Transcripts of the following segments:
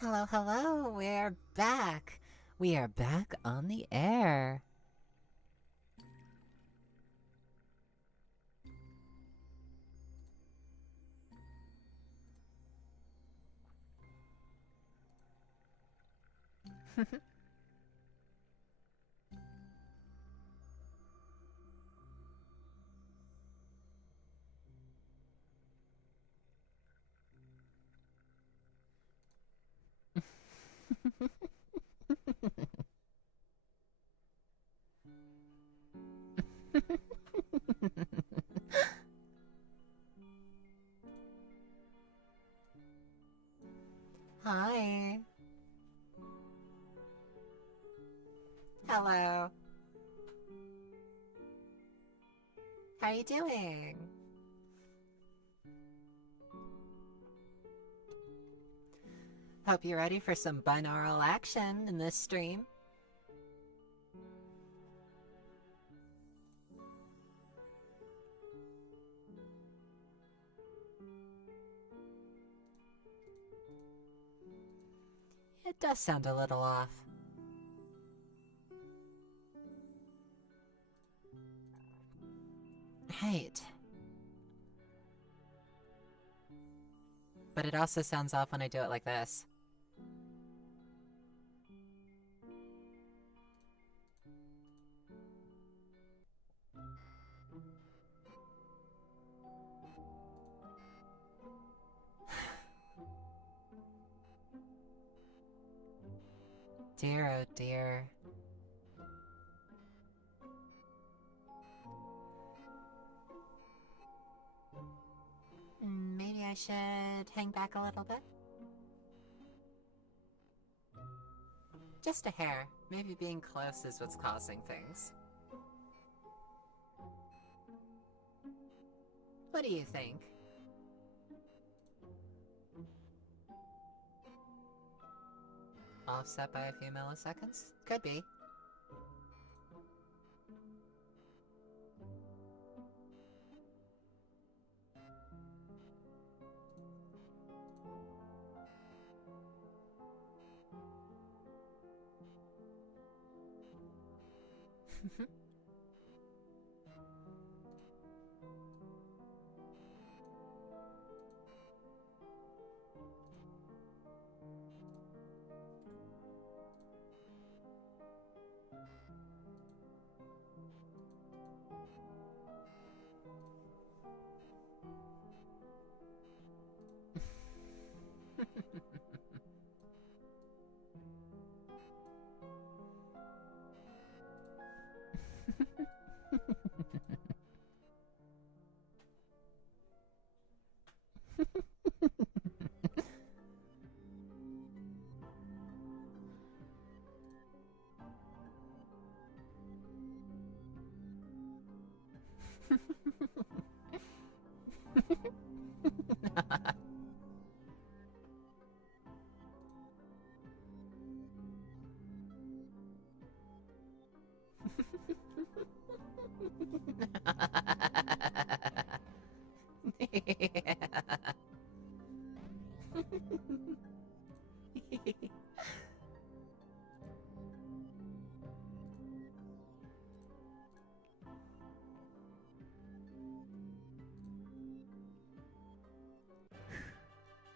Hello, hello, we're back. We are back on the air. Hi. Hello. How are you doing? Hope you're ready for some binaural action in this stream. It does sound a little off. Right. But it also sounds off when I do it like this. Dear, oh dear. Maybe I should hang back a little bit? Just a hair. Maybe being close is what's causing things. What do you think? Offset by a few milliseconds? Could be.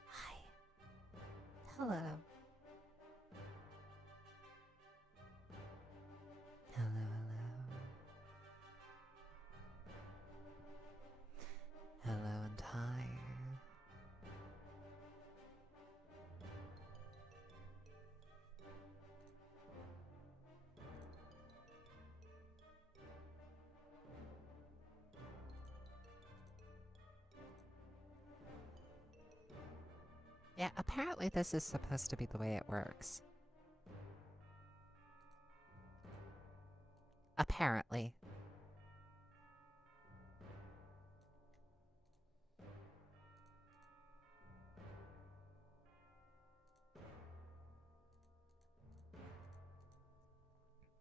Hi. Hello. Hello, hello. Hello and hi. Yeah, apparently this is supposed to be the way it works. Apparently.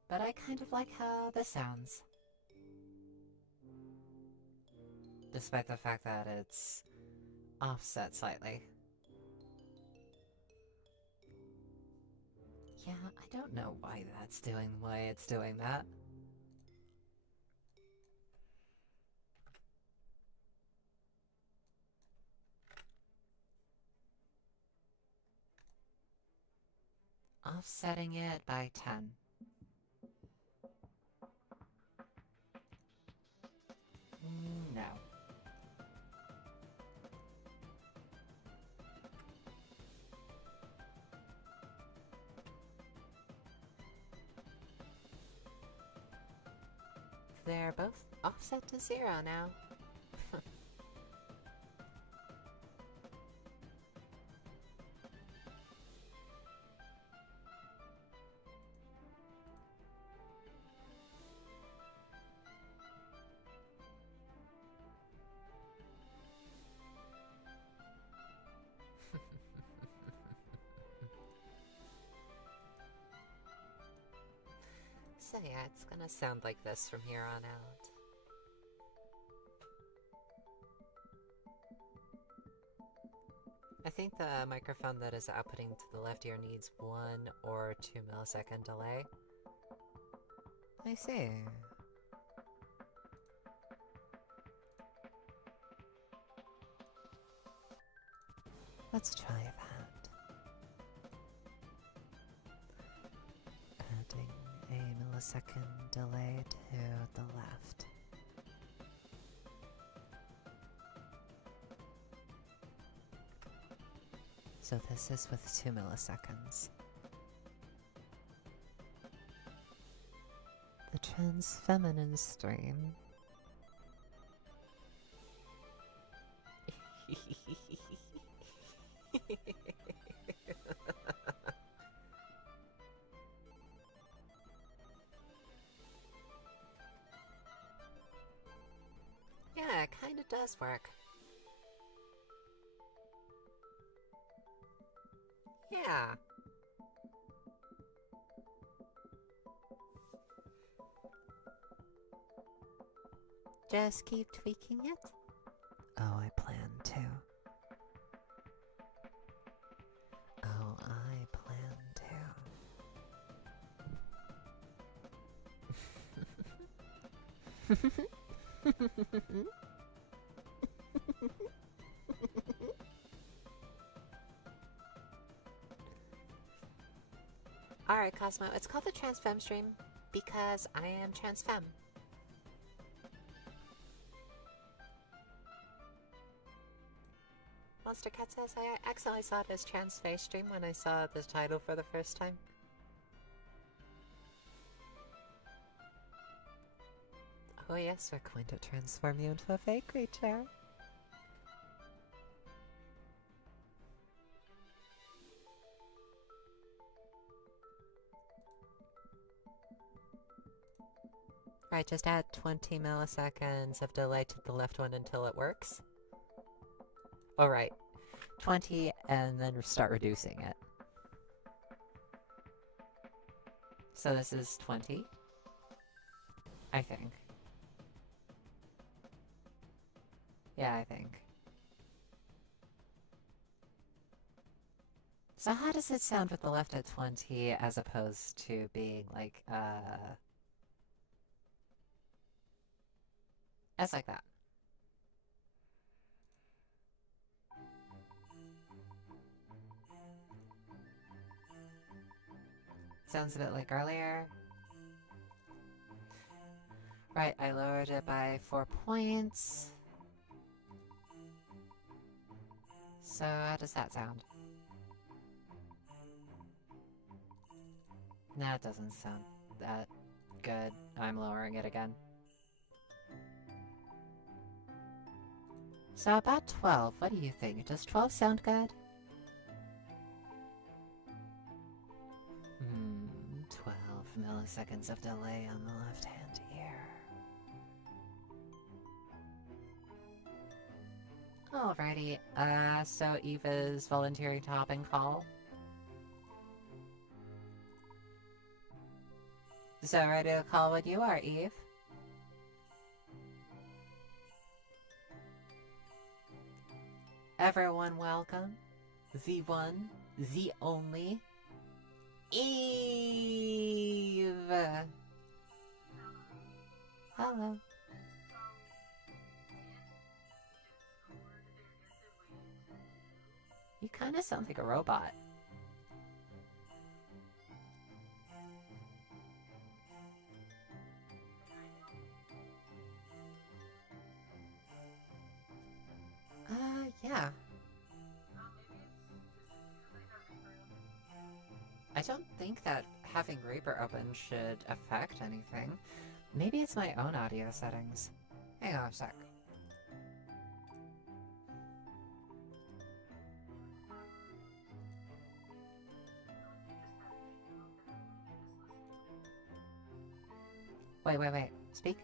But I kind of like how this sounds. Despite the fact that it's offset slightly. Yeah, I don't know why it's doing that. Offsetting it by 10. No. They're both offset to 0 now. So yeah, it's gonna sound like this from here on out. I think the microphone that is outputting to the left ear needs 1 or 2 millisecond delay. I see. Let's try that. Adding a millisecond delay to the left. So this is with 2 milliseconds. The Transfeminine stream. Yeah, it kinda does work. Yeah. Just keep tweaking it? Oh, I plan to. Oh, I plan to. Alright, Cosmo, it's called the Transfem stream because I am Transfem. Monster Cat says I accidentally saw it as Transface stream when I saw the title for the first time. Oh yes, we're going to transform you into a fake creature. Right, just add 20 milliseconds of delay to the left one until it works. Oh right, 20 and then start reducing it. So this is 20, I think. Yeah, I think. So how does it sound with the left at 20 as opposed to being like, as like that? Sounds a bit like earlier. Right, I lowered it by 4 points. So how does that sound? No, it doesn't sound that good. I'm lowering it again. So about 12, what do you think? Does 12 sound good? 12 milliseconds of delay on the left-hand ear. Alrighty, so Eva's volunteering to hop and call. So ready to call when you are, Eve? Everyone welcome. The one, the only. Eve! Hello. You kind of sound like a robot. Yeah. I don't think that having Reaper open should affect anything. Maybe it's my own audio settings. Hang on a sec. Wait. Speak?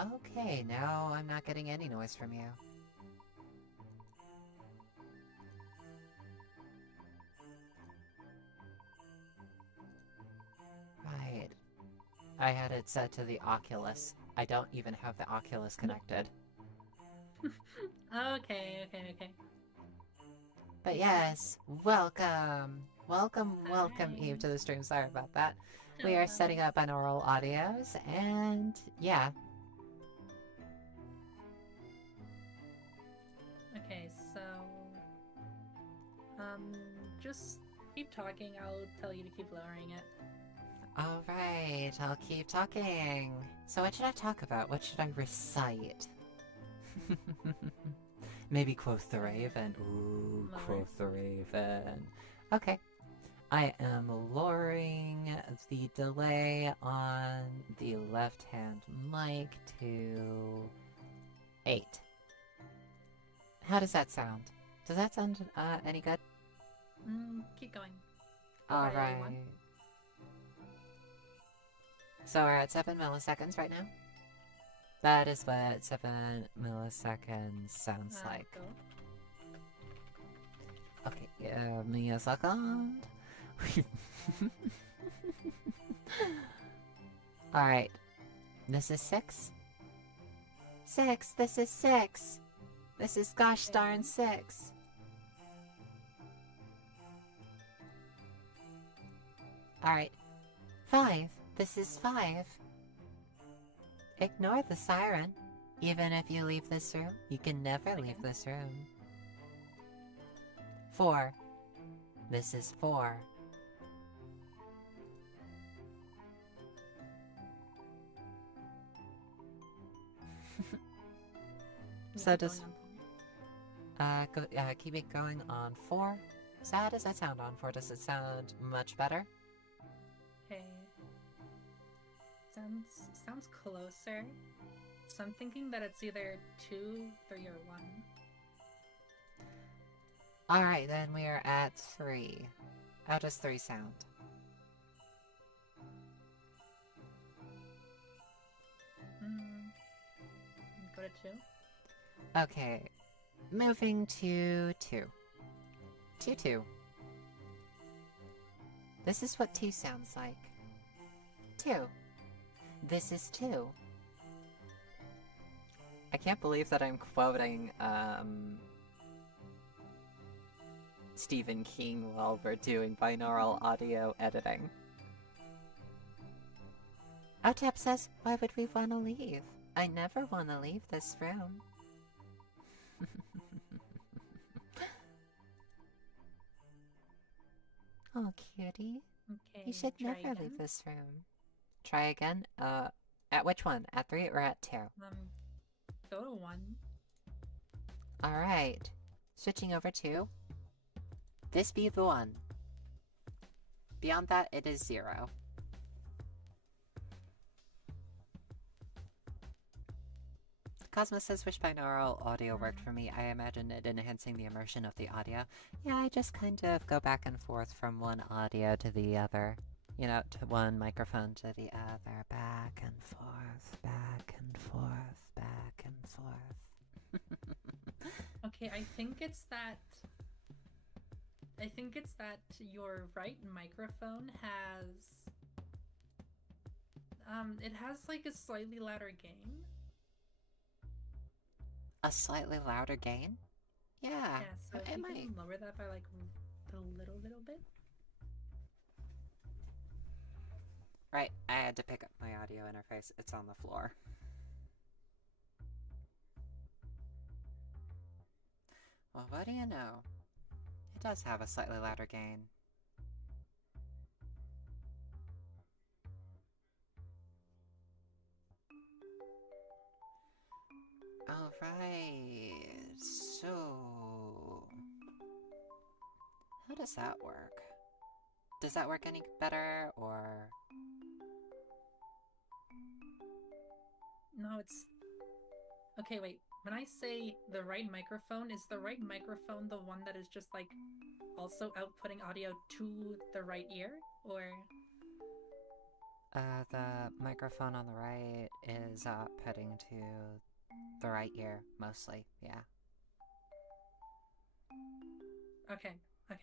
Okay, now I'm not getting any noise from you. Right. I had it set to the Oculus. I don't even have the Oculus connected. Okay. But yes, welcome! Welcome, Eve, to the stream. Sorry about that. We are setting up binaural audios, and yeah. Okay, so... just keep talking, I'll tell you to keep lowering it. Alright, I'll keep talking. So what should I talk about? What should I recite? Maybe quoth the Raven. Ooh, Lower. quoth the Raven. Okay. I am lowering the delay on the left-hand mic to 8. How does that sound? Does that sound any good? Keep going. Alright. So we're at 7 milliseconds right now? That is what 7 milliseconds sounds like. Go. Okay, give me a second. Alright. This is 6? 6! This is 6! This is gosh darn 6! Alright. 5! This is 5! Ignore the siren. Even if you leave this room, you can never leave this room. 4. This is 4. So just keep it going on 4. So how does that sound on 4? Does it sound much better? Okay. Sounds closer. So I'm thinking that it's either 2, 3, or 1. Alright, then we are at 3. How does 3 sound? Go to 2. Okay. Moving to 2. 2. This is what 2 sounds like. 2. This is 2. I can't believe that I'm quoting, Stephen King while we're doing binaural audio editing. Otep says, why would we want to leave? I never want to leave this room. Oh, cutie. Okay. You should never leave this room. Try again? At which one? At 3 or at 2? Go to 1. Alright. Switching over to... This be the 1. Beyond that, it is 0. Cosmos says, wish binaural audio worked for me. I imagine it enhancing the immersion of the audio. Yeah, I just kind of go back and forth from one audio to the other. You know, to one microphone to the other. Back and forth, back and forth, back and forth. Okay, I think it's that your right microphone has It has like a slightly louder gain. A slightly louder gain? Yeah, Yeah, so if it you might. can lower that by like a little bit. Right, I had to pick up my audio interface. It's on the floor. Well, what do you know? It does have a slightly louder gain. Alright, so... how does that work? Does that work any better, or... No, it's... Okay, wait. When I say the right microphone, is the right microphone the one that is just like also outputting audio to the right ear? Or... The microphone on the right is putting to the right ear, mostly, yeah. Okay, okay.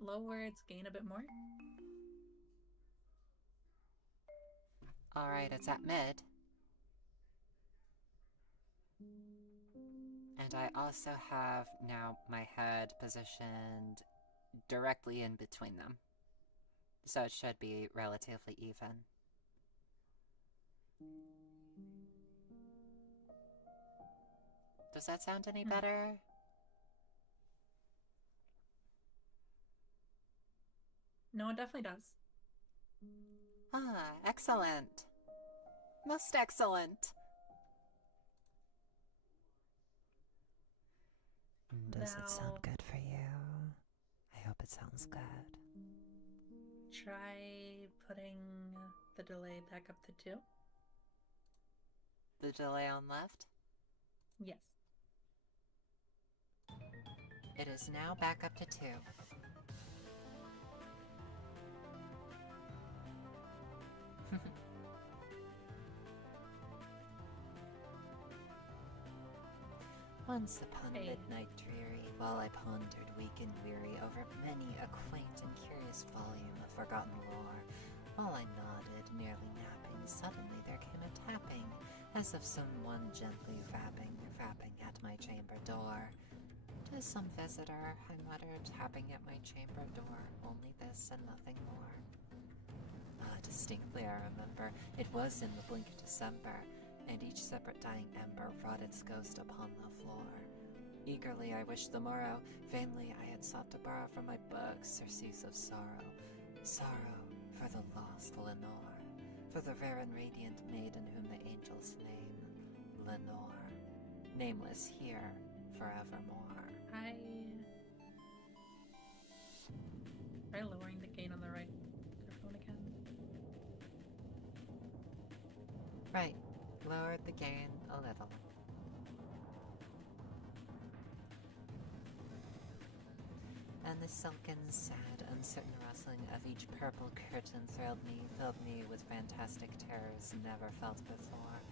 Lower its gain a bit more. Alright, it's at mid. And I also have now my head positioned directly in between them. So it should be relatively even. Does that sound any better? No, it definitely does. Ah, excellent. Most excellent. Does it sound good for you? I hope it sounds good. Try putting the delay back up to 2. The delay on left? Yes. It is now back up to 2. Once upon a midnight dreary, while I pondered weak and weary over many a quaint and curious volume of forgotten lore, while I nodded, nearly napping, suddenly there came a tapping, as of someone gently rapping at my chamber door. "'Tis some visitor," I muttered, tapping at my chamber door, only this and nothing more. Ah, distinctly I remember, it was in the blink of December, and each separate dying ember wrought its ghost upon the floor. Eagerly I wished the morrow, vainly I had sought to borrow from my books surcease of sorrow. Sorrow for the lost Lenore, for the rare and radiant maiden whom the angels name Lenore, nameless here forevermore. Try lowering the gain on the right microphone again. Right. Lowered the gain a little. And the silken, sad, uncertain rustling of each purple curtain thrilled me, filled me with fantastic terrors never felt before,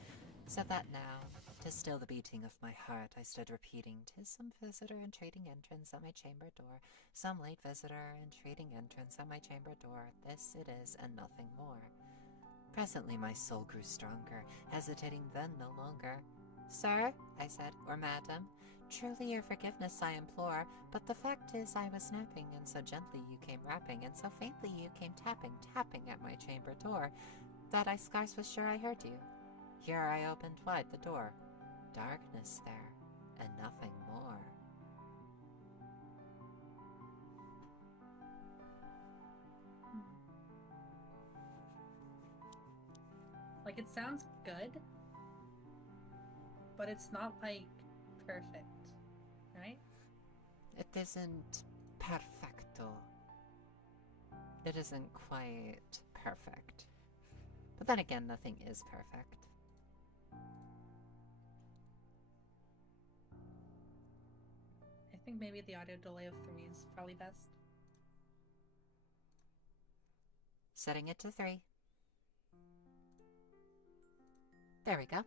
so that now, to still the beating of my heart, I stood repeating, "'Tis some visitor entreating entrance at my chamber door, some late visitor entreating entrance at my chamber door, this it is and nothing more." Presently my soul grew stronger, hesitating then no longer. "Sir," I said, "or madam, truly your forgiveness I implore, but the fact is I was napping, and so gently you came rapping, and so faintly you came tapping at my chamber door, that I scarce was sure I heard you. Here I opened wide the door. Darkness there, and nothing more." Like, it sounds good, but it's not, like, perfect, right? It isn't perfecto. It isn't quite perfect. But then again, nothing is perfect. I think maybe the audio delay of 3 is probably best. Setting it to 3. There we go.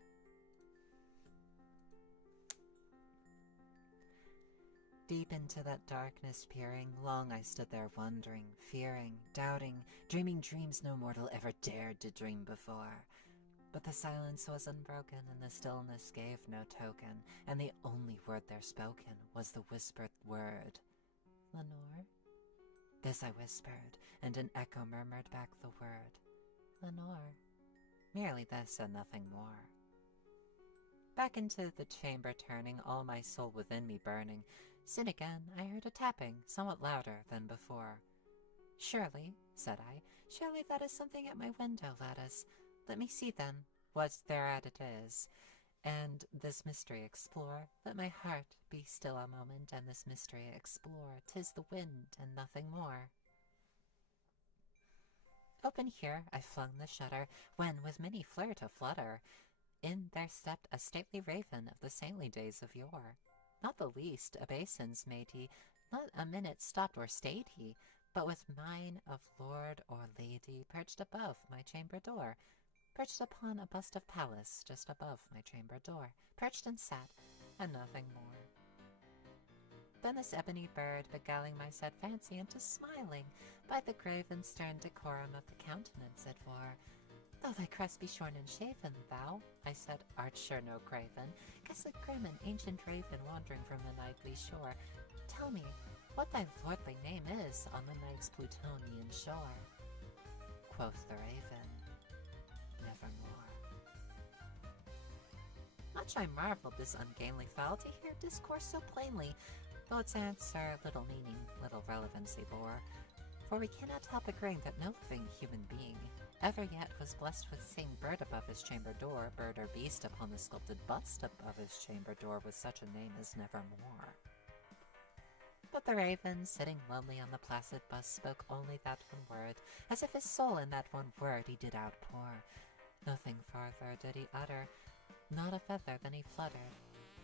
Deep into that darkness peering, long I stood there wondering, fearing, doubting, dreaming dreams no mortal ever dared to dream before. But the silence was unbroken, and the stillness gave no token, and the only word there spoken was the whispered word, Lenore? This I whispered, and an echo murmured back the word, Lenore. Merely this and nothing more. Back into the chamber turning, all my soul within me burning, soon again I heard a tapping, somewhat louder than before. Surely, said I, surely that is something at my window lattice. Let me see then, what thereat it is, and this mystery explore. Let my heart be still a moment, and this mystery explore. 'Tis the wind, and nothing more. Open here, I flung the shutter, when with many flirt a flutter, in there stepped a stately raven of the saintly days of yore. Not the least obeisance made he, not a minute stopped or stayed he, but with mine of lord or lady perched above my chamber door, perched upon a bust of Pallas just above my chamber door, perched and sat, and nothing more. Then this ebony bird beguiling my sad fancy into smiling, by the grave and stern decorum of the countenance it wore. Though thy crest be shorn and shaven, thou, I said, art sure no craven, guess a grim and ancient raven wandering from the nightly shore. Tell me, what thy lordly name is on the night's Plutonian shore. Quoth the raven, nevermore. Much I marveled this ungainly fowl to hear discourse so plainly, though its answer little meaning, little relevancy bore. For we cannot help agreeing that no living human being ever yet was blessed with seeing bird above his chamber door, bird or beast upon the sculpted bust above his chamber door with such a name as nevermore. But the raven, sitting lonely on the placid bust, spoke only that one word, as if his soul in that one word he did outpour. Nothing farther did he utter, not a feather then he fluttered,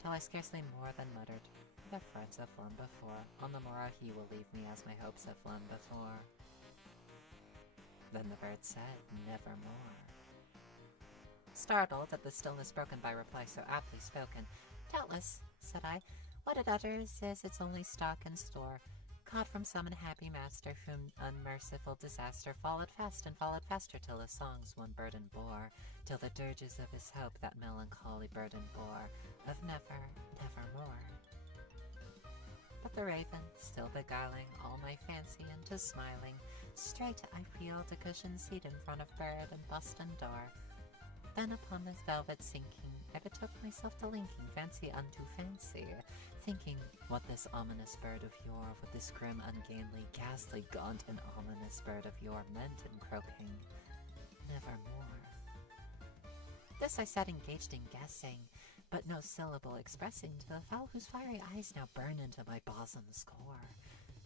till I scarcely more than muttered, the friends have flown before, on the morrow he will leave me as my hopes have flown before. Then the bird said, nevermore. Startled at the stillness broken by reply so aptly spoken, doubtless, said I, what it utters is its only stock and store, caught from some unhappy master whom unmerciful disaster followed fast and followed faster till his songs one burden bore, till the dirges of his hope that melancholy burden bore, of never, nevermore. But the raven, still beguiling all my fancy into smiling, straight I wheeled a cushioned seat in front of bird and bust and door. Then upon this velvet sinking, I betook myself to linking fancy unto fancy, thinking what this ominous bird of yore, what this grim, ungainly, ghastly, gaunt, and ominous bird of yore meant in croaking, nevermore. This I sat engaged in guessing, but no syllable expressing to the fowl whose fiery eyes now burn into my bosom's core.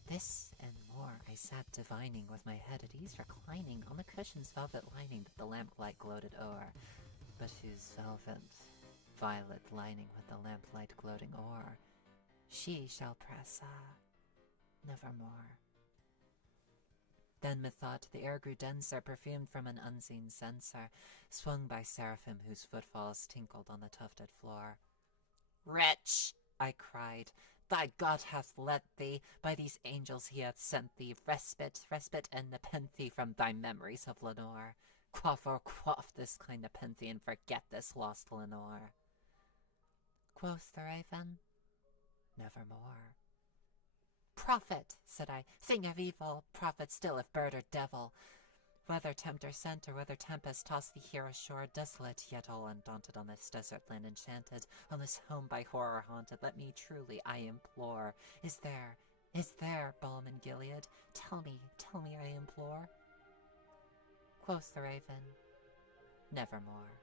This and more I sat divining, with my head at ease reclining on the cushion's velvet lining that the lamplight gloated o'er, but whose velvet violet lining with the lamplight gloating o'er, she shall press nevermore. Then methought the air grew denser, perfumed from an unseen censer, swung by seraphim whose footfalls tinkled on the tufted floor. Wretch! I cried, thy God hath led thee, by these angels he hath sent thee, respite, and nepenthe from thy memories of Lenore. Quaff this kind nepenthe, and forget this lost Lenore. Quoth the raven, nevermore. Prophet, said I, thing of evil, prophet still if bird or devil. Whether tempter sent or whether tempest tossed thee here ashore, desolate yet all undaunted on this desert land enchanted, on this home by horror haunted, let me truly, I implore, is there balm in Gilead? Tell me, I implore. Quoth the raven, nevermore.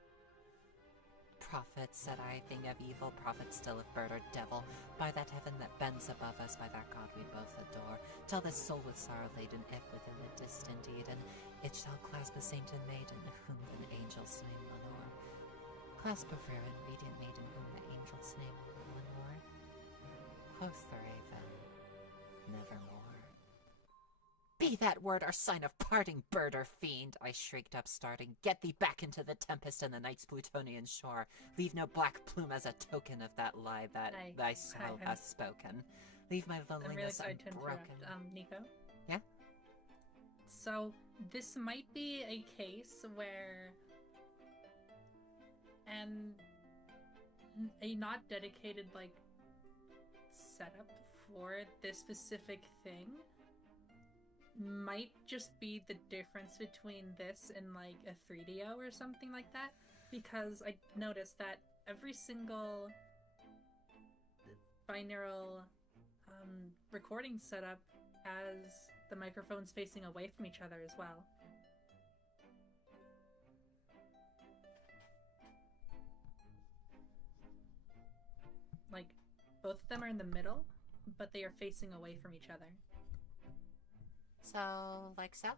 Prophet, said I, thing of evil, prophet still if bird or devil, by that heaven that bends above us, by that God we both adore, tell this soul with sorrow laden, if within the distant Eden, it shall clasp a saint and maiden, whom the angels name Lenore. Clasp a fair and radiant maiden, whom the angels name Lenore. Quoth the raven, nevermore. Be that word our sign of parting, bird or fiend, I shrieked up starting. Get thee back into the tempest and the night's Plutonian shore. Leave no black plume as a token of that lie that thy soul hath spoken. Leave my I'm really loneliness sorry to unbroken. interrupt, Nico. Yeah? So, this might be a case where a not dedicated, like, setup for this specific thing might just be the difference between this and, like, a 3DO or something like that. Because I noticed that every single binaural recording setup has the microphones facing away from each other as well. Like, both of them are in the middle, but they are facing away from each other. So, like so?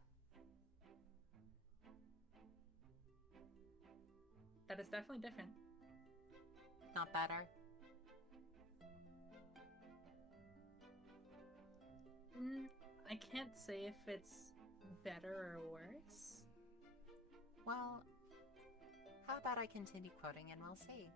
That is definitely different. Not better? I can't say if it's better or worse. Well, how about I continue quoting and we'll see.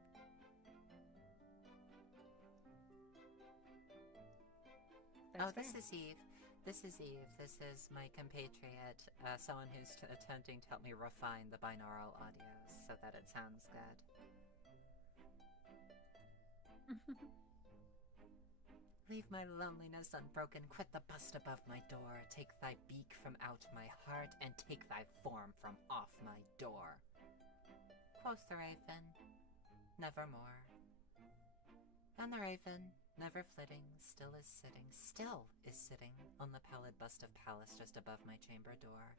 That's this fair. is Eve. This is Eve. This is my compatriot, someone who's attempting to help me refine the binaural audio so that it sounds good. Leave my loneliness unbroken, quit the bust above my door, take thy beak from out my heart, and take thy form from off my door. Quoth the raven, nevermore. And the raven, never flitting, still is sitting on the pallid bust of Pallas just above my chamber door,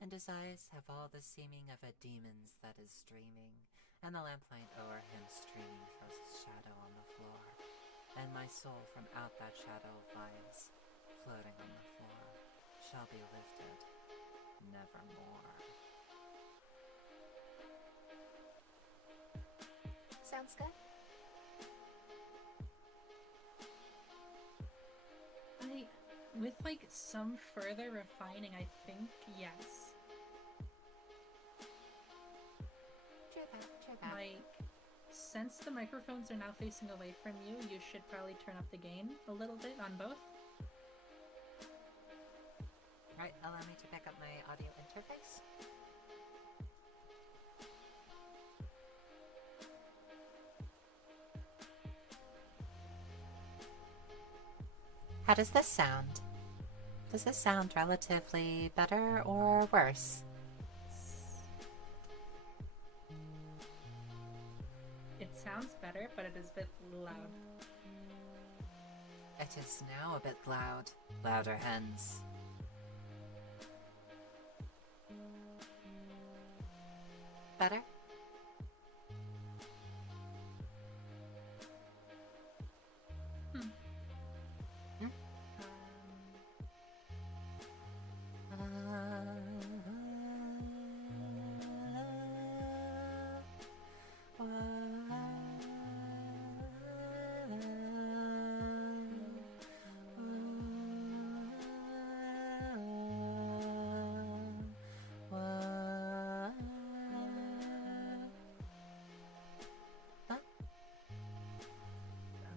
and his eyes have all the seeming of a demon's that is dreaming, and the lamplight o'er him streaming throws a shadow on the floor, and my soul from out that shadow lies, floating on the floor, shall be lifted nevermore. Sounds good? With, like, some further refining, I think yes. True that. Like, since the microphones are now facing away from you, you should probably turn up the gain a little bit on both. Right, allow me to pick up my audio interface. How does this sound? Does this sound relatively better or worse? It sounds better, but it is a bit loud. It is now a bit loud. Louder hens. Better?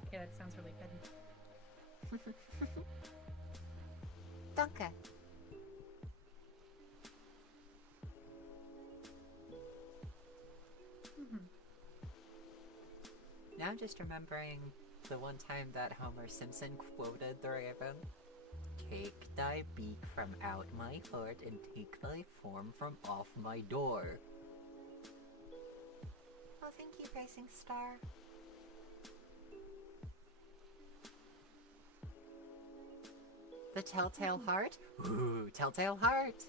Okay, that sounds really good. Danke. Now I'm just remembering the one time that Homer Simpson quoted the Raven. Take thy beak from out my heart and take thy form from off my door. Oh, thank you, Racing Star. The Telltale Heart? Ooh, Telltale Heart!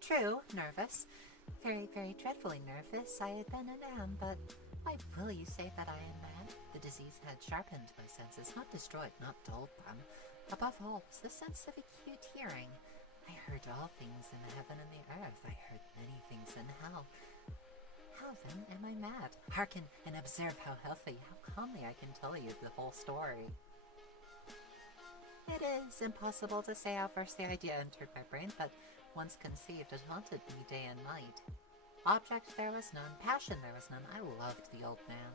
True, nervous. Very, very dreadfully nervous I had been and am, but why will you say that I am mad? The disease had sharpened my senses, not destroyed, not dulled them. Above all was the sense of acute hearing. I heard all things in the heaven and the earth. I heard many things in hell. How then am I mad? Hearken and observe how healthy, how calmly I can tell you the whole story. It is impossible to say how first the idea entered my brain, but once conceived, it haunted me day and night. Object there was none, passion there was none. I loved the old man.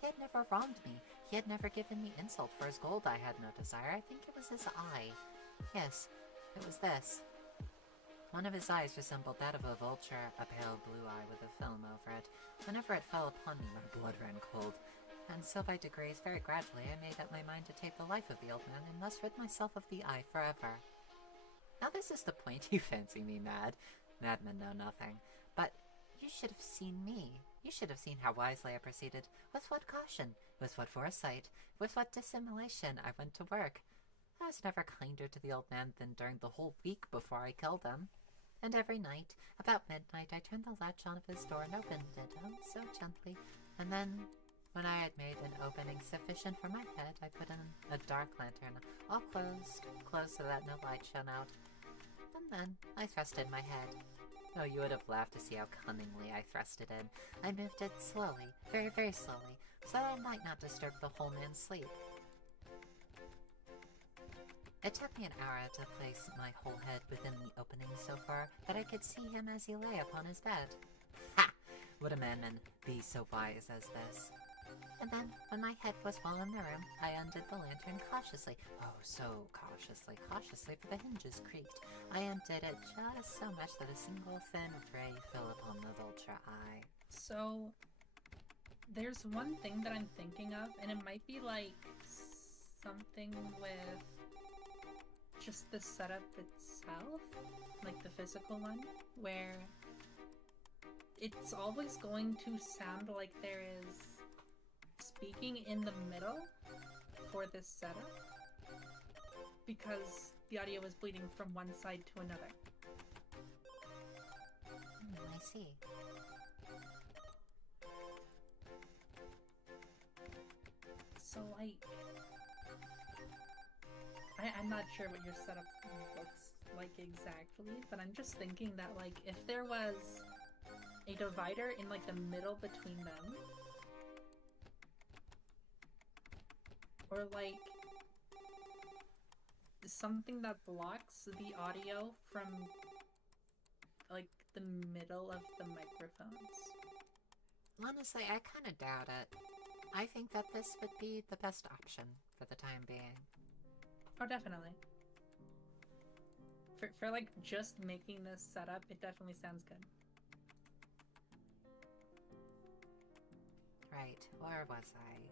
He had never wronged me. He had never given me insult. For his gold I had no desire. I think it was his eye. Yes, it was this. One of his eyes resembled that of a vulture, a pale blue eye with a film over it. Whenever it fell upon me, my blood ran cold. And so by degrees, very gradually, I made up my mind to take the life of the old man and thus rid myself of the eye forever. Now this is the point. You fancy me mad. Madmen know nothing. But you should have seen me. You should have seen how wisely I proceeded, with what caution, with what foresight, with what dissimulation I went to work. I was never kinder to the old man than during the whole week before I killed him. And every night, about midnight, I turned the latch on of his door and opened it, oh, so gently. And then, when I had made an opening sufficient for my head, I put in a dark lantern, all closed so that no light shone out. And then I thrust in my head. Oh, you would have laughed to see how cunningly I thrust it in. I moved it slowly, very, very slowly, so that I might not disturb the whole man's sleep. It took me an hour to place my whole head within the opening so far that I could see him as he lay upon his bed. Ha! Would a madman be so wise as this? And then, when my head was well in the room, I undid the lantern cautiously. Oh, so cautiously, for the hinges creaked. I undid it just so much that a single thin ray fell upon the vulture eye. So, there's one thing that I'm thinking of, and it might be like something with just the setup itself, like the physical one, where it's always going to sound like there is speaking in the middle for this setup, because the audio is bleeding from one side to another. I see. So, like, I'm not sure what your setup looks like exactly, but I'm just thinking that, like, if there was a divider in, like, the middle between them, or, like, something that blocks the audio from, like, the middle of the microphones. Honestly, I kind of doubt it. I think that this would be the best option for the time being. Oh, definitely. For like, just making this setup, it definitely sounds good. Right, where was I?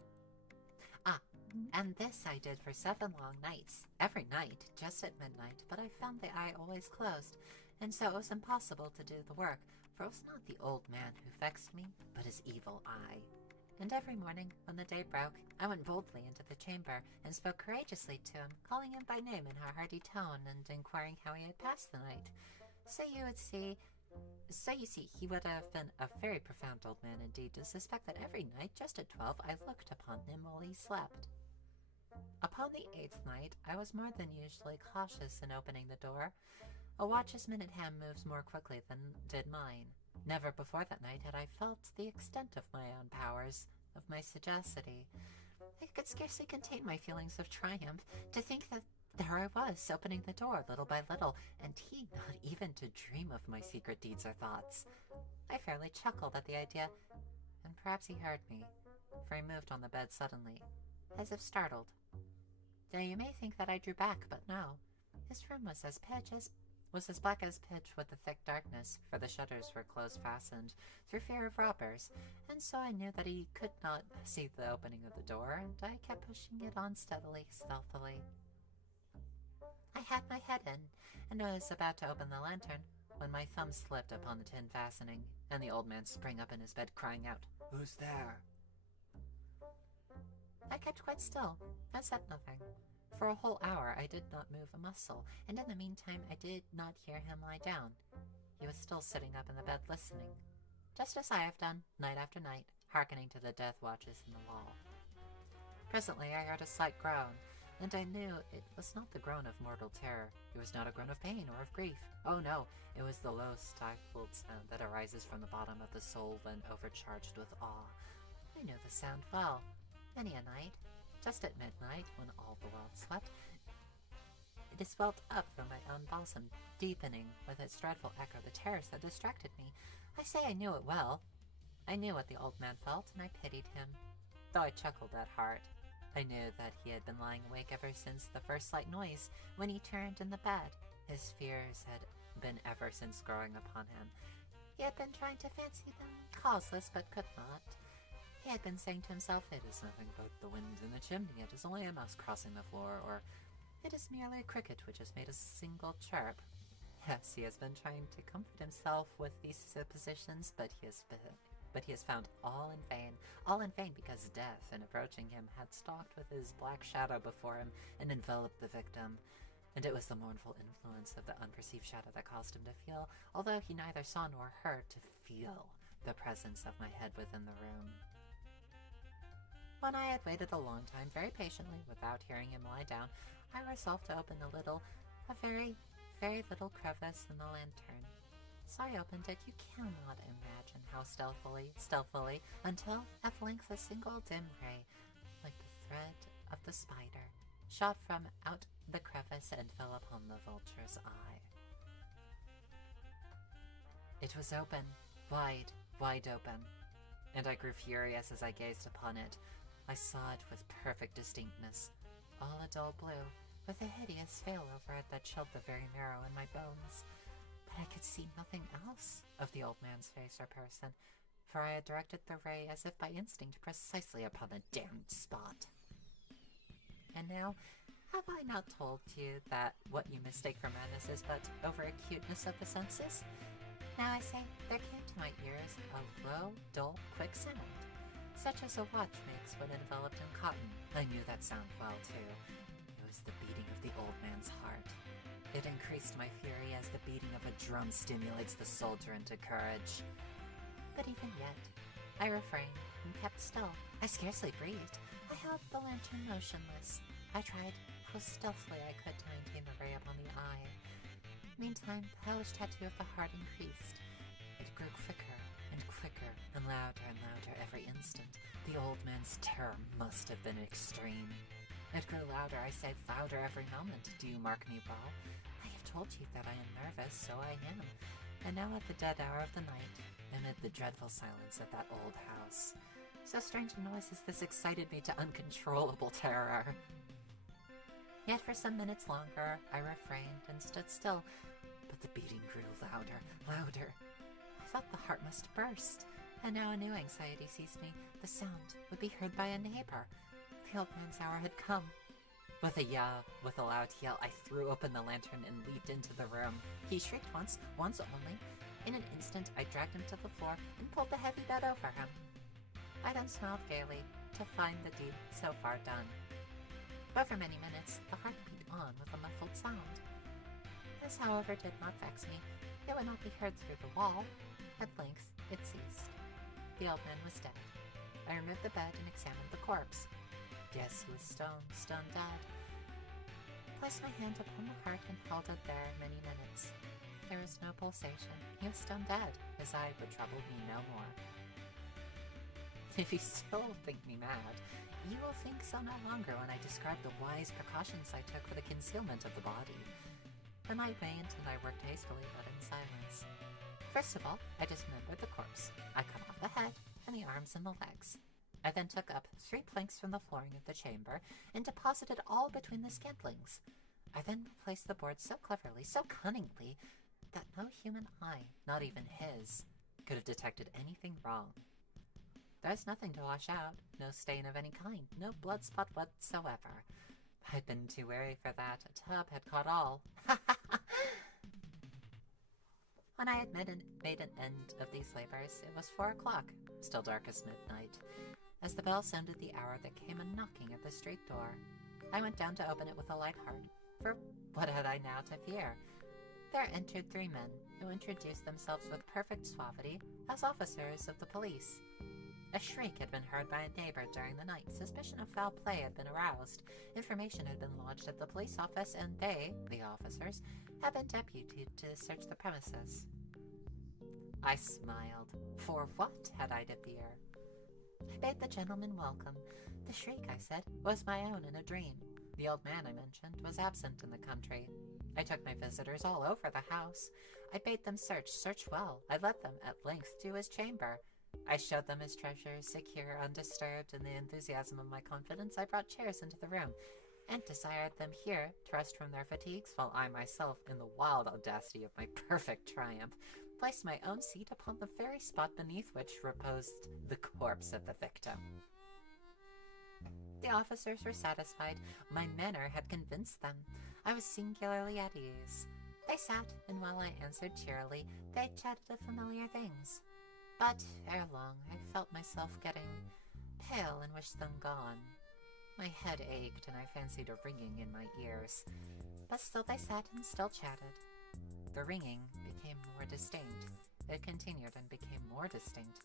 And this I did for 7 long nights. Every night, just at midnight, but I found the eye always closed, and so it was impossible to do the work, for it was not the old man who vexed me, but his evil eye. And every morning, when the day broke, I went boldly into the chamber and spoke courageously to him, calling him by name in a hearty tone and inquiring how he had passed the night. So you see, he would have been a very profound old man indeed to suspect that every night, just at 12, I looked upon him while he slept. Upon the 8th night, I was more than usually cautious in opening the door. A watch's minute hand moves more quickly than did mine. Never before that night had I felt the extent of my own powers, of my sagacity. I could scarcely contain my feelings of triumph to think that there I was, opening the door little by little, and he not even to dream of my secret deeds or thoughts. I fairly chuckled at the idea, and perhaps he heard me, for he moved on the bed suddenly, as if startled. Now you may think that I drew back, but no. His room was as black as pitch with the thick darkness, for the shutters were close-fastened, through fear of robbers, and so I knew that he could not see the opening of the door, and I kept pushing it on steadily, stealthily. I had my head in, and was about to open the lantern, when my thumb slipped upon the tin fastening, and the old man sprang up in his bed, crying out, "Who's there?" I kept quite still. I said nothing. For a whole hour I did not move a muscle, and in the meantime I did not hear him lie down. He was still sitting up in the bed listening, just as I have done, night after night, hearkening to the death watches in the wall. Presently I heard a slight groan, and I knew it was not the groan of mortal terror. It was not a groan of pain or of grief. Oh no, it was the low stifled sound that arises from the bottom of the soul when overcharged with awe. I knew the sound well. Many a night, just at midnight, when all the world slept, It is swelled up from my own balsam, deepening with its dreadful echo the terrors that distracted me. I say I knew it well. I knew what the old man felt, and I pitied him, though I chuckled at heart. I knew that he had been lying awake ever since the first slight noise, when he turned in the bed. His fears had been ever since growing upon him. He had been trying to fancy them causeless, but could not. He had been saying to himself, "It is nothing but the wind in the chimney, it is only a mouse crossing the floor," or "It is merely a cricket which has made a single chirp." Yes, he has been trying to comfort himself with these suppositions, but he has found all in vain, because death, in approaching him, had stalked with his black shadow before him and enveloped the victim. And it was the mournful influence of the unperceived shadow that caused him to feel, although he neither saw nor heard, to feel the presence of my head within the room. When I had waited a long time, very patiently, without hearing him lie down, I resolved to open a very, very little crevice in the lantern. So I opened it. You cannot imagine how stealthily, until at length a single dim ray, like the thread of the spider, shot from out the crevice and fell upon the vulture's eye. It was open, wide open, and I grew furious as I gazed upon it. I saw it with perfect distinctness, all a dull blue, with a hideous veil over it that chilled the very marrow in my bones. But I could see nothing else of the old man's face or person, for I had directed the ray as if by instinct precisely upon the damned spot. And now, have I not told you that what you mistake for madness is but over-acuteness of the senses? Now I say, there came to my ears a low, dull, quick sound, such as a watch makes when enveloped in cotton. I knew that sound well, too. It was the beating of the old man's heart. It increased my fury as the beating of a drum stimulates the soldier into courage. But even yet, I refrained and kept still. I scarcely breathed. I held the lantern motionless. I tried how stealthily I could to maintain the ray upon the eye. Meantime, the hellish tattoo of the heart increased. It grew quicker and quicker and louder every instant. The old man's terror must have been extreme. It grew louder, I say, louder every moment. Do you mark me well? I have told you that I am nervous, so I am. And now at the dead hour of the night, amid the dreadful silence of that old house, so strange a noise as this excited me to uncontrollable terror. Yet for some minutes longer I refrained and stood still, but the beating grew louder. I thought the heart must burst, and now a new anxiety seized me. The sound would be heard by a neighbor. The old man's hour had come. With a loud yell, I threw open the lantern and leaped into the room. He shrieked once only. In an instant, I dragged him to the floor and pulled the heavy bed over him. I then smiled gaily to find the deed so far done. But for many minutes, the heart beat on with a muffled sound. This, however, did not vex me. It would not be heard through the wall. At length, it ceased. The old man was dead. I removed the bed and examined the corpse. Yes, he was stone dead. I placed my hand upon the heart and held it there many minutes. There was no pulsation. He was stone dead. His eye would trouble me no more. If you still think me mad, you will think so no longer when I describe the wise precautions I took for the concealment of the body. The night waned, and I worked hastily but in silence. First of all, I dismembered the corpse. I cut off the head, and the arms and the legs. I then took up 3 planks from the flooring of the chamber, and deposited all between the scantlings. I then replaced the boards so cleverly, so cunningly, that no human eye, not even his, could have detected anything wrong. There was nothing to wash out, no stain of any kind, no blood spot whatsoever. I'd been too wary for that. A tub had caught all. When I had made an end of these labors, it was 4 o'clock, still dark as midnight. As the bell sounded the hour, there came a knocking at the street door. I went down to open it with a light heart, for what had I now to fear? There entered 3 men, who introduced themselves with perfect suavity as officers of the police. A shriek had been heard by a neighbor during the night. Suspicion of foul play had been aroused. Information had been lodged at the police office, and they, the officers, had been deputed to search the premises. I smiled. For what had I to fear? I bade the gentleman welcome. The shriek, I said, was my own in a dream. The old man I mentioned was absent in the country. I took my visitors all over the house. I bade them search well. I led them at length to his chamber. I showed them his treasures, secure, undisturbed. In the enthusiasm of my confidence, I brought chairs into the room, and desired them here to rest from their fatigues, while I myself, in the wild audacity of my perfect triumph, placed my own seat upon the very spot beneath which reposed the corpse of the victim. The officers were satisfied. My manner had convinced them. I was singularly at ease. They sat, and while I answered cheerily, they chatted of familiar things. But ere long, I felt myself getting pale and wished them gone. My head ached, and I fancied a ringing in my ears. But still they sat and still chatted. The ringing became more distinct. It continued and became more distinct.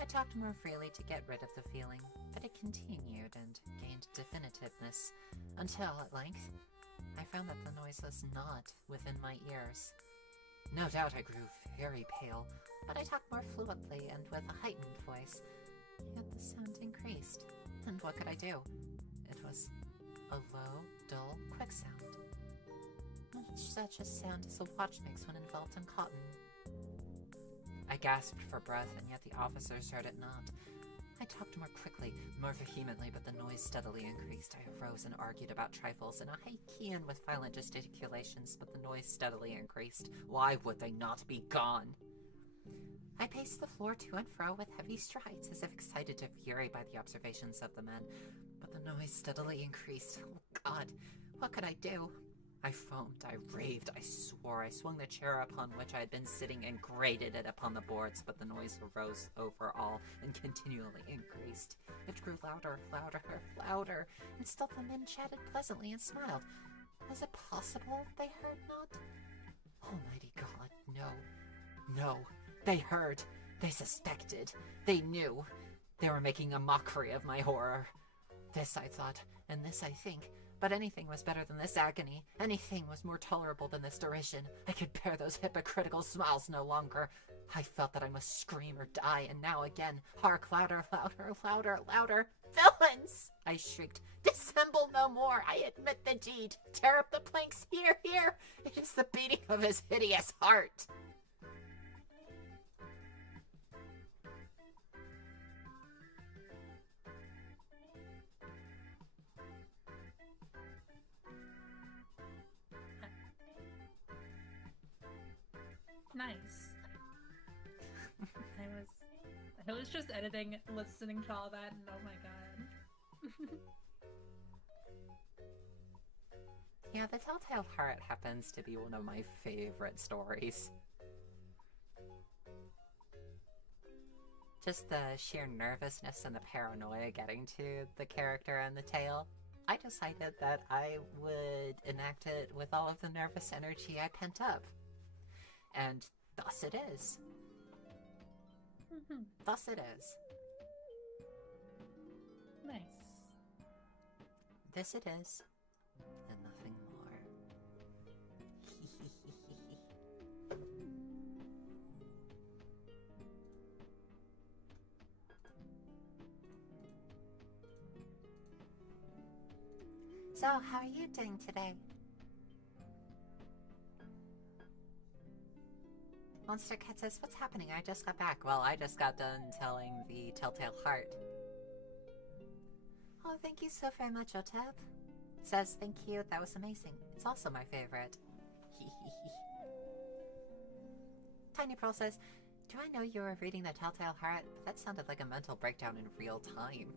I talked more freely to get rid of the feeling, but it continued and gained definitiveness, until, at length, I found that the noise was not within my ears. No doubt I grew very pale, but I talked more fluently and with a heightened voice. Yet the sound increased, and what could I do? It was a low, dull, quick sound. Much such a sound as a watch makes when enveloped in cotton. I gasped for breath, and yet the officers heard it not. I talked more quickly, more vehemently, but the noise steadily increased. I arose and argued about trifles in a high key and with violent gesticulations, but the noise steadily increased. Why would they not be gone? I paced the floor to and fro with heavy strides, as if excited to fury by the observations of the men, but the noise steadily increased. Oh God, what could I do? I foamed, I raved, I swore. I swung the chair upon which I had been sitting and grated it upon the boards, but the noise arose over all and continually increased. It grew louder, louder, louder, and still the men chatted pleasantly and smiled. Was it possible they heard not? Almighty God, no, no. They heard, they suspected, they knew. They were making a mockery of my horror. This I thought, and this I think. But anything was better than this agony. Anything was more tolerable than this derision. I could bear those hypocritical smiles no longer. I felt that I must scream or die, and now again, hark, louder, louder, louder, louder. Villains! I shrieked. Dissemble no more. I admit the deed. Tear up the planks. Here, here. It is the beating of his hideous heart. Nice. I was just editing, listening to all that, and oh my god. Yeah, the Telltale Heart happens to be one of my favorite stories. Just the sheer nervousness and the paranoia getting to the character and the tale. I decided that I would enact it with all of the nervous energy I pent up. And thus it is. Thus it is. Nice. This it is, and nothing more. So, how are you doing today? Monster Cat says, what's happening? I just got back. Well, I just got done telling the Telltale Heart. Oh, thank you so very much, Otep. Says, thank you, that was amazing. It's also my favorite. Tiny Pearl says, do I know you were reading the Telltale Heart? That sounded like a mental breakdown in real time.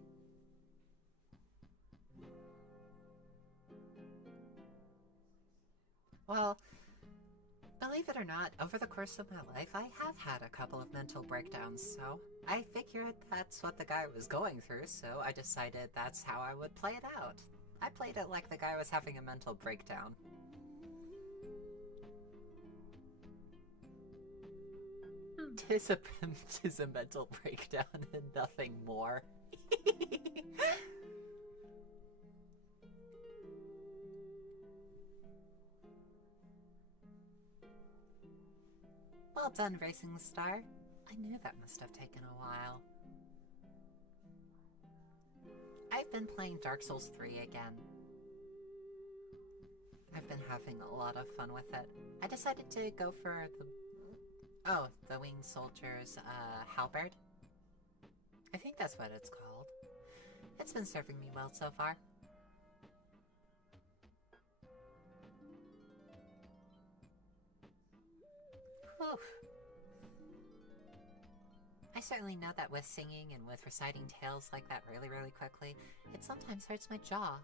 Well, believe it or not, over the course of my life, I have had a couple of mental breakdowns, so I figured that's what the guy was going through, so I decided that's how I would play it out. I played it like the guy was having a mental breakdown. Tis a mental breakdown and nothing more. Well done, Racing Star. I knew that must have taken a while. I've been playing Dark Souls 3 again. having a lot of fun with it. I decided to go for the Winged Soldier's halberd. I think that's what it's called. It's been serving me well so far. Whew. I certainly know that with singing and with reciting tales like that really, really quickly, it sometimes hurts my jaw.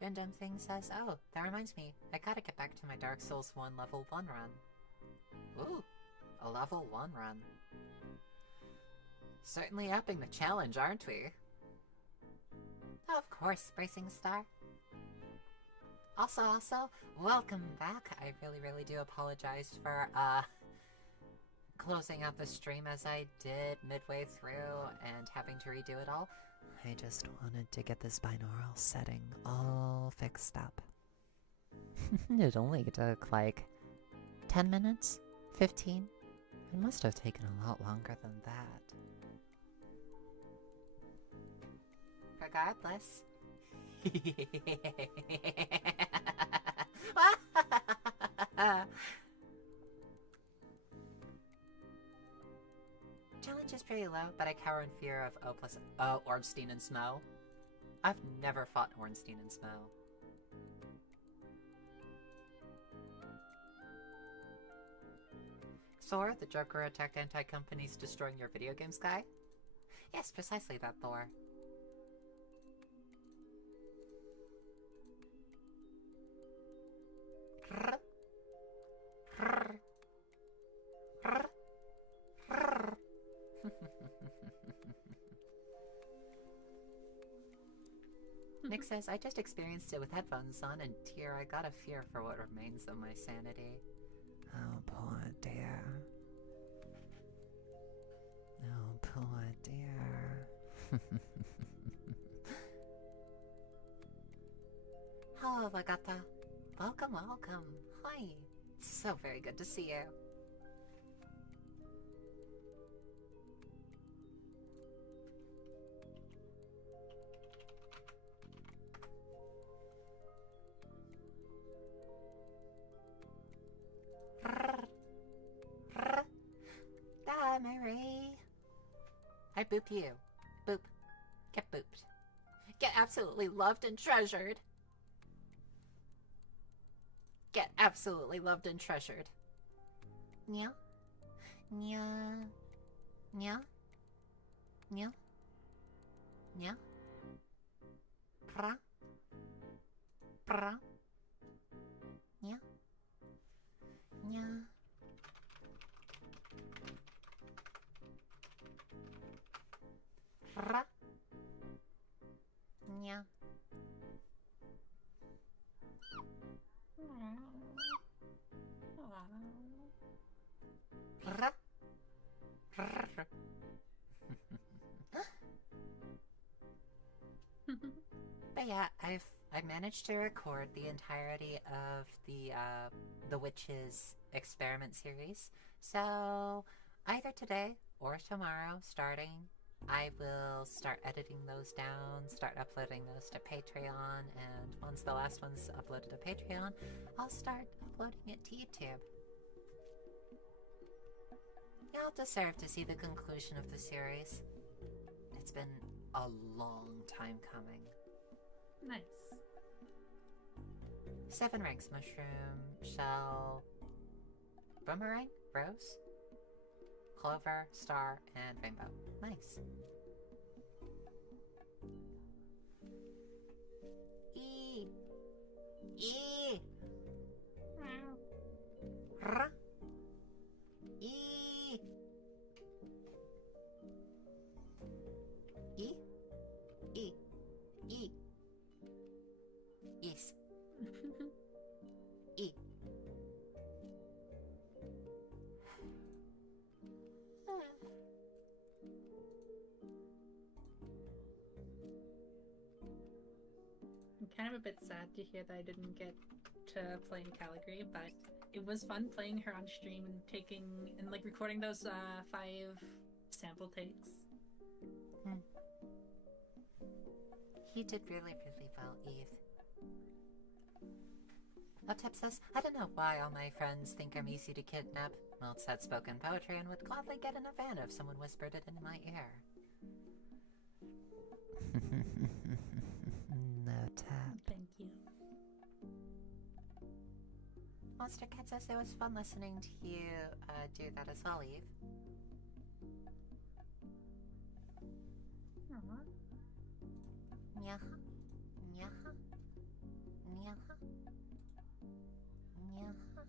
Random Thing says, oh, that reminds me, I gotta get back to my Dark Souls 1 level 1 run. Ooh, a level 1 run. Certainly upping the challenge, aren't we? Of course, Bracing Star. Also, welcome back. I really, really do apologize for, closing out the stream as I did midway through and having to redo it all. I just wanted to get this binaural setting all fixed up. It only took like 10 minutes? 15? It must have taken a lot longer than that. Regardless. Challenge is pretty low, but I cower in fear of Ornstein and Snow. I've never fought Ornstein and Snow. Thor, the Joker attacked anti-companies destroying your video game sky? Yes, precisely that, Thor. Nick says, I just experienced it with headphones on, and dear, I got a fear for what remains of my sanity. Oh, poor dear. Oh, poor dear. Hello, Vagata. Welcome, welcome. Hi. It's so very good to see you. Die, Mary. I boop you. Boop. Get booped. Get absolutely loved and treasured. Get absolutely loved and treasured. Nya. Nya. Nya. Nya. Nya. Pra. Pra. Nya. Nya. Pra. Nya. Pra. But yeah, I've managed to record the entirety of the Witches experiment series. So either today or tomorrow, starting, I will start editing those down, start uploading those to Patreon, and once the last one's uploaded to Patreon, I'll start uploading it to YouTube. Y'all deserve to see the conclusion of the series. It's been a long time coming. Nice. 7 ranks: mushroom, shell, boomerang, rose, clover, star, and rainbow. Nice. E. E. R. E. E. E. E. Yes. E. I'm kind of a bit sad to hear that I didn't get to play in Calgary, but it was fun playing her on stream and like recording those 5 sample takes. He did really, really well, Eve. Otep says, I don't know why all my friends think I'm easy to kidnap. Well, it's that spoken poetry and would gladly get in a van if someone whispered it in my ear. No tap. Thank you. Monster Cat says it was fun listening to you do that as well, Eve. Nyaha. Nyaha. Nyaha. Nyaha. Nyaha.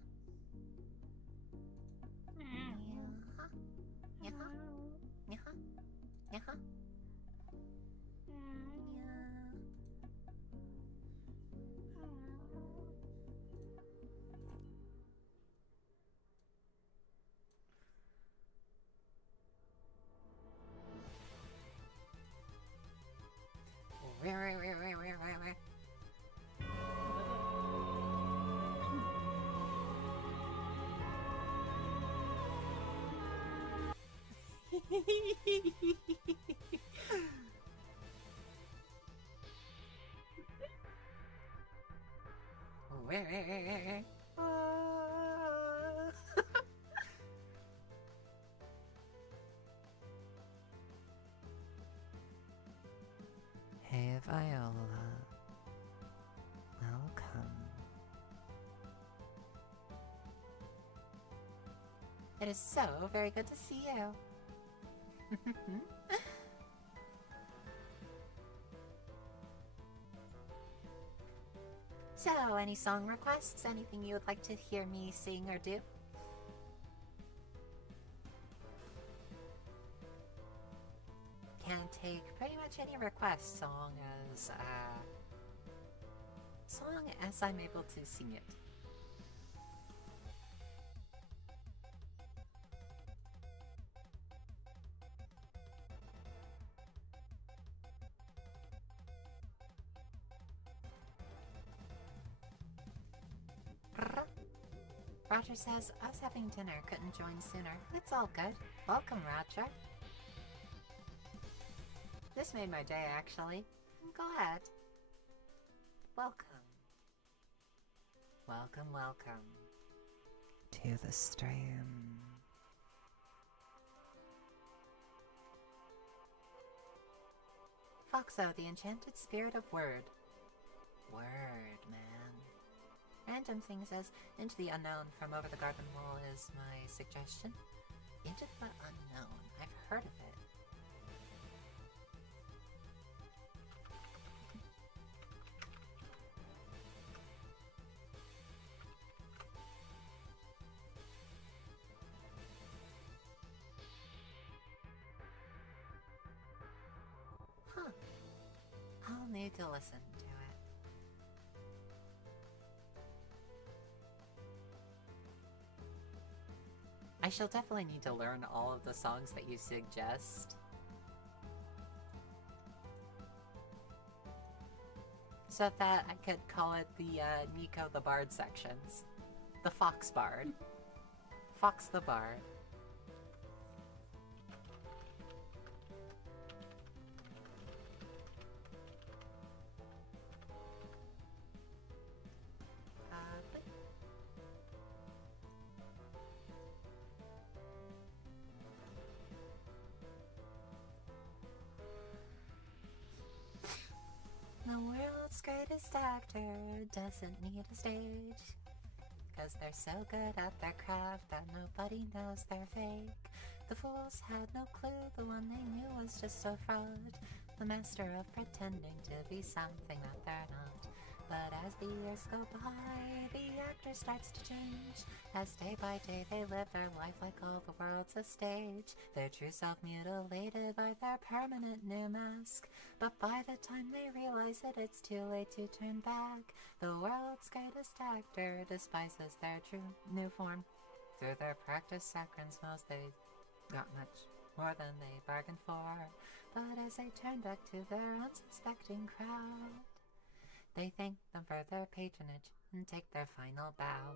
Nyaha. Nyaha. Nyaha. Hey Viola, welcome. It is so very good to see you. So, any song requests? Anything you would like to hear me sing or do? Can take pretty much any request, long as I'm able to sing it. Roger says, I was having dinner, couldn't join sooner. It's all good. Welcome, Roger. This made my day, actually. I'm glad. Welcome. Welcome, welcome. To the stream. Foxo, the enchanted spirit of word. Word, man. Random thing says, Into the Unknown from Over the Garden Wall is my suggestion. Into the Unknown. I've heard of it. Huh. I'll need to listen to it. I shall definitely need to learn all of the songs that you suggest. So that I could call it the Nico the Bard sections. The Fox Bard. Fox the Bard. The world's greatest actor doesn't need a stage, 'cause they're so good at their craft that nobody knows they're fake. The fools had no clue, the one they knew was just a fraud, the master of pretending to be something that they're not. But as the years go by, the actor starts to change, as day by day they live their life like all the world's a stage. Their true self mutilated by their permanent new mask, but by the time they realize it, it's too late to turn back. The world's greatest actor despises their true new form. Through their practice saccharines most they got much more than they bargained for, but as they turn back to their unsuspecting crowd, they thank them for their patronage and take their final bow.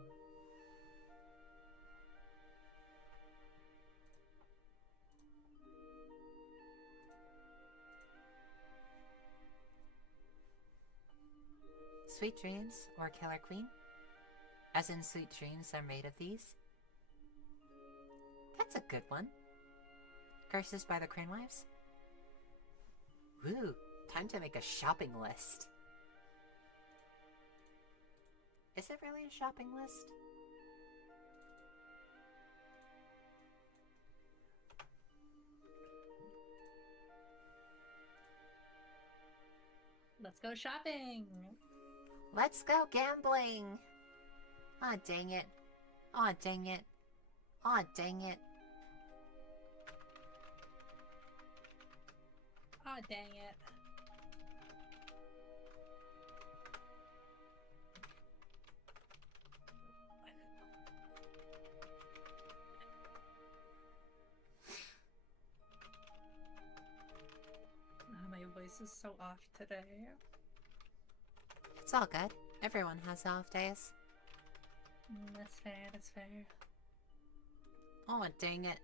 Sweet dreams, or Killer Queen? As in sweet dreams are made of these? That's a good one. Curses by the Cranewives? Woo, time to make a shopping list. Is it really a shopping list? Let's go shopping! Let's go gambling! Aw, dang it. Aw, dang it. Aw, dang it. Aw, dang it. My voice is so off today. It's all good. Everyone has off days. That's fair, that's fair. Aw, dang it.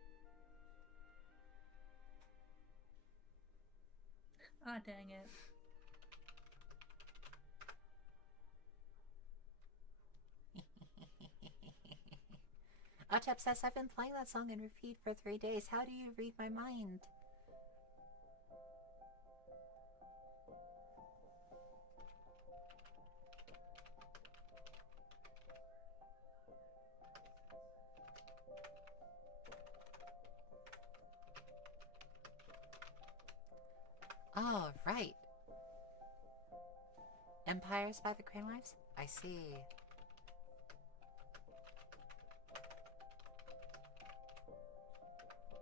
Aw, dang it. Otep says, I've been playing that song in repeat for 3 days. How do you read my mind? Oh, right. Empires by the Cranewives? I see.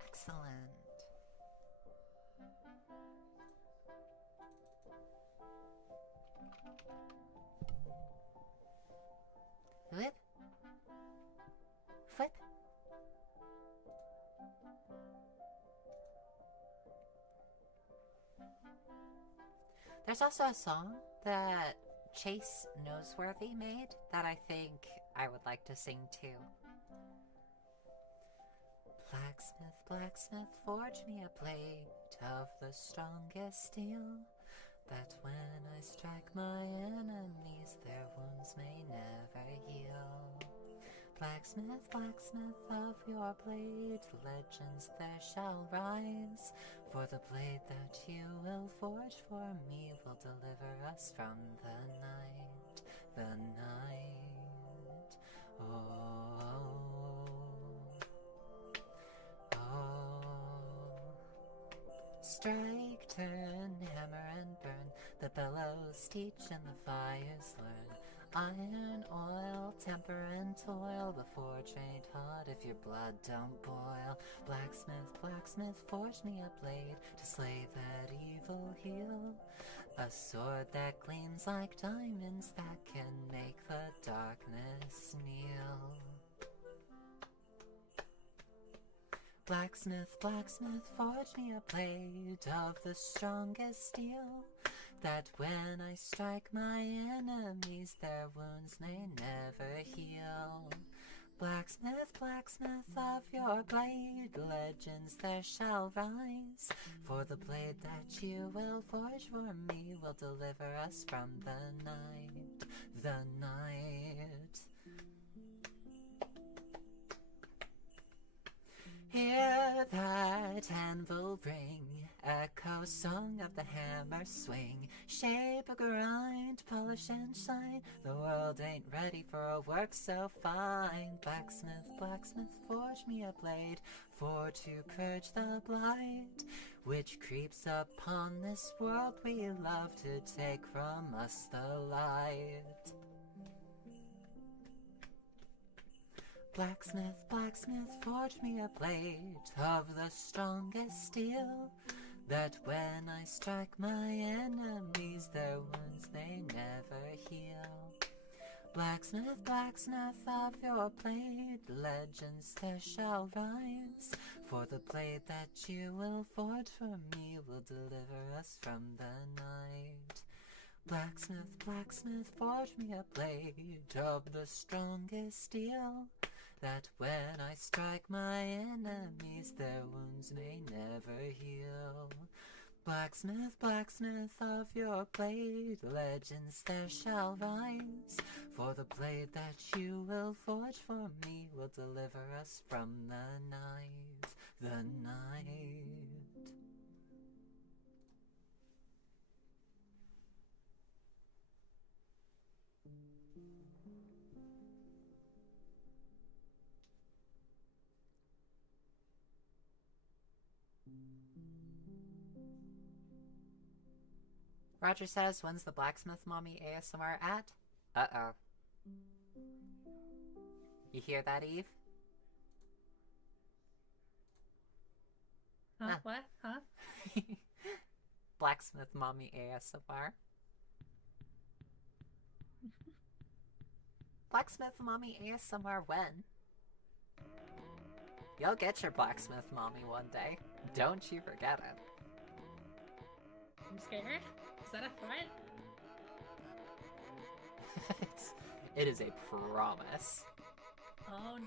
Excellent. Flip? Flip? There's also a song that Chase Noseworthy made that I think I would like to sing too. Blacksmith, blacksmith, forge me a blade of the strongest steel, that when I strike my enemies, their wounds may never heal. Blacksmith, blacksmith, of your blade, legends there shall rise, for the blade that you will forge for me will deliver us from the night, the night. Oh, oh. Strike, turn, hammer and burn, the bellows teach and the fires learn. Iron, oil, temper and toil, the forge ain't hot if your blood don't boil. Blacksmith, blacksmith, forge me a blade to slay that evil heel, a sword that gleams like diamonds that can make the darkness kneel. Blacksmith, blacksmith, forge me a blade of the strongest steel, that when I strike my enemies, their wounds may never heal. Blacksmith, blacksmith, of your blade, legends there shall rise, for the blade that you will forge for me will deliver us from the night, the night. Hear that anvil ring, echo song of the hammer swing, shape a grind, polish and shine, the world ain't ready for a work so fine. Blacksmith, blacksmith, forge me a blade, for to purge the blight, which creeps upon this world we love to take from us the light. Blacksmith, blacksmith, forge me a blade of the strongest steel, that when I strike my enemies, their wounds may never heal. Blacksmith, blacksmith, of your blade, legends there shall rise, for the blade that you will forge for me will deliver us from the night. Blacksmith, blacksmith, forge me a blade of the strongest steel, that when I strike my enemies, their wounds may never heal. Blacksmith, blacksmith of your blade, legends there shall rise. For the blade that you will forge for me will deliver us from the night, the night. Roger says, when's the blacksmith mommy ASMR at? Uh-oh. You hear that, Eve? Huh? Ah. What? Huh? Blacksmith mommy ASMR. Blacksmith mommy ASMR when? You'll get your blacksmith mommy one day. Don't you forget it. I'm scared. Is that a threat? It is a promise. Oh no.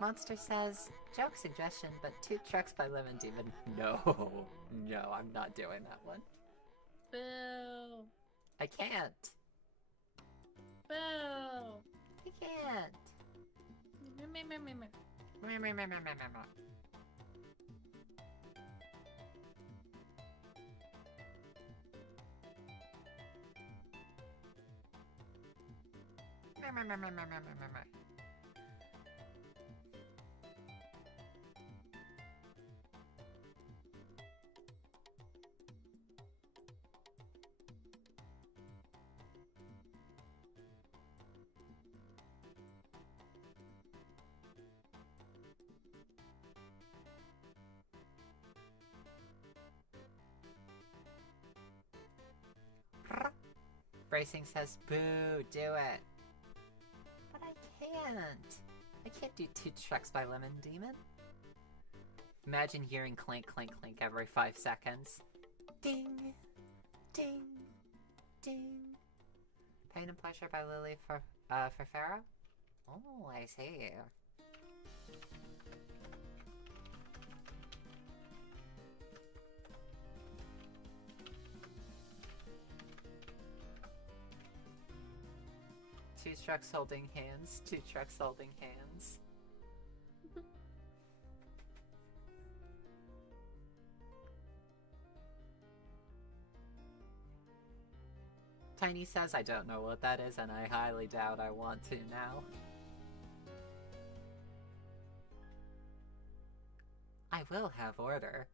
Monster says, joke suggestion, but 2 Trucks by Lemon Demon. No, no, I'm not doing that one. Boo. I can't. Boo. I can't. Bracing says, boo, do it. But I can't. I can't do 2 Trucks by Lemon Demon. Imagine hearing clink, clink, clink every 5 seconds. Ding, ding, ding. Pain and Pleasure by Lily for Pharaoh? Oh, I see. Two trucks holding hands, 2 trucks holding hands. Tiny says I don't know what that is, and I highly doubt I want to now. I will have order.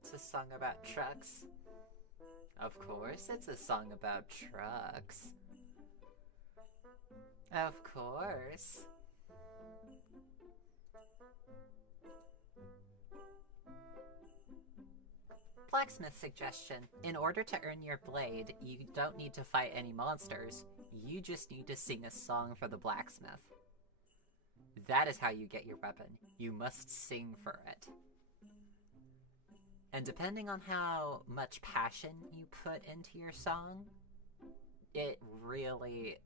It's a song about trucks. Of course, it's a song about trucks. Of course. Blacksmith suggestion. In order to earn your blade, you don't need to fight any monsters. You just need to sing a song for the blacksmith. That is how you get your weapon. You must sing for it. And depending on how much passion you put into your song, it really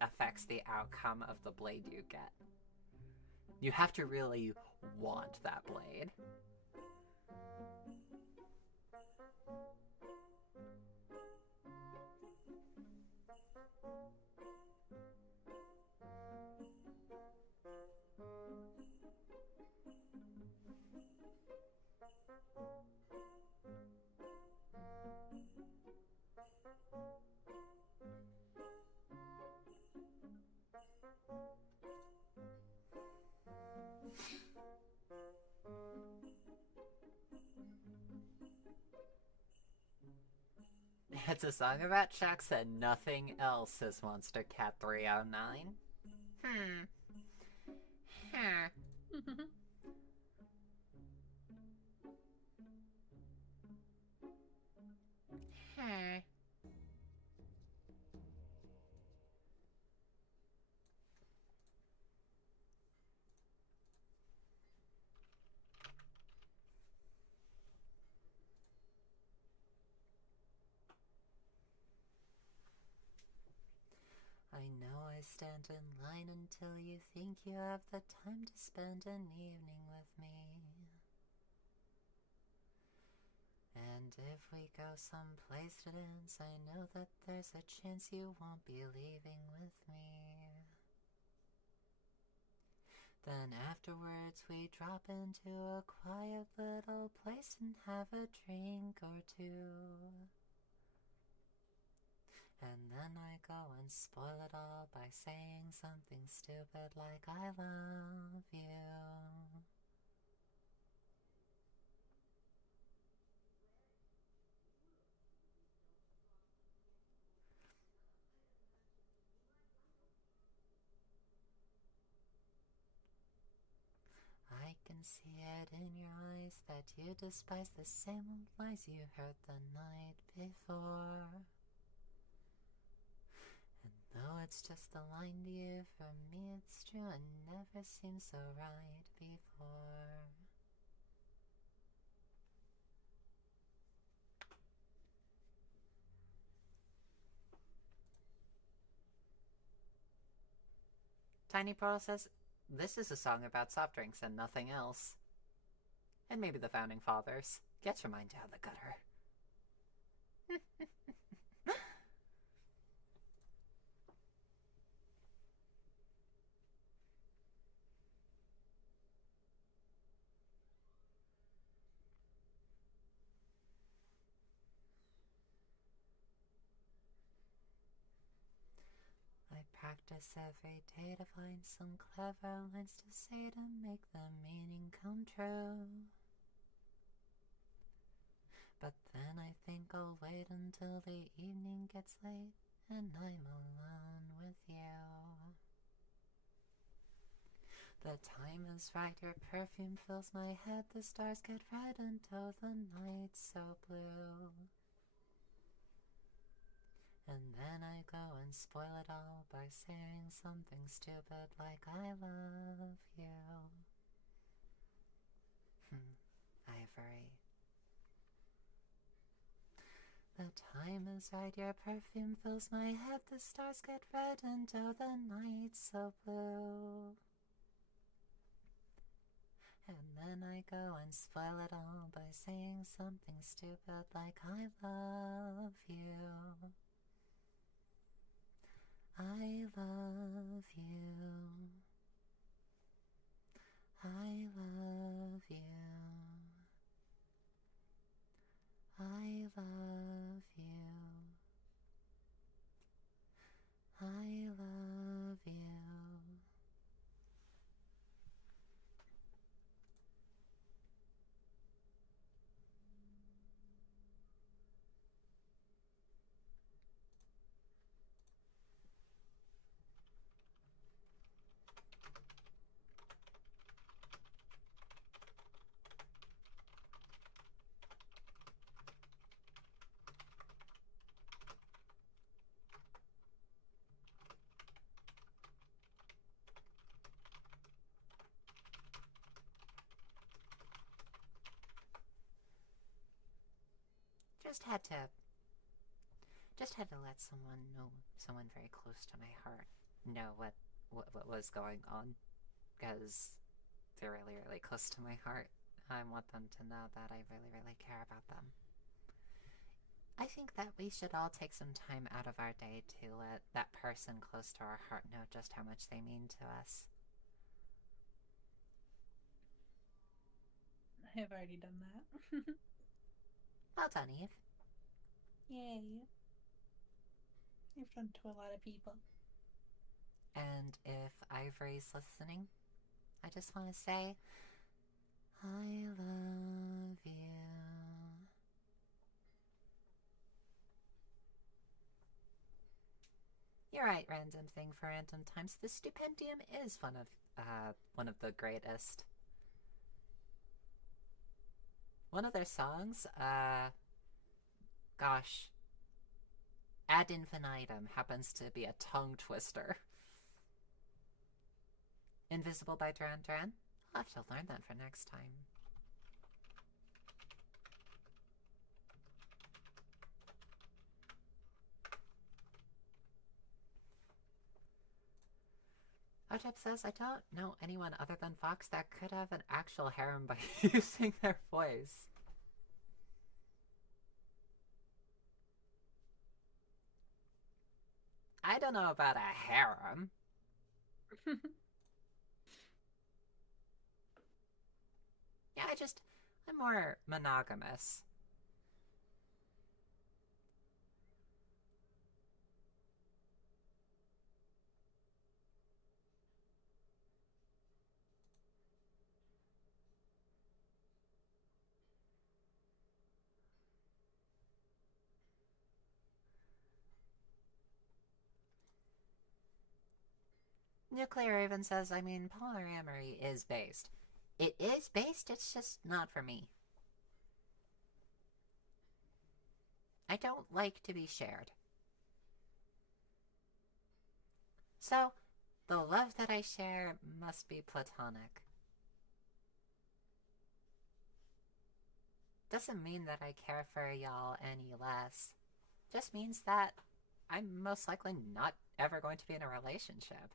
affects the outcome of the blade you get. You have to really want that blade. It's a song about trucks and nothing else, says Monster Cat 309. stand in line until you think you have the time to spend an evening with me. And if we go someplace to dance, I know that there's a chance you won't be leaving with me. Then afterwards we drop into a quiet little place and have a drink or two. And then I go and spoil it all by saying something stupid like I love you. I can see it in your eyes that you despise the same old lies you heard the night before. And though it's just a line to you, for me it's true and never seemed so right before. Tiny Pearl says, this is a song about soft drinks and nothing else. And maybe the Founding Fathers. Get your mind out of the gutter. I practice every day to find some clever lines to say to make the meaning come true. But then I think I'll wait until the evening gets late and I'm alone with you. The time is right, your perfume fills my head, the stars get red and oh, the night's so blue. And then I go and spoil it all by saying something stupid like I love you. Ivory. The time is right, your perfume fills my head, the stars get red and oh, the night's so blue. And then I go and spoil it all by saying something stupid like I love you. I love you. I love you. I love you. I love you. Just had to let someone very close to my heart know what was going on, because they're really, really close to my heart. I want them to know that I really, really care about them. I think that we should all take some time out of our day to let that person close to our heart know just how much they mean to us. I have already done that. Well done, Eve. Yay. I've done to a lot of people. And if Ivory's listening, I just want to say, I love you. You're right, random thing for random times. The Stipendium is one of the greatest. One of their songs, gosh, Ad Infinitum happens to be a tongue twister. Invisible by Duran Duran? I'll have to learn that for next time. Otep says, I don't know anyone other than Fox that could have an actual harem by using their voice. I don't know about a harem. Yeah, I'm more monogamous. Nuclear Raven says, I mean, polyamory is based. It is based, it's just not for me. I don't like to be shared. So, the love that I share must be platonic. Doesn't mean that I care for y'all any less. Just means that I'm most likely not ever going to be in a relationship.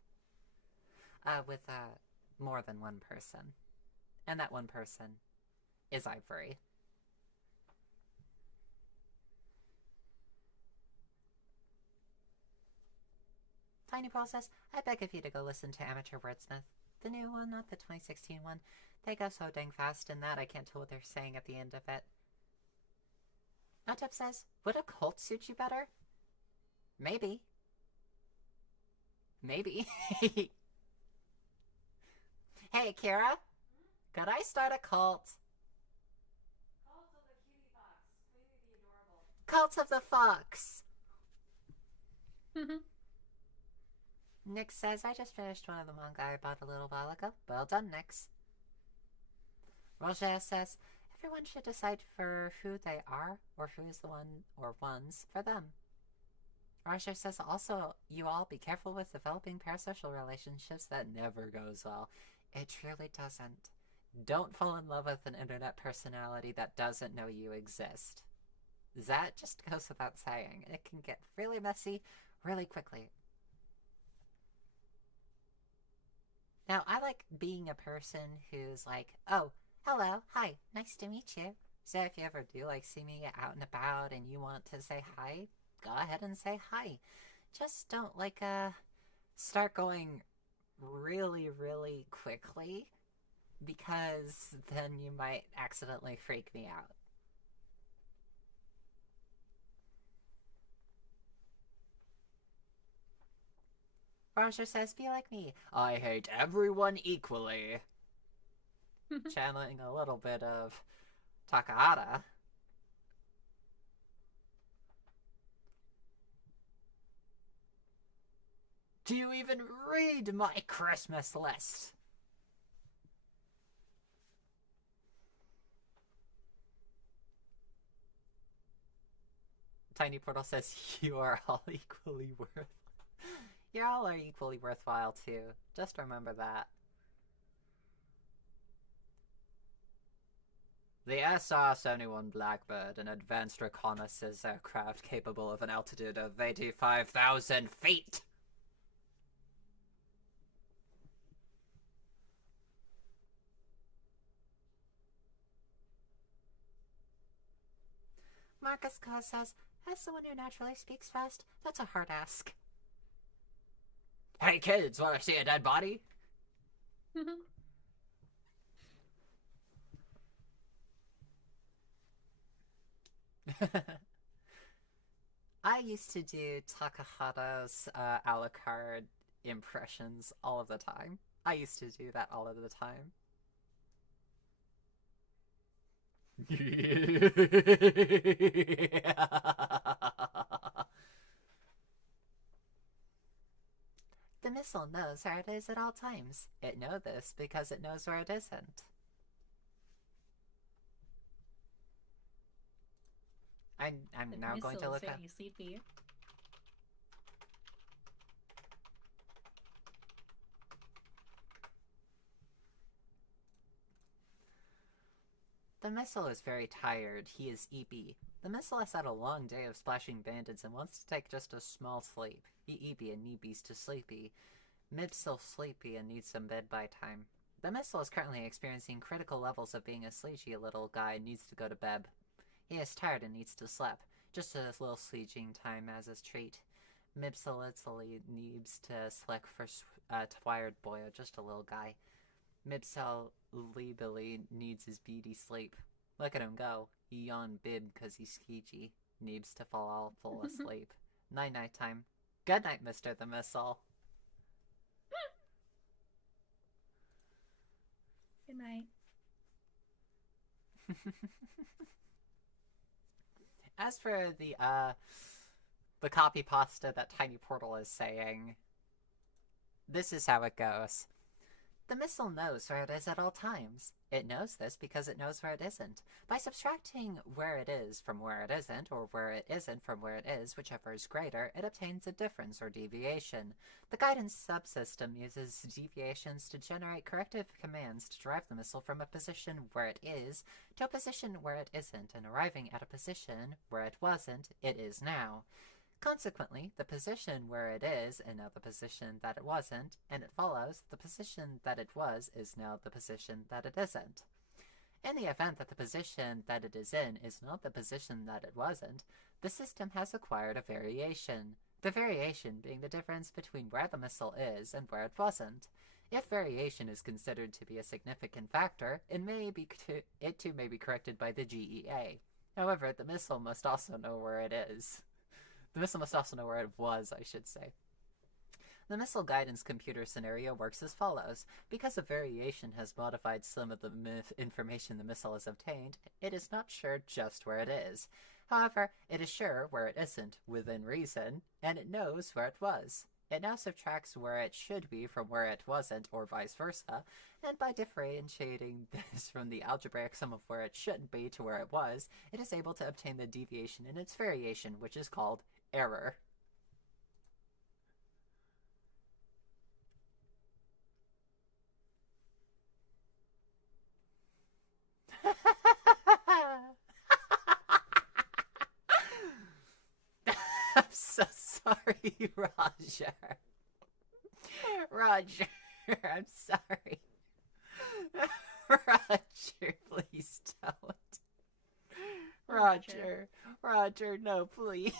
With more than one person. And that one person is Ivory. Tiny Pearl says, I beg of you to go listen to Amateur Wordsmith. The new one, not the 2016 one. They go so dang fast in that I can't tell what they're saying at the end of it. Notep says, would a cult suit you better? Maybe. Maybe. Hey, Kira? Could I start a cult? Cult of the Cutiefox. Maybe be adorable. Cult of the Fox! Nick says, I just finished one of the manga I bought a little while ago. Well done, Nix. Roger says, everyone should decide for who they are, or who is the one or ones for them. Roger says, also, you all be careful with developing parasocial relationships. That never goes well. It truly doesn't. Don't fall in love with an internet personality that doesn't know you exist. That just goes without saying. It can get really messy really quickly. Now, I like being a person who's like, oh, hello, hi, nice to meet you. So if you ever do like see me out and about and you want to say hi, go ahead and say hi. Just don't like start going really, really quickly, because then you might accidentally freak me out. Roger says, be like me. I hate everyone equally. Channeling a little bit of Takahata. Do you even read my Christmas list? Tiny Portal says, you are all equally worth. You all are equally worthwhile too. Just remember that. The SR-71 Blackbird, an advanced reconnaissance aircraft capable of an altitude of 85,000 feet. Marcus Cause says, as someone who naturally speaks fast, that's a hard ask. Hey kids, wanna see a dead body? I used to do Takahata's Alucard impressions all of the time. I used to do that all of the time. The missile knows where it is at all times. It knows this because it knows where it isn't. I'm now going to look up. Sleepy. The missile is very tired. He is eepy. The missile has had a long day of splashing bandits and wants to take just a small sleep. He eepy and neepies to sleepy. Mib's still sleepy and needs some bed-by time. The missile is currently experiencing critical levels of being a sleepy little guy and needs to go to bed. He is tired and needs to sleep, just a little sleeping time as his treat. Mib Solitally needs to slick for tired boy, just a little guy. Mib Billy needs his beady sleep. Look at him go. He yawn bib cause he's skeegy. Needs to fall all full asleep. Night time. Good night, Mr. the Missile. Good night. As for the copy pasta that Tiny Portal is saying, this is how it goes. The missile knows where it is at all times. It knows this because it knows where it isn't. By subtracting where it is from where it isn't, or where it isn't from where it is, whichever is greater, it obtains a difference or deviation. The guidance subsystem uses deviations to generate corrective commands to drive the missile from a position where it is to a position where it isn't, and arriving at a position where it wasn't, it is now. Consequently, the position where it is is now the position that it wasn't, and it follows the position that it was is now the position that it isn't. In the event that the position that it is in is not the position that it wasn't, the system has acquired a variation, the variation being the difference between where the missile is and where it wasn't. If variation is considered to be a significant factor, it too may be corrected by the GEA. However, the missile must also know where it is. The missile must also know where it was, I should say. The missile guidance computer scenario works as follows. Because a variation has modified some of the information the missile has obtained, it is not sure just where it is. However, it is sure where it isn't, within reason, and it knows where it was. It now subtracts where it should be from where it wasn't, or vice versa, and by differentiating this from the algebraic sum of where it shouldn't be to where it was, it is able to obtain the deviation in its variation, which is called error. I'm so sorry, Roger. Roger, I'm sorry. Roger, please don't. Roger, no, please.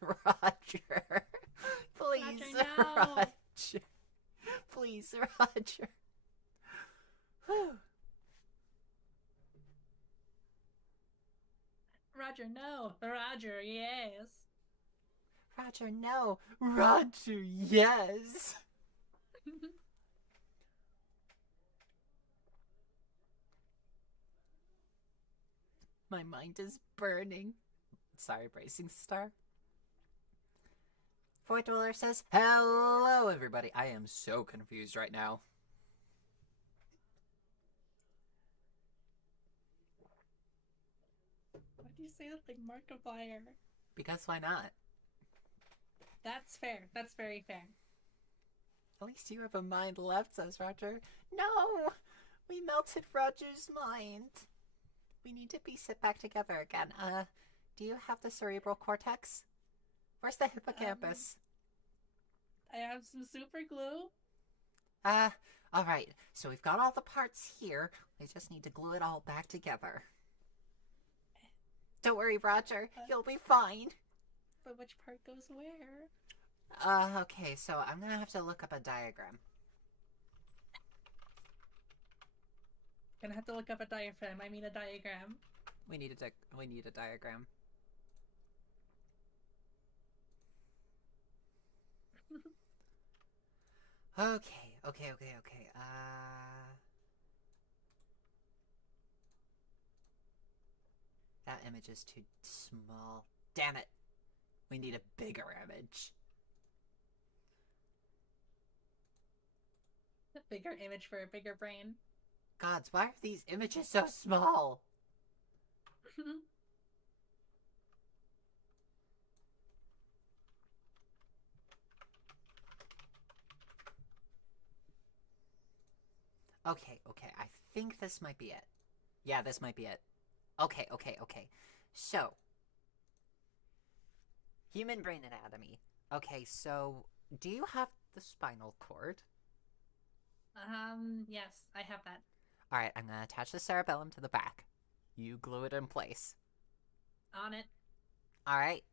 Roger. Please, Roger, no. Roger. Please, Roger. Whew. Roger, no. Roger, yes. Roger, no. Roger, yes. My mind is burning. Sorry, Bracing Star. Void Dweller says, hello, everybody. I am so confused right now. Why do you say it like Markiplier? Because why not? That's fair. That's very fair. At least you have a mind left, says Roger. No! We melted Roger's mind. We need to be sit back together again. Do you have the cerebral cortex? Where's the hippocampus? I have some super glue. Alright. So we've got all the parts here. We just need to glue it all back together. Don't worry, Roger. You'll be fine. But which part goes where? Okay, so I'm gonna have to look up a diagram. Gonna have to look up a diaphragm. I mean a diagram. We need a diagram. Okay. That image is too small. Damn it! We need a bigger image. A bigger image for a bigger brain. Gods, why are these images so small? Okay, I think this might be it. Yeah, this might be it. Okay. So, human brain anatomy. Okay, so, do you have the spinal cord. Yes, I have that. Alright, I'm gonna attach the cerebellum to the back. You glue it in place. On it. Alright?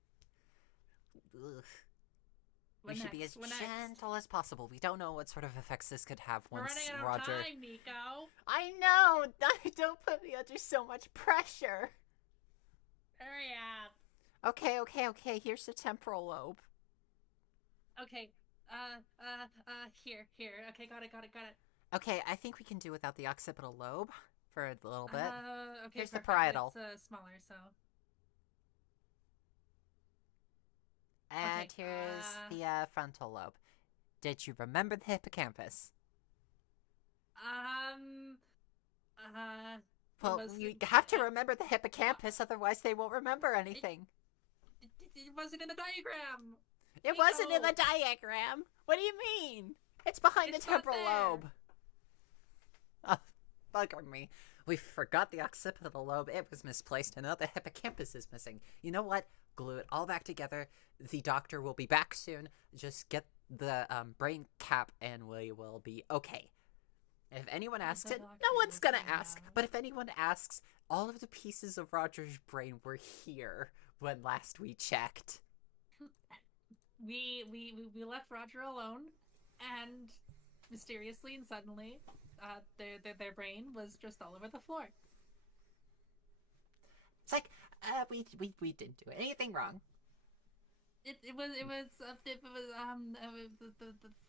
We What should be next? as What next? gentle as possible. We don't know what sort of effects this could have We're once running out of Roger... time, Nico. I know! Don't put me under so much pressure! Hurry up. Okay, here's the temporal lobe. Okay. Here. Okay, got it. Okay, I think we can do without the occipital lobe for a little bit. Okay, Here's the perfect. parietal. It's smaller, so. And Okay, here's the frontal lobe. Did you remember the hippocampus? Well, you have to remember the hippocampus, otherwise they won't remember anything. It wasn't in the diagram. It wasn't in the diagram. What do you mean? It's behind the temporal lobe. Oh, bugger me. We forgot the occipital lobe. It was misplaced, and now the hippocampus is missing. You know what? Glue it all back together. The doctor will be back soon. Just get the brain cap, and we will be okay. If anyone asks it, no one's gonna ask. But if anyone asks, all of the pieces of Roger's brain were here when last we checked. We left Roger alone, and mysteriously and suddenly, their brain was just all over the floor. It's like, we didn't do anything wrong. It was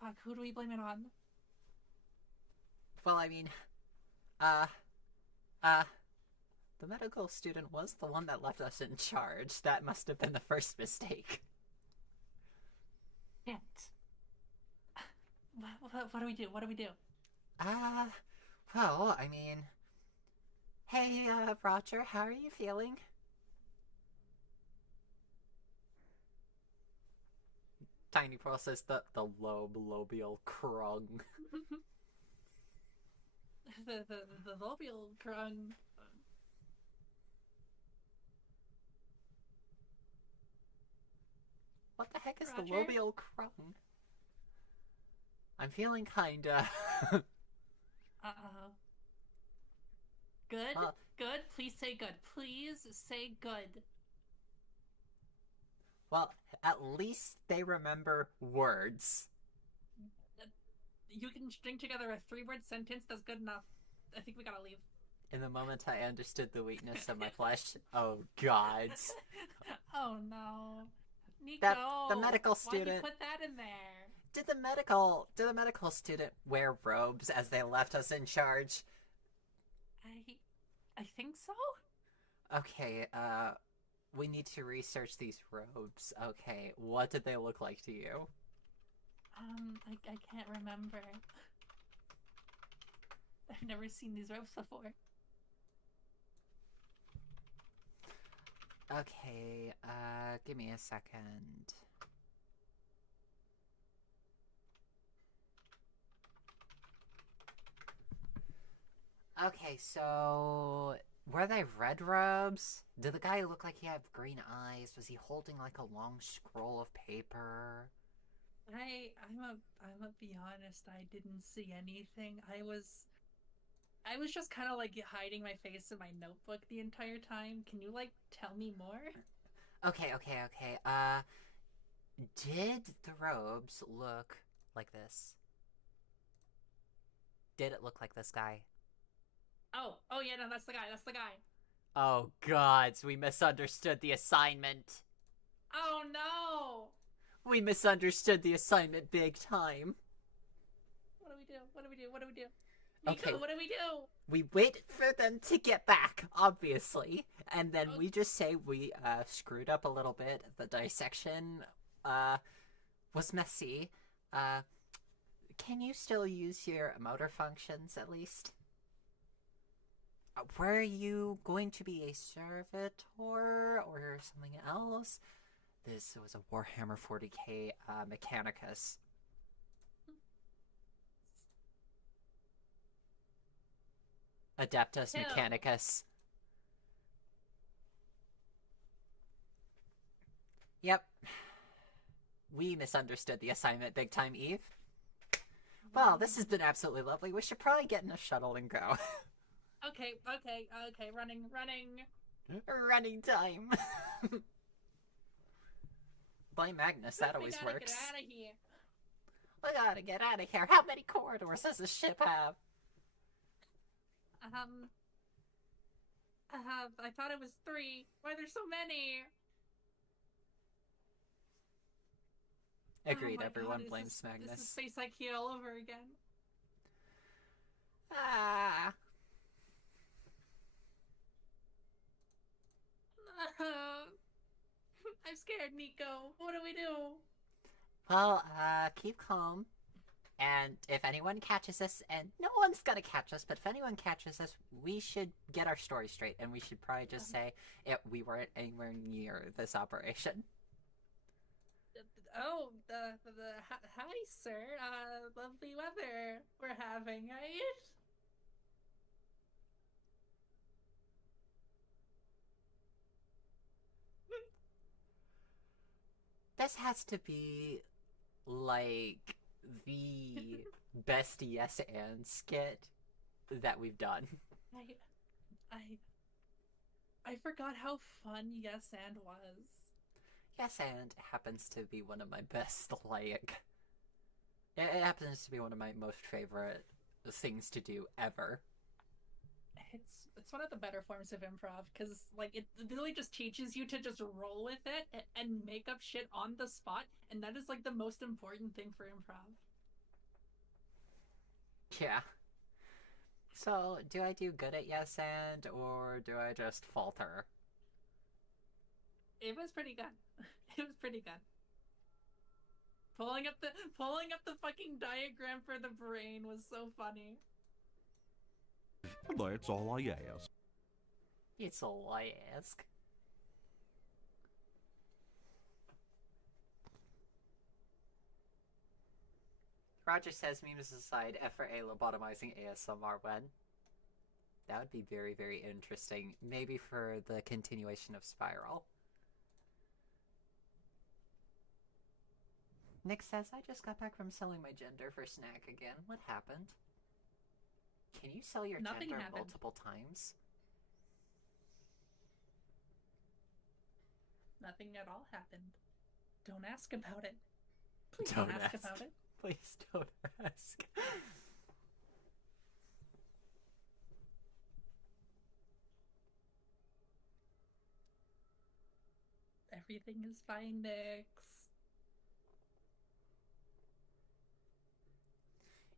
fuck. Who do we blame it on? Well, I mean, the medical student was the one that left us in charge. That must have been the first mistake. Shit. What do we do? What do we do? Well, I mean... Hey, Roger, how are you feeling? Tiny Pearl says the lobial crung. the lobial crung. What the heck is Roger? the lobial crung? I'm feeling kinda... Uh-oh. Good? Good? Please say good. Please say good. Well, at least they remember words. You can string together a 3-word sentence. That's good enough. I think we gotta leave. In the moment I understood the weakness of my flesh. Oh, gods. Oh, no. Nico, The medical student... why'd you put that in there? Did the medical student wear robes as they left us in charge? I think so? Okay, we need to research these robes. Okay, what did they look like to you? I can't remember. I've never seen these robes before. Okay, give me a second. Okay, so... Were they red robes? Did the guy look like he had green eyes? Was he holding like a long scroll of paper? I'm be honest, I didn't see anything. I was just kind of like hiding my face in my notebook the entire time. Can you like tell me more? Okay. Did the robes look like this? Did it look like this guy? Oh yeah, no, that's the guy. Oh gods, we misunderstood the assignment. Oh no! We misunderstood the assignment big time. What do we do? Okay. Nico, what do we do? We wait for them to get back, obviously, and then we just say we screwed up a little bit. The dissection was messy. Can you still use your motor functions at least? Were you going to be a servitor or something else? This was a Warhammer 40k Mechanicus. Adeptus Mechanicus. Yep. We misunderstood the assignment big time, Eve. Well, this has been absolutely lovely. We should probably get in a shuttle and go. Okay, running. Running time. Blame Magnus, that always We gotta works. get out of here. We gotta get out of here. How many corridors does this ship have? I thought it was 3. Why there's so many? Agreed, Oh my everyone God, blames Magnus. This is Space IQ all over again. Ah. I'm scared, Nico. What do we do? Well, keep calm. And if anyone catches us, and no one's gonna catch us, but if anyone catches us, we should get our story straight, and we should probably just say we weren't anywhere near this operation. Oh, hi, sir. Lovely weather we're having, right? This has to be, like, the best yes and skit that we've done. I forgot how fun Yes and was. Yes and happens to be one of my best, like... It happens to be one of my most favorite things to do ever. It's one of the better forms of improv, because, like, it really just teaches you to just roll with it and make up shit on the spot, and that is, like, the most important thing for improv. Yeah. So, do I do good at yes and, or do I just falter? It was pretty good. It was pretty good. Pulling up the fucking diagram for the brain was so funny. That's all I ask. It's all I ask. Roger says, memes aside, FRA lobotomizing ASMR when? That would be very, very interesting. Maybe for the continuation of Spiral. Nick says, I just got back from selling my gender for snack again. What happened? Can you sell your Nothing gender happened. multiple times? Nothing at all happened. Don't ask about it. Please Don't don't ask ask. about it. Please don't ask. Everything is fine, Nix.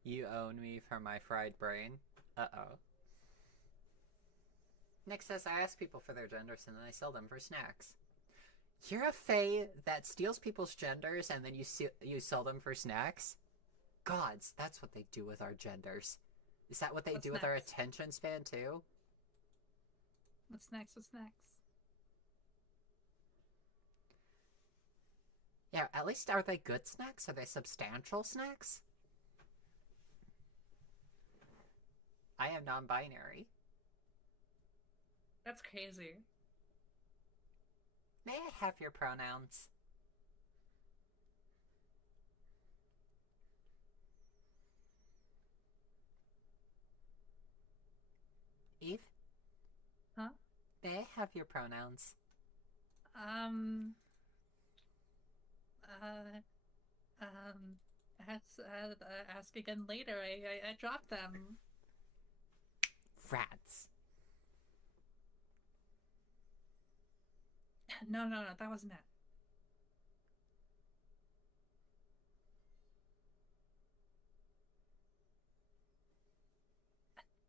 You own me for my fried brain? Uh-oh. Nick says, I ask people for their genders and then I sell them for snacks. You're a fae that steals people's genders and then you sell them for snacks? Gods, that's what they do with our genders. Is that what they What's do with our next? attention span too? What's next? What's next? Yeah, at least are they good snacks? Are they substantial snacks? I am non-binary. That's crazy. May I have your pronouns? Eve? Huh? May I have your pronouns? Um. Ask again later. I dropped them. Rats. No, that wasn't it.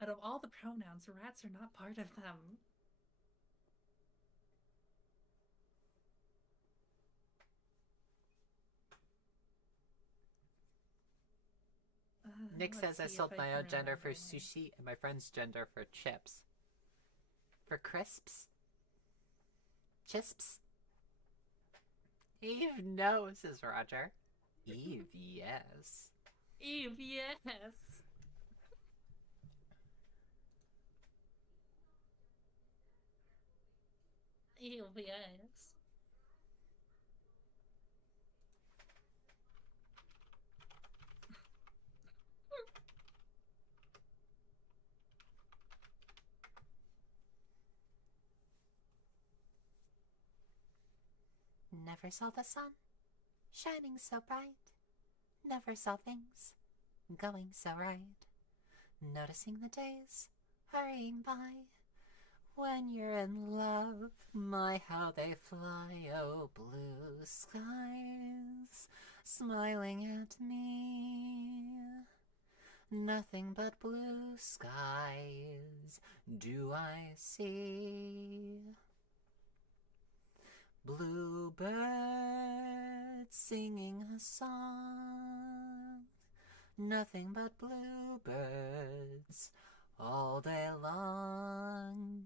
Out of all the pronouns, rats are not part of them. Nick Let's says I see sold if my can own gender for remember. sushi and my friend's gender for chips. For crisps? Chisps? Eve knows, says Roger. Eve, yes. Eve, yes. Eve, yes. Never saw the sun shining so bright. Never saw things going so right. Noticing the days hurrying by. When you're in love, my how they fly. Oh, blue skies smiling at me. Nothing but blue skies do I see. Bluebirds singing a song. Nothing but bluebirds all day long.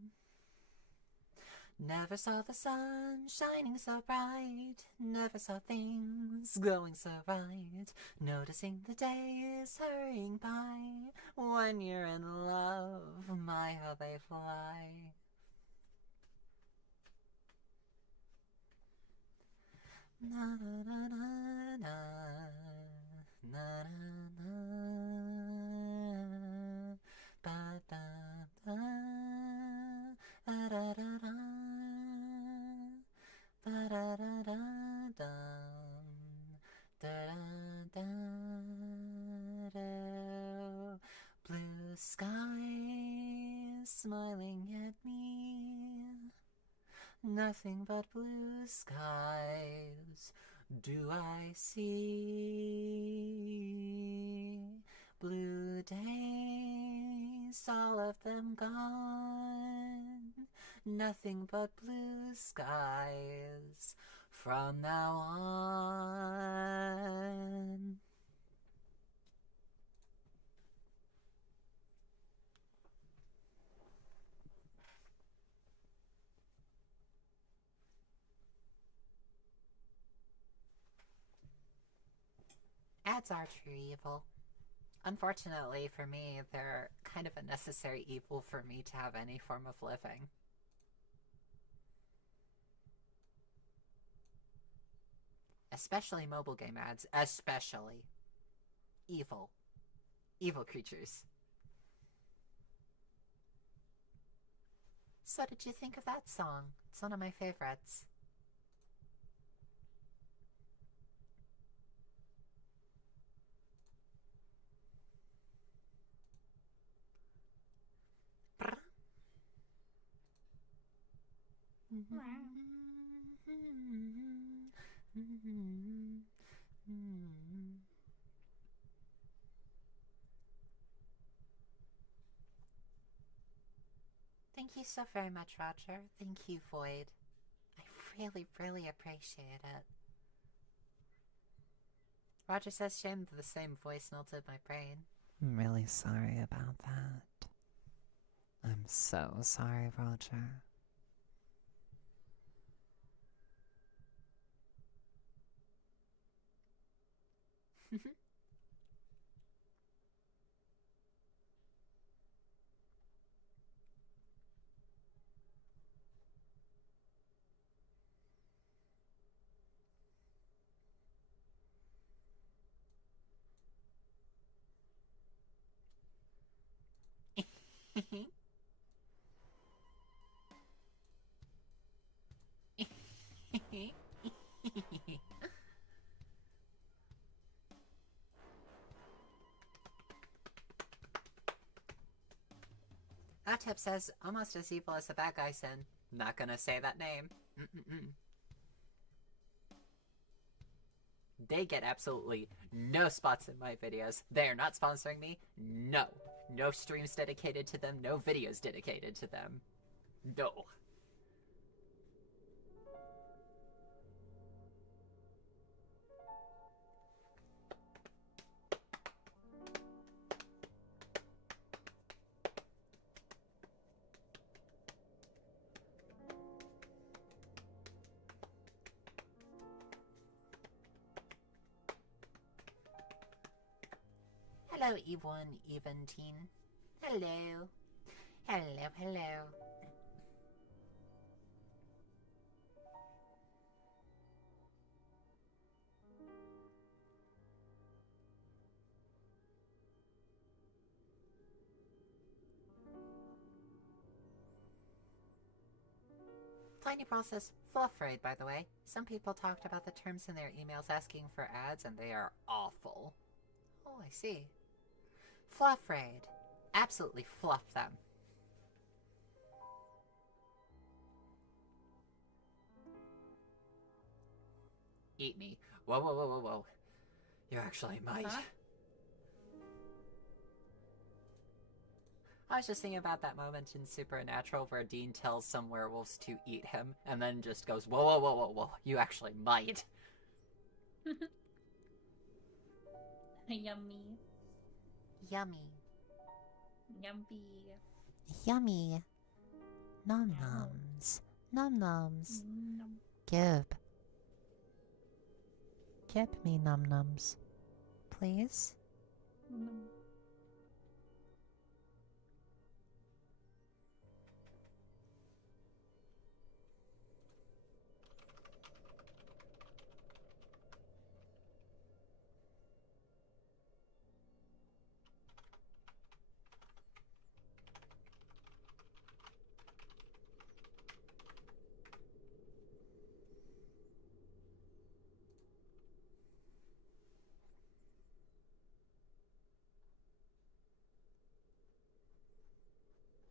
Never saw the sun shining so bright. Never saw things going so right. Noticing the days hurrying by. When you're in love, my how they fly. Na na na na na na na ba da da ba da da da ba da da da dum da da da. Blue skies smiling at me. Nothing but blue skies do I see. Blue days, all of them gone. Nothing but blue skies from now on. Ads are true evil. Unfortunately for me, they're kind of a necessary evil for me to have any form of living. Especially mobile game ads. Especially. Evil. Evil creatures. So did you think of that song? It's one of my favorites. Thank you so very much, Roger. Thank you, Void. I really, really appreciate it. Roger says, shame that the same voice melted my brain. I'm really sorry about that. I'm so sorry, Roger. Atip says, almost as evil as the bad guy sin. Not gonna say that name. They get absolutely no spots in my videos. They are not sponsoring me. No. No streams dedicated to them. No videos dedicated to them. No. Hello, Eve1, Eventine. Hello. Hello, hello. Tiny Brawl says, fluff raid, by the way. Some people talked about the terms in their emails asking for ads, and they are awful. Oh, I see. Fluff raid. Absolutely fluff them. Eat me. Whoa, whoa, whoa, whoa, whoa. You actually might. Huh? I was just thinking about that moment in Supernatural where Dean tells some werewolves to eat him, and then just goes, whoa, whoa, whoa, whoa, whoa, you actually might. Yummy. Yummy. Yummy. Yummy. Nom noms. Nom noms. Nom. Give. Give me nom noms. Please? Nom.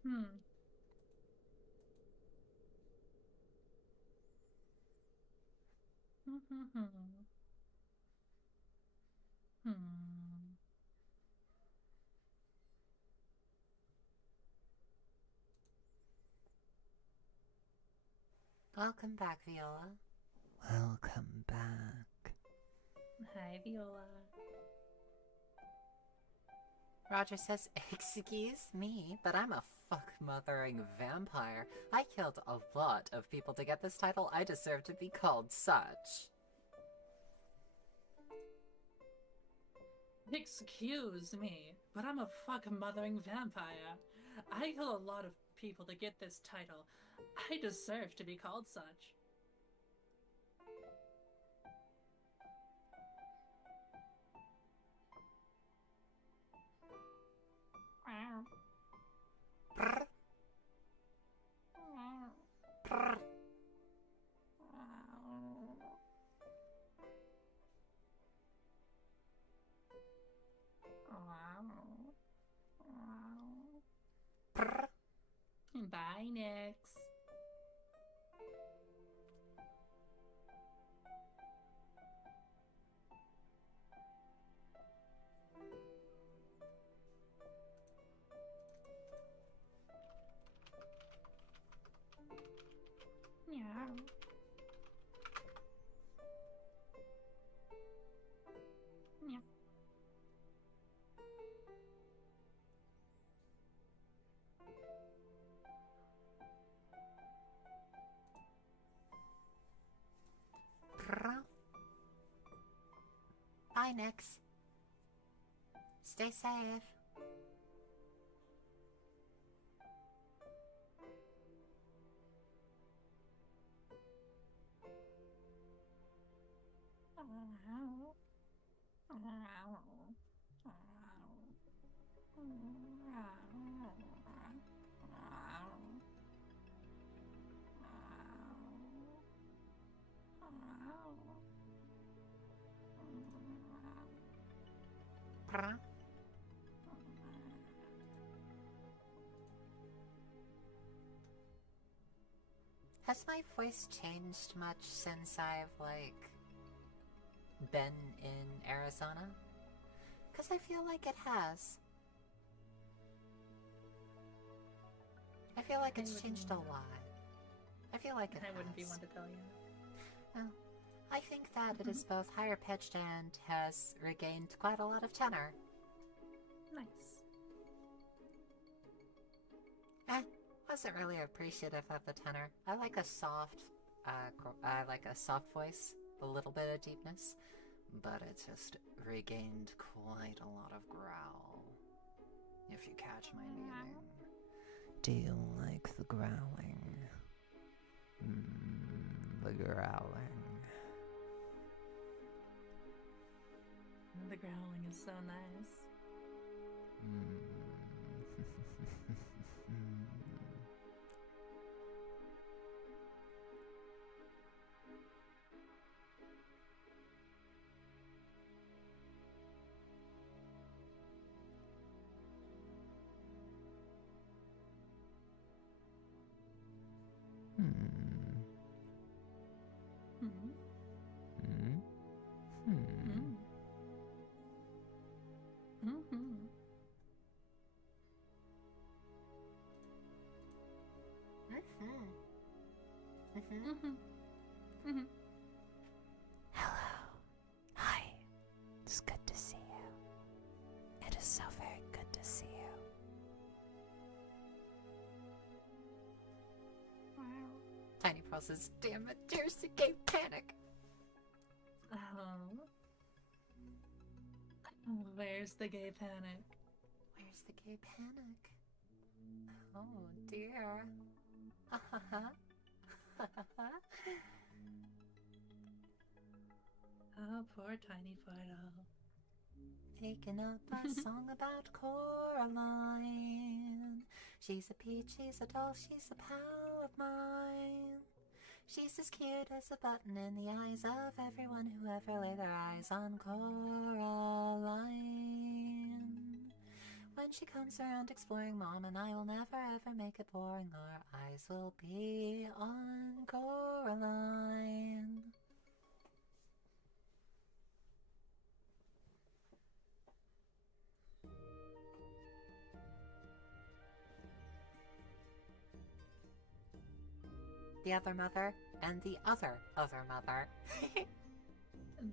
Hmm. Hmm. Welcome back, Viola. Welcome back. Hi, Viola. Roger says, excuse me, but I'm a fuck-mothering vampire. I killed a lot of people to get this title. I deserve to be called such. Excuse me, but I'm a fuck-mothering vampire. I kill a lot of people to get this title. I deserve to be called such. Brr, brr. Brr. Bye, Nix. Meow. Meow. Brr. Bye, Nix. Stay safe. Brr. Has my voice changed much since I've, like, been in Arizona? 'Cause I feel like it has. I feel like it's changed a lot. I feel like it I has. wouldn't be one to tell you. Well, I think that it is both higher pitched and has regained quite a lot of tenor. Nice. Wasn't really appreciative of the tenor. I like a soft, voice, a little bit of deepness, but it just regained quite a lot of growl. If you catch my meaning. Do you like the growling? The growling. The growling is so nice. Hello. Hi. It's good to see you. It is so very good to see you. Tiny Pearl says, damn it, there's the gay panic. Oh. Where's the gay panic? Where's the gay panic? Oh dear. Oh, poor tiny Fido. Taking up a song about Coraline. She's a peach, she's a doll, she's a pal of mine. She's as cute as a button in the eyes of everyone who ever laid their eyes on Coraline. When she comes around exploring Mom and I will never ever make it boring. Our eyes will be on Coraline. The other mother and the other mother.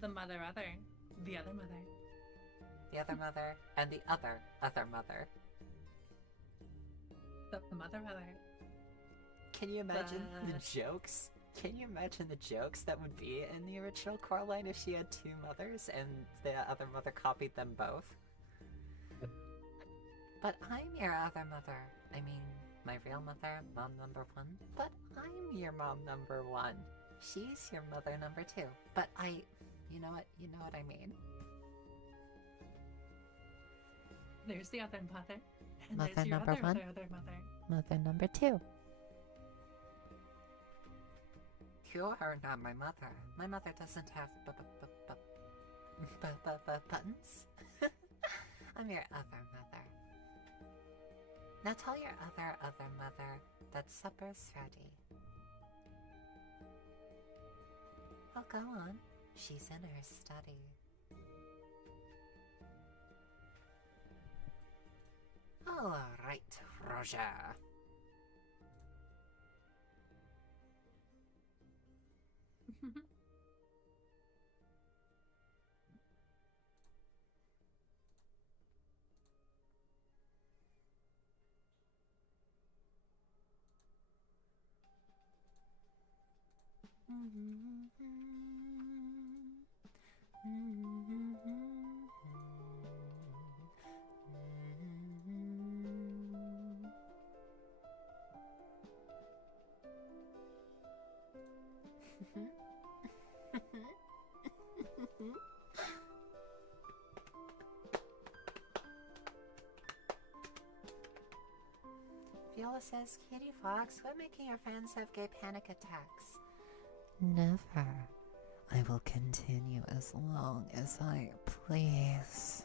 The mother. The other mother. The other mother and the other mother. The mother. Can you imagine the jokes? Can you imagine the jokes that would be in the original Coraline if she had two mothers and the other mother copied them both? But I'm your other mother. I mean, my real mother, mom number 1. But I'm your mom number 1. She's your mother number 2. But you know what I mean. There's the other mother. And Mother there's your number other 1. Other mother. Mother number 2. You are not my mother. My mother doesn't have buttons. I'm your other mother. Now tell your other mother that supper's ready. Oh, go on. She's in her study. All right, Roger. Viola says, Cutiefox, quit making your fans have gay panic attacks. Never. I will continue as long as I please.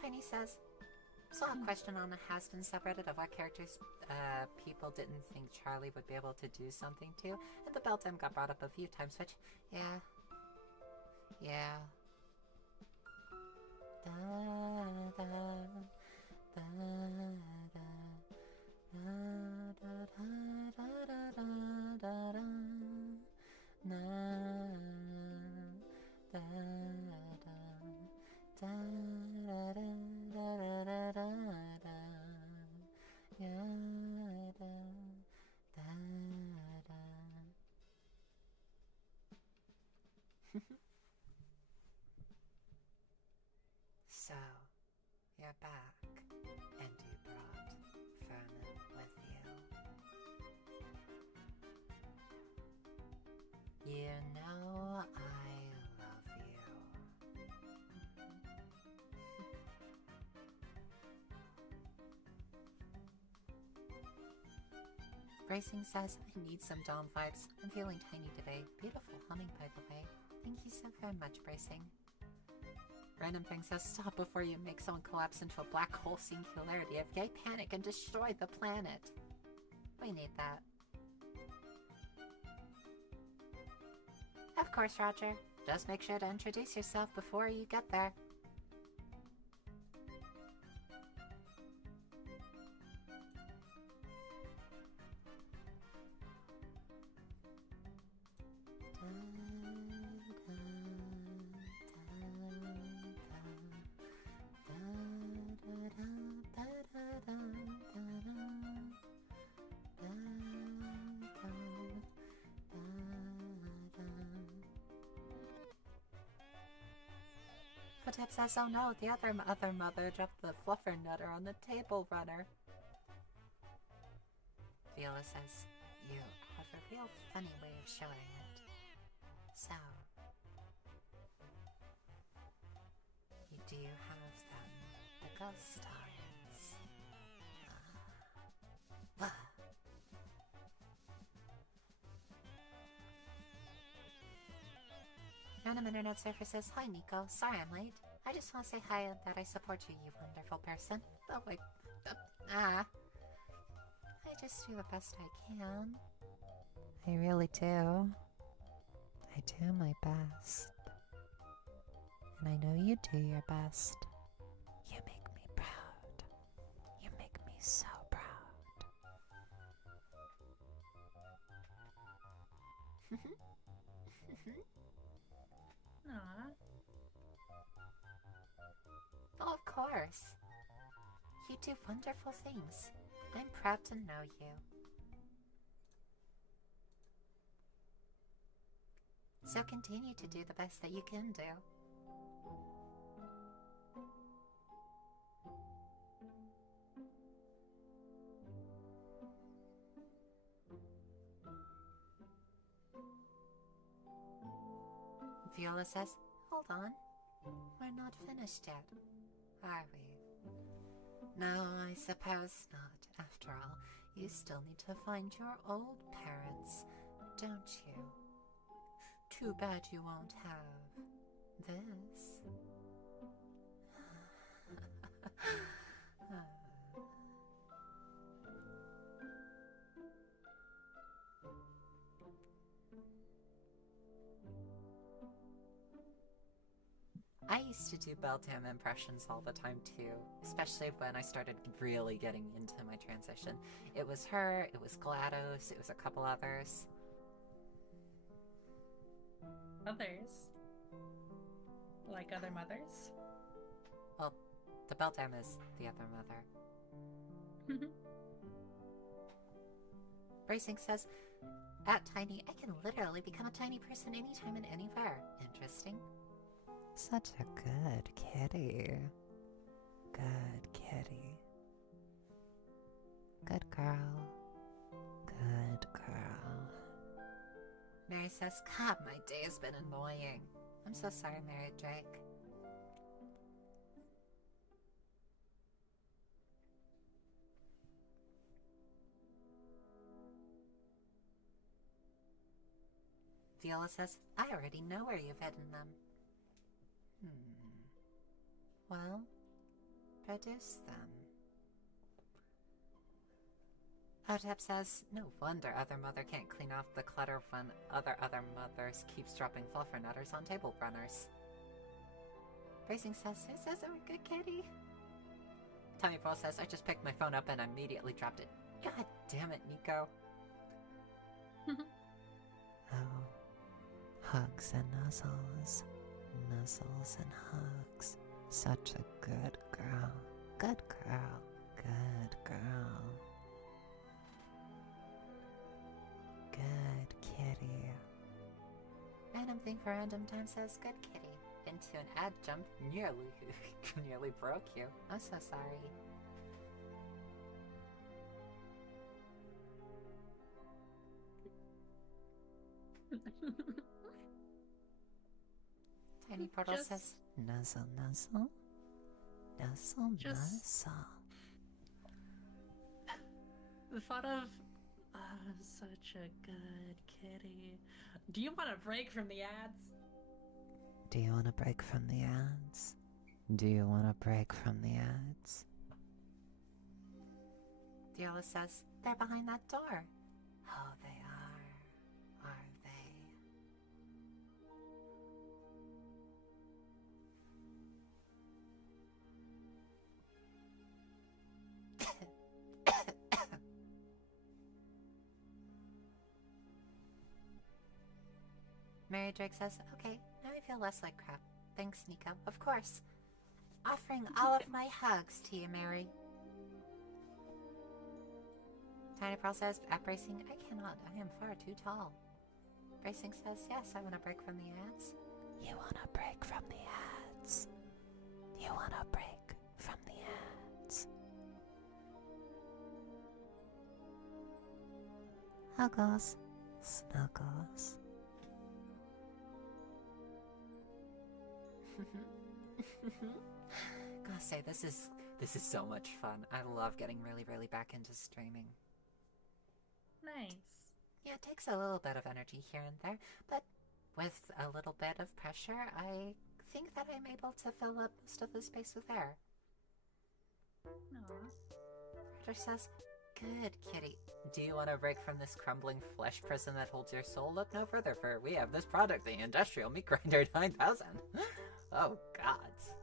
Tiny says, saw a question on the Has-Been subreddit of what characters people didn't think Charlie would be able to do something to, and the bell time got brought up a few times, which, yeah. Da, da, da, da. Da, da, da, da, da, da, da. Na, da, da, da, da, da, da, da, da, da. Ya, da, da, da. So, you're back, and you brought Vernon with you. You know I love you. Bracing says, I need some Dom vibes. I'm feeling tiny today. Beautiful humming, by the way. Thank you so very much, Bracing. Random thing says, stop before you make someone collapse into a black hole singularity of gay panic and destroy the planet. We need that. Of course, Roger. Just make sure to introduce yourself before you get there. Hotep says, oh no, the other mother dropped the fluffer nutter on the table runner. Viola says, you have a real funny way of showing it. So, do you have them, the ghost eyes? Random internet surfer says, hi Nico, sorry I'm late. I just want to say hi and that I support you, you wonderful person. Oh wait, I just do the best I can. I really do. I do my best. And I know you do your best. You make me proud. You make me so proud. Aww. Oh, of course. You do wonderful things. I'm proud to know you. So continue to do the best that you can do. Viola says, hold on. We're not finished yet, are we? No, I suppose not. After all, you still need to find your old parents, don't you? Too bad you won't have this. I used to do Beldam impressions all the time too, especially when I started really getting into my transition. It was her, it was GLaDOS, it was a couple others. Others? Like other mothers? Well, the Beldam is the other mother. Bracing says, at Tiny, I can literally become a tiny person anytime and anywhere. Interesting. Such a good kitty. Good kitty. Good girl. Good girl. Mary says, God, my day has been annoying. I'm so sorry, Mary Drake. Viola says, I already know where you've hidden them. Well, produce them. Otep says, no wonder other mother can't clean off the clutter when other mothers keeps dropping fluffernutters on table runners. Bracing says, who says I'm a good kitty? Tommy Pearl says, I just picked my phone up and immediately dropped it. God damn it, Nico. Oh, hugs and nuzzles. Nuzzles and hugs. Such a good girl. Good girl. Good girl. Good kitty. Random thing for random time says good kitty. Into an ad jump nearly broke you. I'm so sorry. Tiny Portal says, nuzzle, nuzzle. Nuzzle, nuzzle. The thought of, such a good kitty. Do you want a break from the ads? Do you want a break from the ads? Do you want a break from the ads? Viola says, they're behind that door. Oh, they are they? Mary Drake says, okay, now I feel less like crap. Thanks, Nico. Of course. Offering all of my hugs to you, Mary. Tiny Pearl says, at Bracing, I cannot. I am far too tall. Bracing says, yes, I want a break from the ads. You want a break from the ads? You wanna break from the ads? Huggles, snuggles. Gotta say, this is so much fun. I love getting really back into streaming. Nice. Yeah, it takes a little bit of energy here and there, but with a little bit of pressure, I think that I'm able to fill up most of the space with air. Aww. Roger says, "Good, kitty. Do you want to break from this crumbling flesh prison that holds your soul? Look no further, for we have this product, the Industrial Meat Grinder 9000. Oh, gods.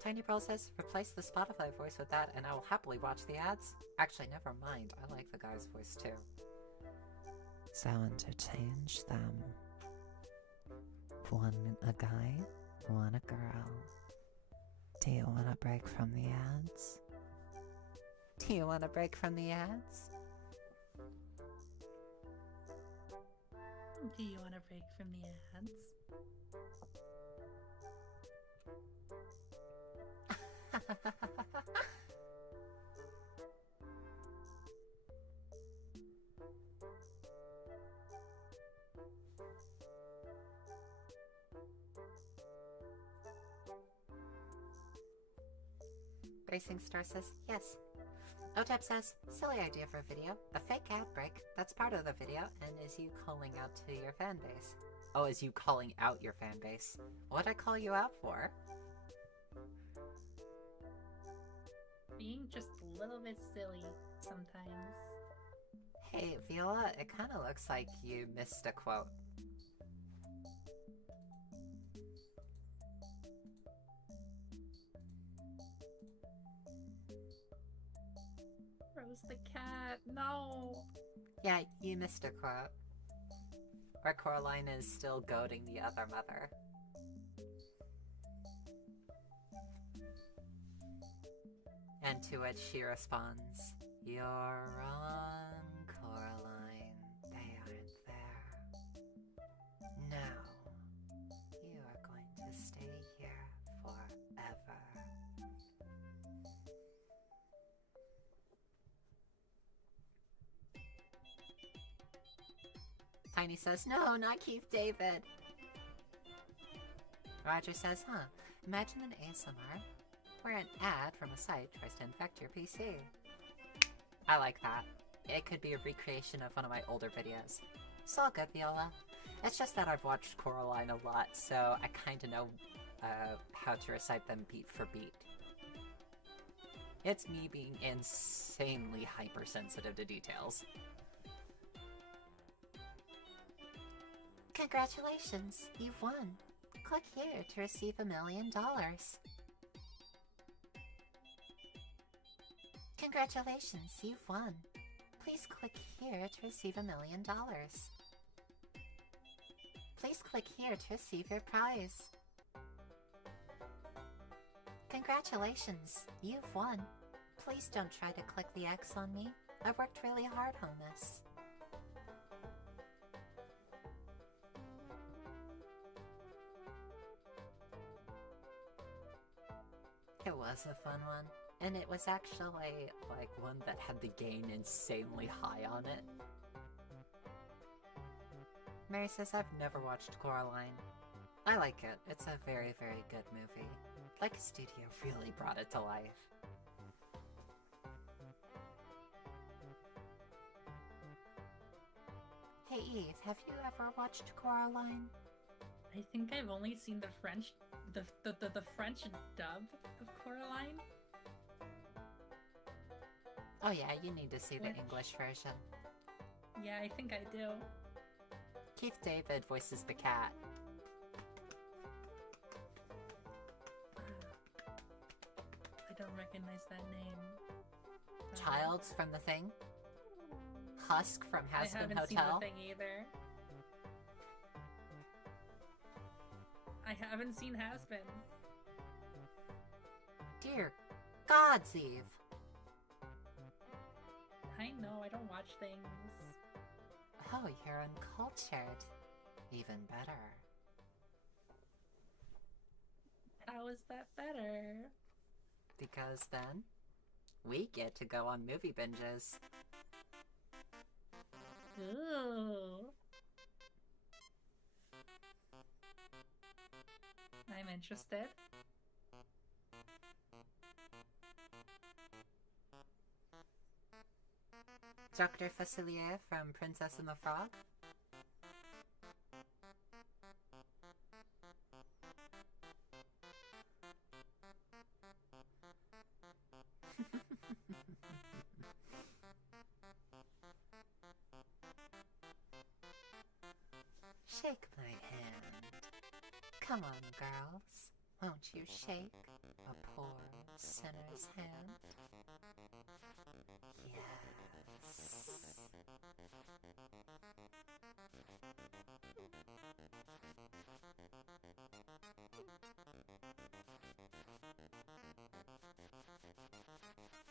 Tiny Pearl says, "Replace the Spotify voice with that, and I will happily watch the ads." Actually, never mind. I like the guy's voice, too. So interchange them. One a guy, one a girl. Do you want to break from the ads? Do you want to break from the ads? Do you want to break from the ads? Racing Star says, "Yes." Otep says, "Silly idea for a video. A fake ad break that's part of the video and is you calling out to your fan base." Oh, is you calling out your fan base? What'd I call you out for? Being just a little bit silly sometimes. Hey, Viola, it kind of looks like you missed a quote. Rose the cat, no! Yeah, you missed a quote. Where Coraline is still goading the other mother. And to which she responds, "You're wrong, Coraline. They aren't there. No. You are going to stay here forever." Tiny says, "No, not Keith David." Roger says, "Imagine an ASMR where an ad from a site tries to infect your PC." I like that. It could be a recreation of one of my older videos. It's all good, Viola. It's just that I've watched Coraline a lot, so I kind of know how to recite them beat for beat. It's me being insanely hypersensitive to details. Congratulations, you've won. Click here to receive $1 million. Congratulations, you've won. Please click here to receive $1 million. Please click here to receive your prize. Congratulations, you've won. Please don't try to click the X on me. I worked really hard on this. It was a fun one, and it was actually, like, one that had the gain insanely high on it. Mary says, "I've never watched Coraline." I like it. It's a very good movie. Like a studio really brought it to life. Hey Eve, have you ever watched Coraline? I think I've only seen the French French dub of Coraline. Oh yeah, you need to see the English version. Yeah, I think I do. Keith David voices the cat. I don't recognize that name. Childs from The Thing. Husk from Has I Been haven't seen Hotel. The Thing either. I haven't seen Has Been. Dear gods, Eve. I know, I don't watch things. Oh, you're uncultured. Even better. How is that better? Because then we get to go on movie binges. Ooh. I'm interested. Dr. Facilier from Princess and the Frog. Shake my hand. Come on, girls. Won't you shake a poor sinner's hand? Yes.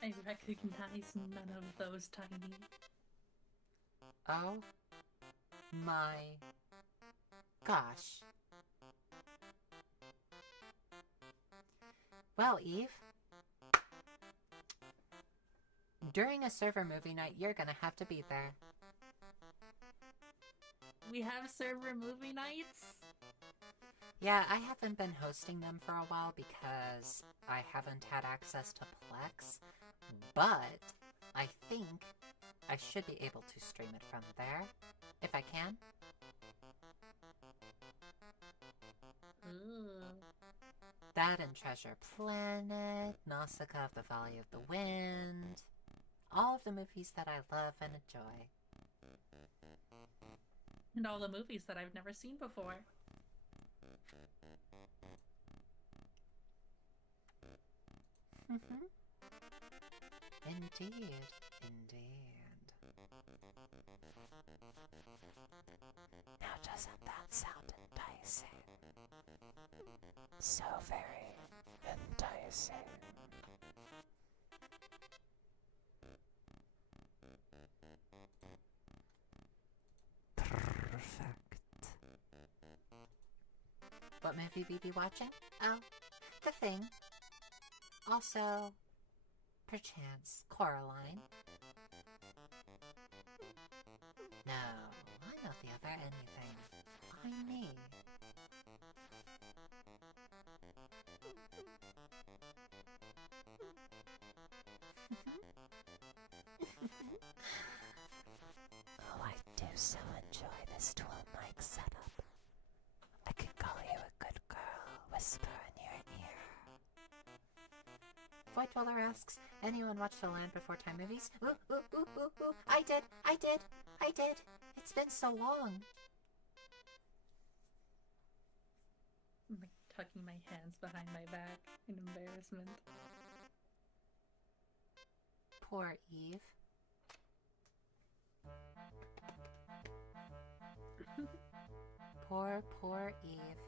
I recognize none of those, Tiny. Oh my gosh. Well, Eve, during a server movie night, you're gonna have to be there. We have server movie nights? Yeah, I haven't been hosting them for a while because I haven't had access to Plex, but I think I should be able to stream it from there, if I can. Ooh. That and Treasure Planet, Nausicaa of the Valley of the Wind, all of the movies that I love and enjoy. And all the movies that I've never seen before. Indeed, indeed. Now doesn't that sound enticing? So very enticing. Perfect. What movie we be watching? Oh, The Thing. Also, perchance, Coraline. No, I'm not the other anything. I'm me. Oh, I do so enjoy this dual mic setup. I can call you a good girl, whisper in your ear. Void Dweller asks, anyone watch the Land Before Time movies? Ooh, ooh, ooh, ooh, ooh. I did. It's been so long. I'm like tucking my hands behind my back in embarrassment. Poor Eve. Poor Eve.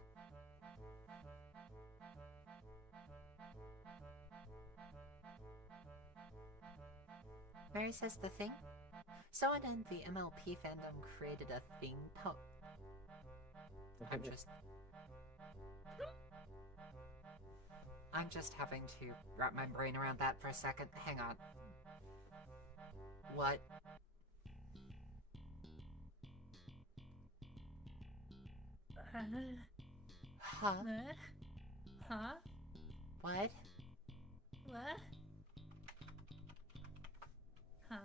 Mary says The Thing? Someone in the MLP fandom created a thing I'm just having to wrap my brain around that for a second. Hang on. What? Huh? Huh? What? What? Huh?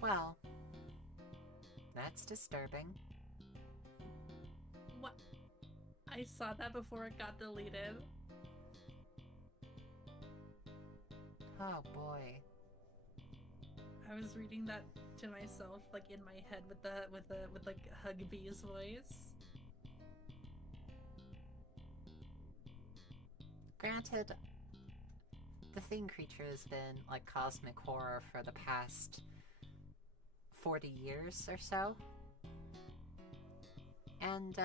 Well, that's disturbing. What? I saw that before it got deleted. Oh boy. I was reading that to myself, like in my head with like Hugbee's voice. Granted, the Thing creature has been like cosmic horror for the past 40 years or so. And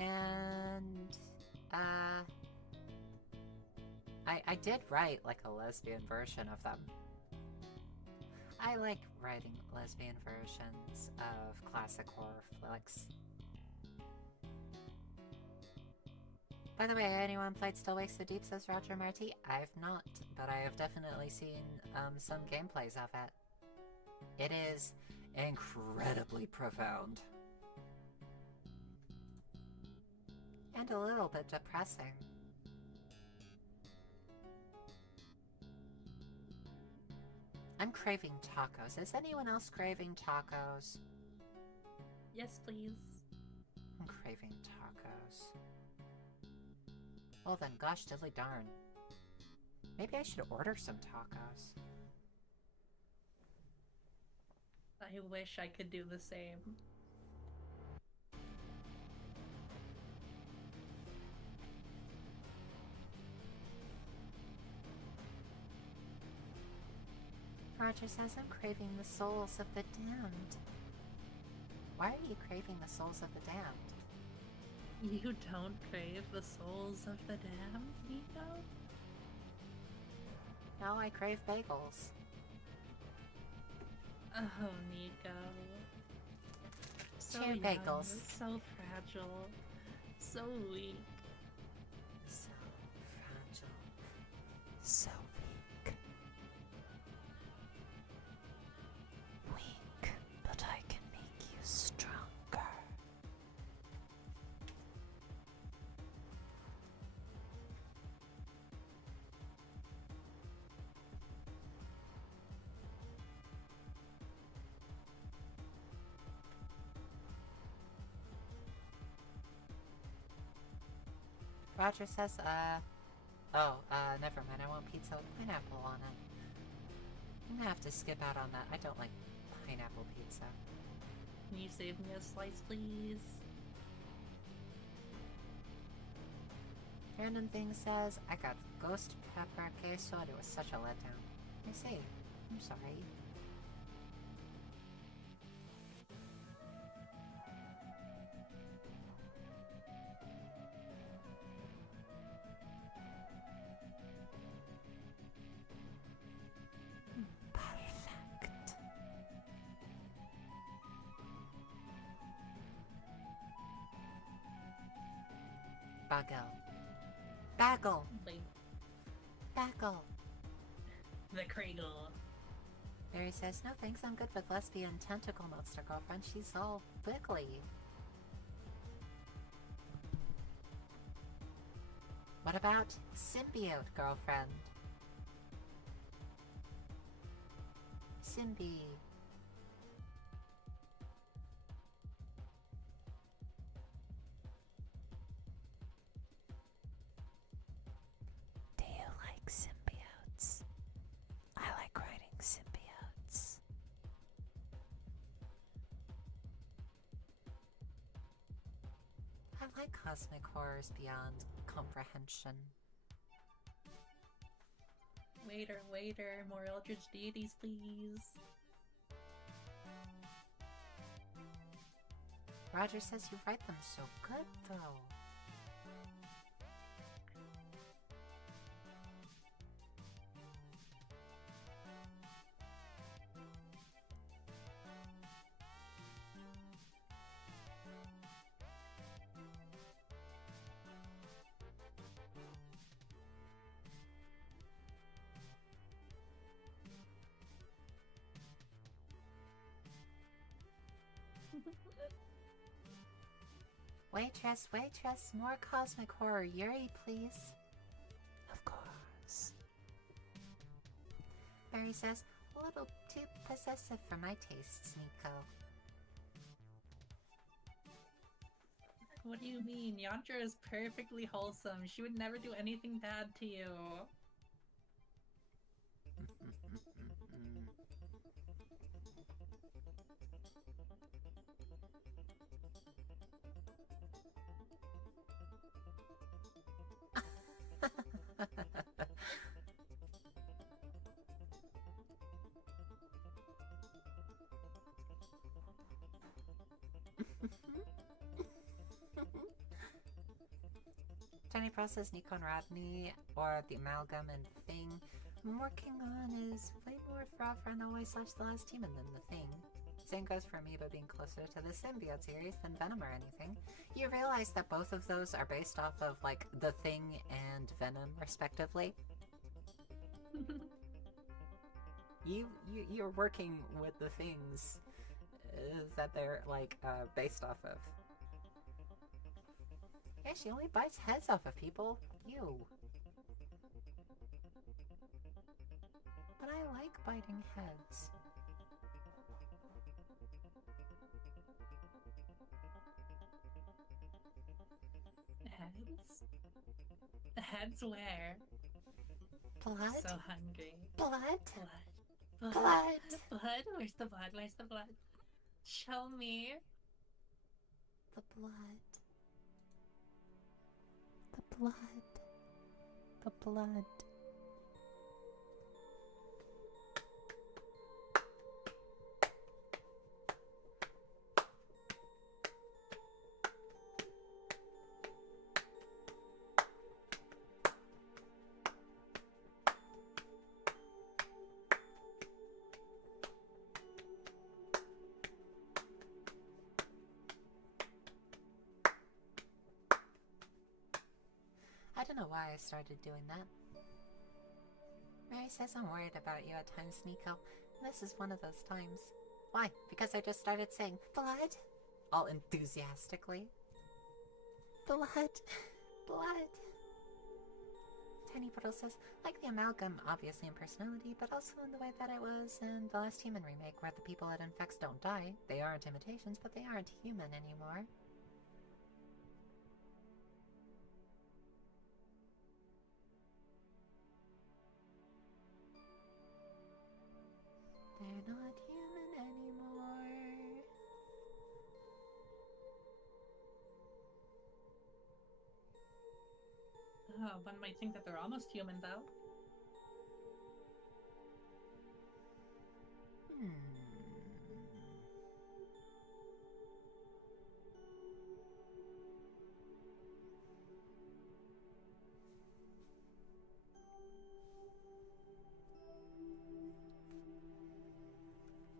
And, I did write, like, a lesbian version of them. I like writing lesbian versions of classic horror flicks. By the way, anyone played Still Wakes the Deep, says Roger Marty? I've not, but I have definitely seen, some gameplays of it. It is incredibly profound. And a little bit depressing. I'm craving tacos. Is anyone else craving tacos? Yes, please. I'm craving tacos. Well then, gosh diddly darn. Maybe I should order some tacos. I wish I could do the same. Roger says I'm craving the souls of the damned. Why are you craving the souls of the damned? You don't crave the souls of the damned, Nico? No, I crave bagels. Oh, Nico. So Cheer young, bagels. so fragile, so weak. So fragile. So weak. Weak, but I can make you stronger. Roger says, never mind, I want pizza with pineapple on it. I'm gonna have to skip out on that. I don't like pineapple pizza. Can you save me a slice, please? Random thing says, I got ghost pepper queso and it was such a letdown. I see. I'm sorry. Perfect. Bagel. Bagel! Like, Bagel! the cradle. Mary says, no thanks, I'm good with lesbian tentacle monster girlfriend. She's all wiggly. What about symbiote girlfriend? Symbi. Do you like symbiotes? I like writing symbiotes. I like cosmic horrors beyond comprehension. Waiter, waiter, more Eldritch deities, please. Roger says you write them so good, though. Waitress, waitress, more cosmic horror Yuri, please. Of course. Barry says, a little too possessive for my tastes, Nico. What do you mean? Yantra is perfectly wholesome. She would never do anything bad to you. Tiny process Nico and Rodney, or the amalgam and the thing I'm working on is way more Forever and Always / The Last Human than the thing. Same goes for Amoeba being closer to the symbiote series than Venom or anything. You realize that both of those are based off of, like, the Thing and Venom, respectively? You're working with the things that they're, like, based off of. Yeah, she only bites heads off of people. You. But I like biting heads. Heads? Heads where? Blood? So hungry. Blood? Blood. Blood! Blood? Where's the blood? Where's the blood? Show me. The blood. The blood. The blood. I don't know why I started doing that. Mary says I'm worried about you at times, Nico. This is one of those times. Why? Because I just started saying, blood? All enthusiastically. Blood. Blood. Tiny Puddle says, like the amalgam, obviously in personality, but also in the way that it was in The Last Human remake, where the people it infects don't die. They aren't imitations, but they aren't human anymore. They're not human anymore. Oh, one might think that they're almost human, though.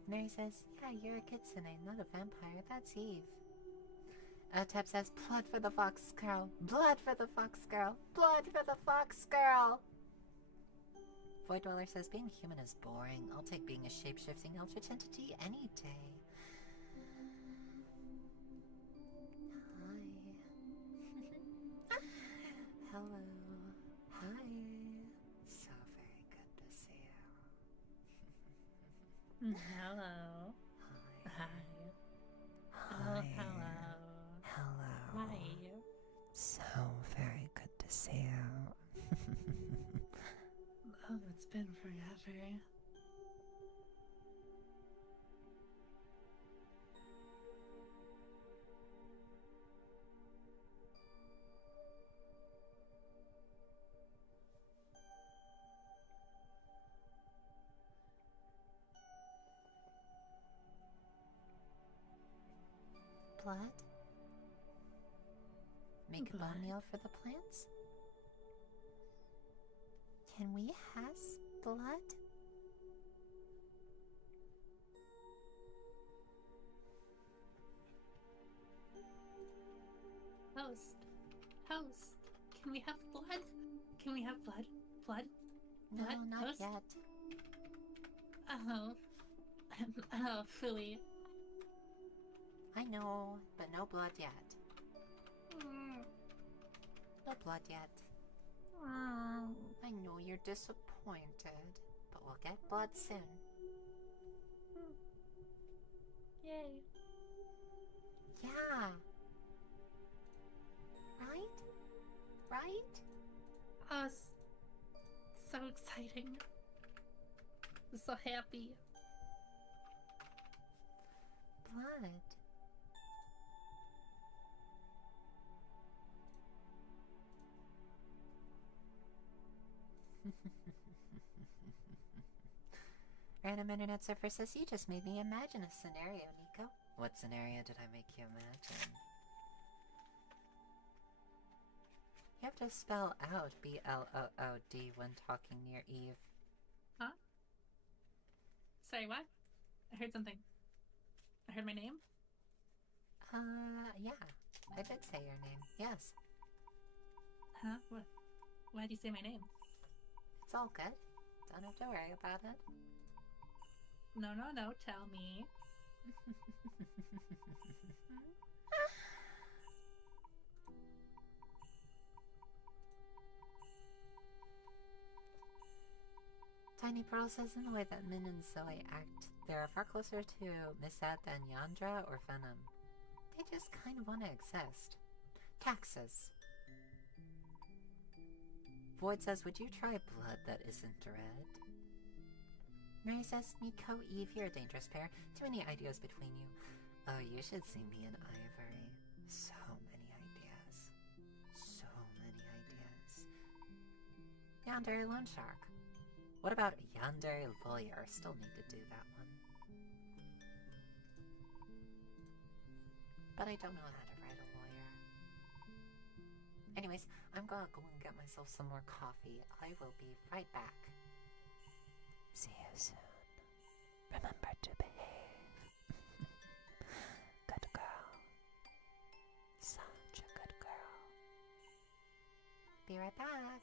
Mary says, yeah, you're a kitsune, not a vampire. That's Eve. Tep says, blood for the fox girl. Blood for the fox girl. Blood for the fox girl. Void Dweller says, being human is boring. I'll take being a shape-shifting eldritch entity any day. Hi. Hello. Hi. So very good to see you. Hello. Hi. Hi. Hi. Oh, hello. Hello. Hi. So very good to see you. Oh, it's been forever. Blood? Make a Blood. bone meal for the plants? Can we has blood? Host. Host. Can we have blood? Can we have blood? Blood? No, Blood? not Host? yet. Oh. Oh, Philly. I know, but no blood yet. Mm. No blood yet. Mm. I know you're disappointed, but we'll get blood soon. Yay. Yeah. Right? Right? Oh, so exciting. I'm so happy. Blood. Random internet surfer says, you just made me imagine a scenario, Nico. What scenario did I make you imagine? You have to spell out B-L-O-O-D when talking near Eve. Huh? Sorry, what? I heard something. I heard my name? Yeah. I did say your name. Yes. Huh? What? Why'd you say my name? It's all good. Don't have to worry about it. No, tell me. Tiny Pearl says in the way that Min and Zoe act, they're far closer to Misad than Yandra or Venom. They just kind of want to exist. Taxes. Void says, would you try blood that isn't red? Mary says, Nico, Eve, you're a dangerous pair. Too many ideas between you. Oh, you should see me and Ivory. So many ideas. So many ideas. Yandere Loan Shark. What about Yandere Lawyer? Still need to do that one. But I don't know how to write a lawyer. Anyways, I'm gonna go and get myself some more coffee. I will be right back. See you soon. Remember to behave. Good girl. Such a good girl. Be right back.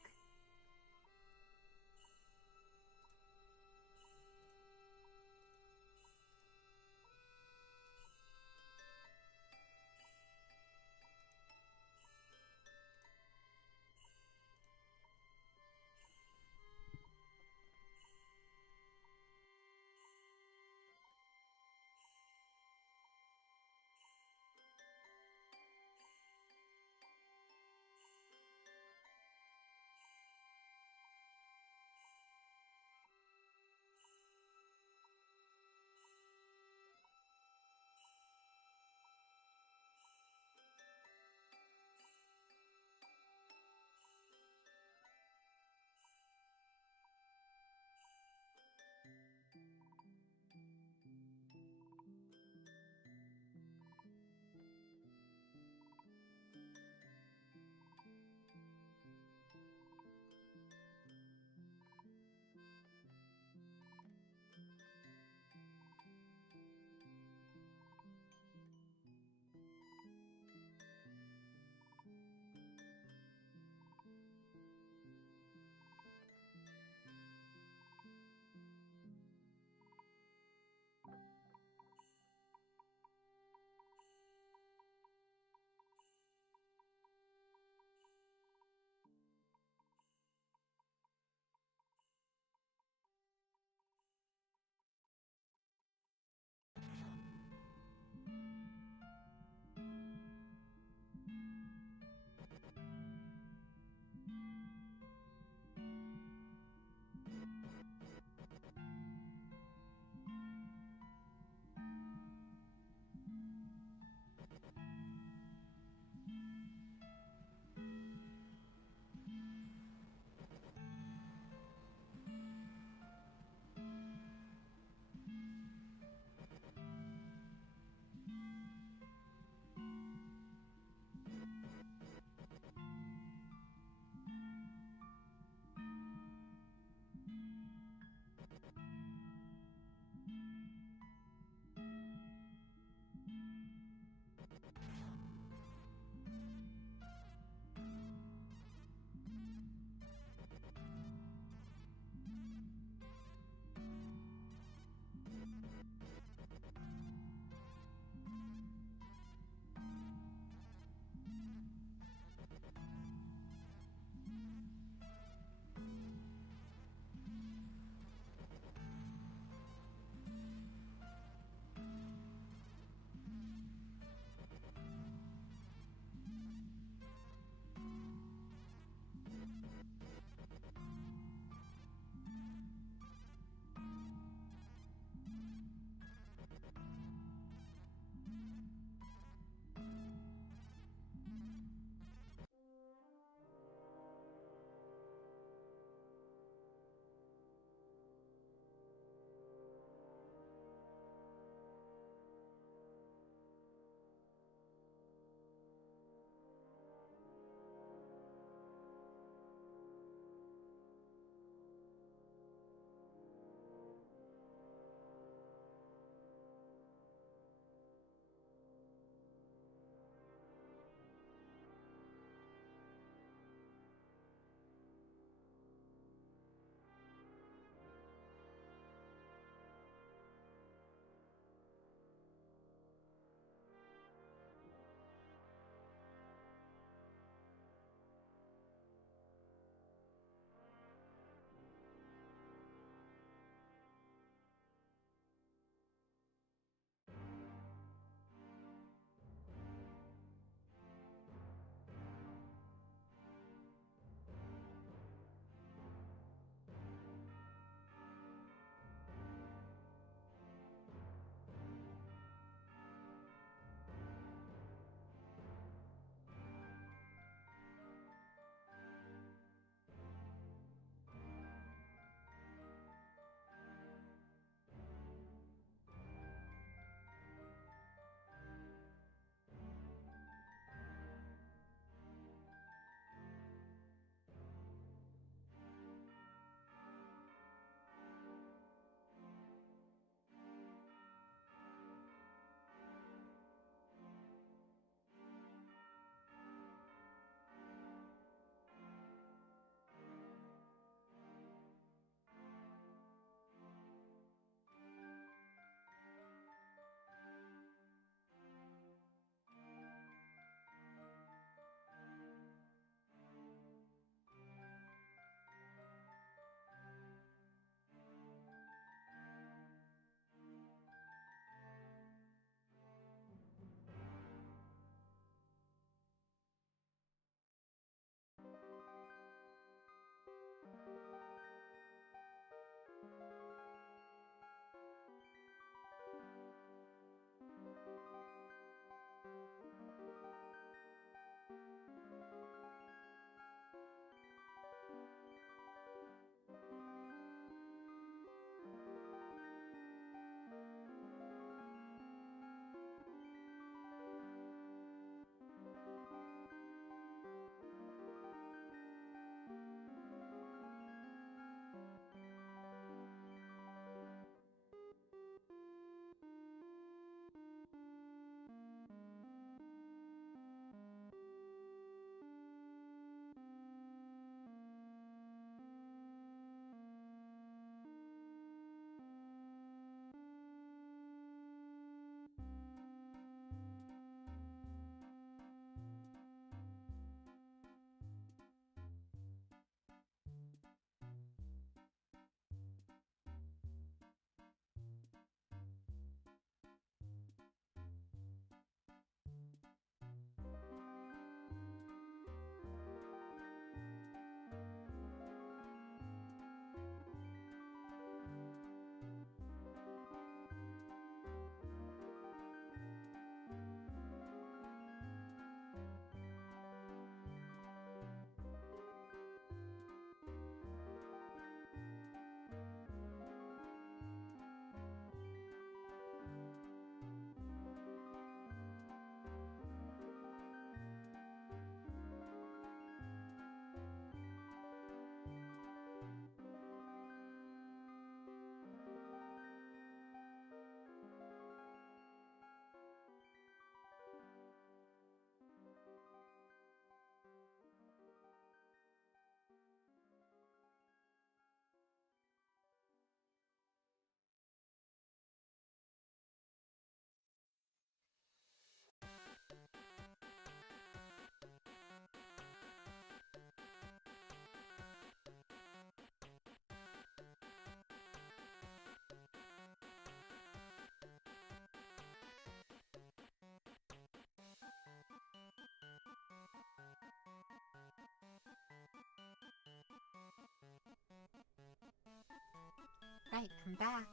Right, I'm back.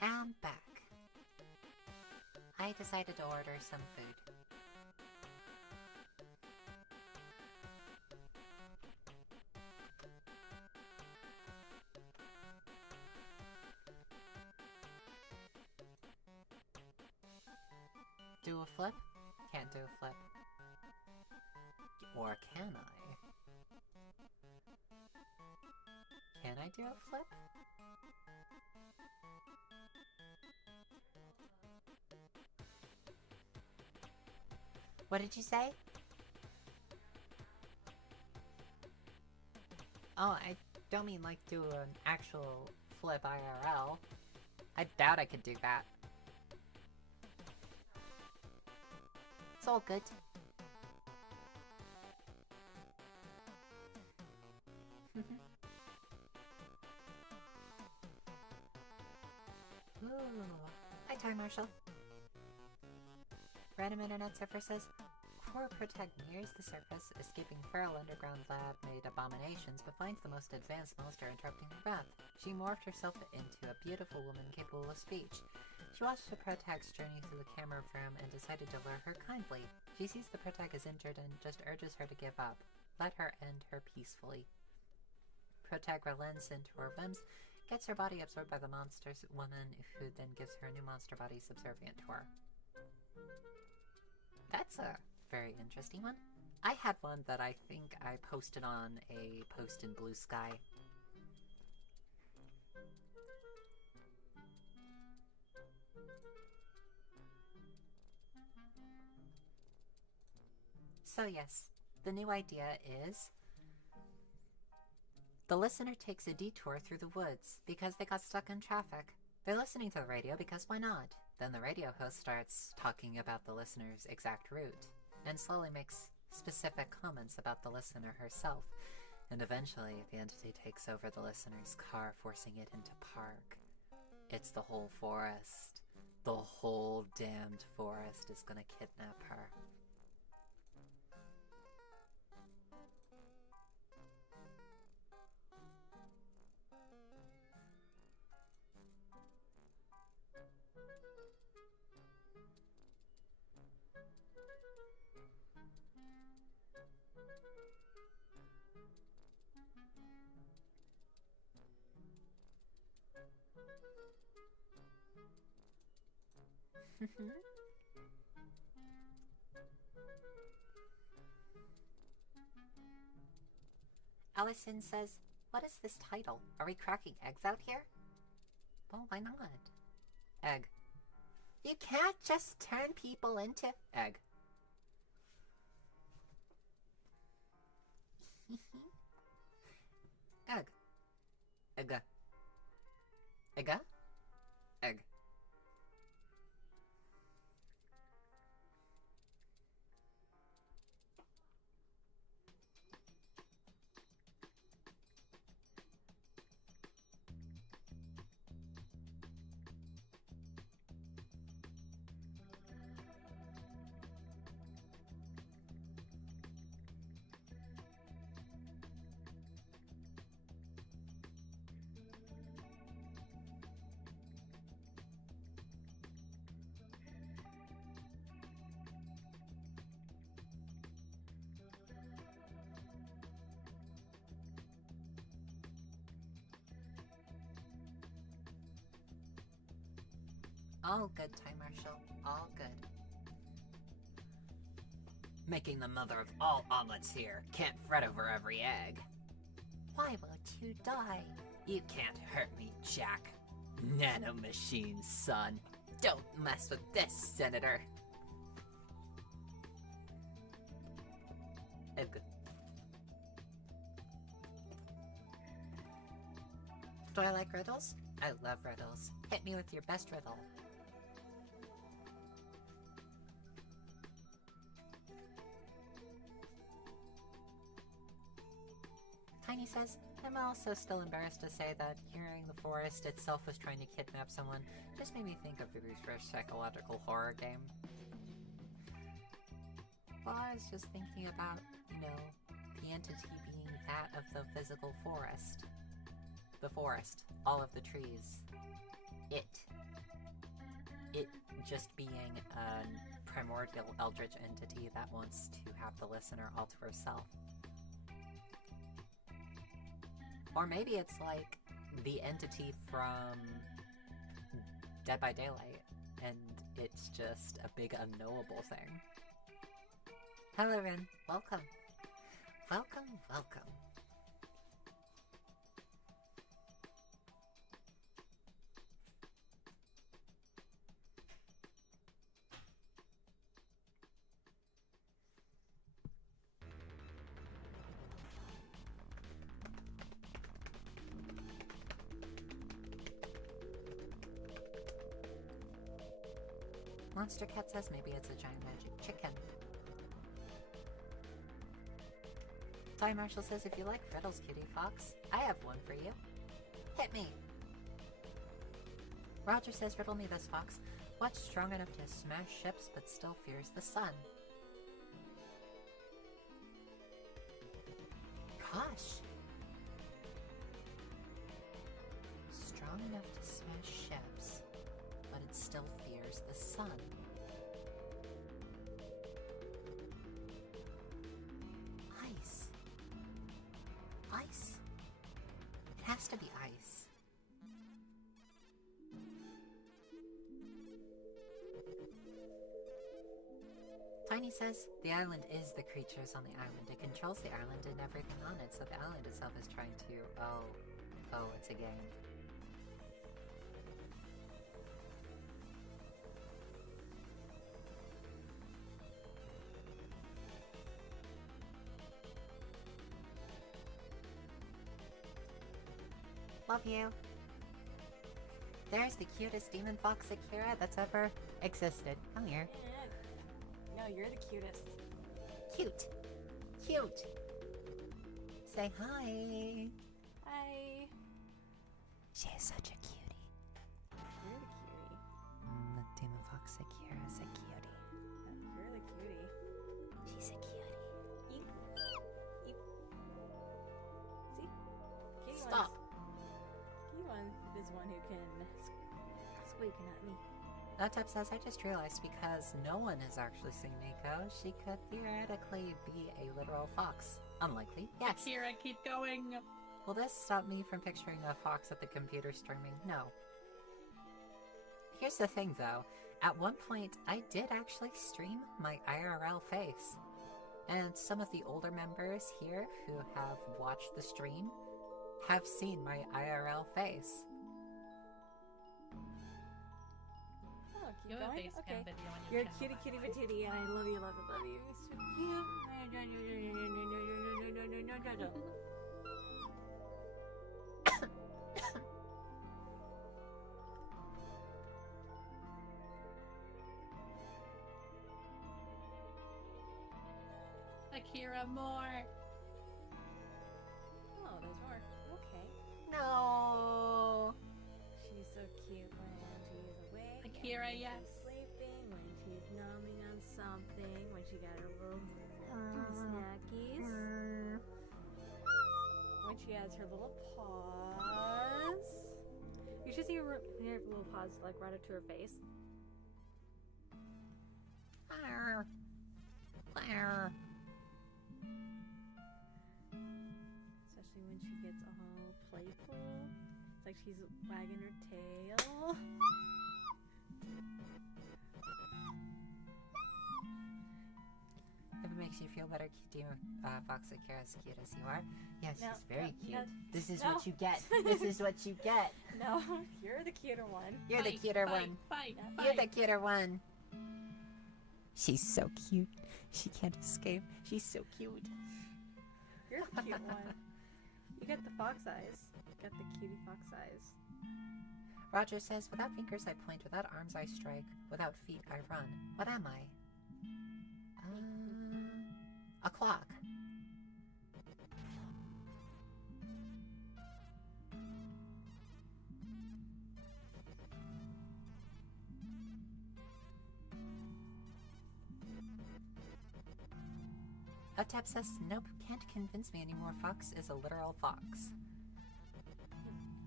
I'm back. I decided to order some food. Do a flip? Can't do a flip. Or can I? Can I do a flip? What did you say? Oh, I don't mean like do an actual flip IRL. I doubt I could do that. It's all good. Ooh. Hi, Time Marshal. Random internet surfer says, Core Protect nears the surface, escaping feral underground lab-made abominations, but finds the most advanced monster interrupting her path. She morphed herself into a beautiful woman capable of speech. She watched the Protect's journey through the camera room and decided to lure her kindly. She sees the Protect is injured and just urges her to give up. Let her end her peacefully. Protect relents into her whims, gets her body absorbed by the monster's woman, who then gives her a new monster body subservient to her. That's a very interesting one. I had one that I think I posted on a post in Blue Sky. So yes, the new idea is the listener takes a detour through the woods because they got stuck in traffic. They're listening to the radio because why not? Then the radio host starts talking about the listener's exact route, and slowly makes specific comments about the listener herself, and eventually the entity takes over the listener's car, forcing it into park. It's the whole forest. The whole damned forest is gonna kidnap her. Allison says, what is this title? Are we cracking eggs out here? Well, why not? Egg. You can't just turn people into egg. Egg. Egg. Egg. Egg. All good, Time Marshal. All good. Making the mother of all omelets here. Can't fret over every egg. Why won't you die? You can't hurt me, Jack. Nanomachine, son. Don't mess with this, Senator. Egg. Do I like riddles? I love riddles. Hit me with your best riddle. Tiny says, I'm also still embarrassed to say that hearing the forest itself was trying to kidnap someone just made me think of the refresh psychological horror game. Well, I was just thinking about, the entity being that of the physical forest. The forest, all of the trees. It just being a primordial eldritch entity that wants to have the listener all to herself. Or maybe it's like the entity from Dead by Daylight, and it's just a big unknowable thing. Hello, Ren. Welcome. Welcome, welcome. Monster Cat says maybe it's a giant magic chicken. Ty Marshall says if you like riddles, Cutiefox, I have one for you. Hit me! Roger says riddle me this, Fox. What's strong enough to smash ships but still fears the sun? Gosh! Strong enough to smash ships, but it still fears the sun. Ice. Ice? It has to be ice. Tiny says, the island is the creatures on the island. It controls the island and everything on it, so the island itself is trying to... Oh, it's a game. Love you. There's the cutest demon fox Akira that's ever existed. Come here. No, you're the cutest. Cute. Cute. Say hi. Hi. She is such a cutie. You're the cutie. The demon fox Akira is a cutie. You're the cutie. She's a cutie. Eep. Eep. See? Cutie Stop. Cutie one is one who can squeaking at me. Notep says, I just realized because no one has actually seen Nico, she could theoretically be a literal fox. Unlikely, yes. Akira, keep going! Will this stop me from picturing a fox at the computer streaming? No. Here's the thing though, at one point I did actually stream my IRL face. And some of the older members here who have watched the stream have seen my IRL face. Oh, keep You have a going? face cam Okay. video on You're your a cutie channel, kitty by the way. patootie, and I love you, love you, love you. So cute. Akira, more! Oh, there's more. Okay. No. She's so cute when she's awake. Akira, and when yes. She's sleeping, when she's numbing on something, when she got her little snackies. When she has her little paws. You should see her little paws like right up to her face. Arr. Arr. Especially when she gets all playful. It's like she's wagging her tail. If it makes you feel better, Demon Fox Akira is cute as you are. Yes, No, she's very no, cute. no, This is no. what you get. This is what you get. No, you're the cuter one. You're the Fight, cuter fight, one. Fight, You're fight. the cuter one. She's so cute. She can't escape. She's so cute. You're the cute one. You got the fox eyes. You got the cutie fox eyes. Roger says, without fingers I point, without arms I strike, without feet I run. What am I? A clock. Otep says, nope, can't convince me anymore. Fox is a literal fox.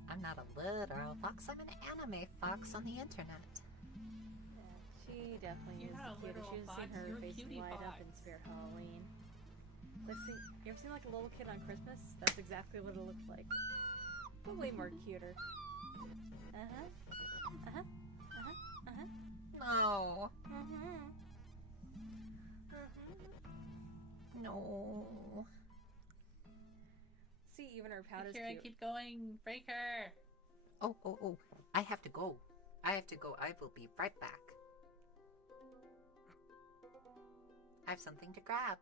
I'm not a literal fox, I'm an anime fox on the internet. Yeah, she definitely You're is not a the cutest. literal You've fox, seen her you're a face light up in Cutiefox. Spirit Halloween. Like, you ever seen like a little kid on Christmas? That's exactly what it looked like. But way more cuter. No. Mm-hmm. No. See, even her powder's Akira, cute. keep going. Break her. Oh. I have to go. I will be right back. I have something to grab.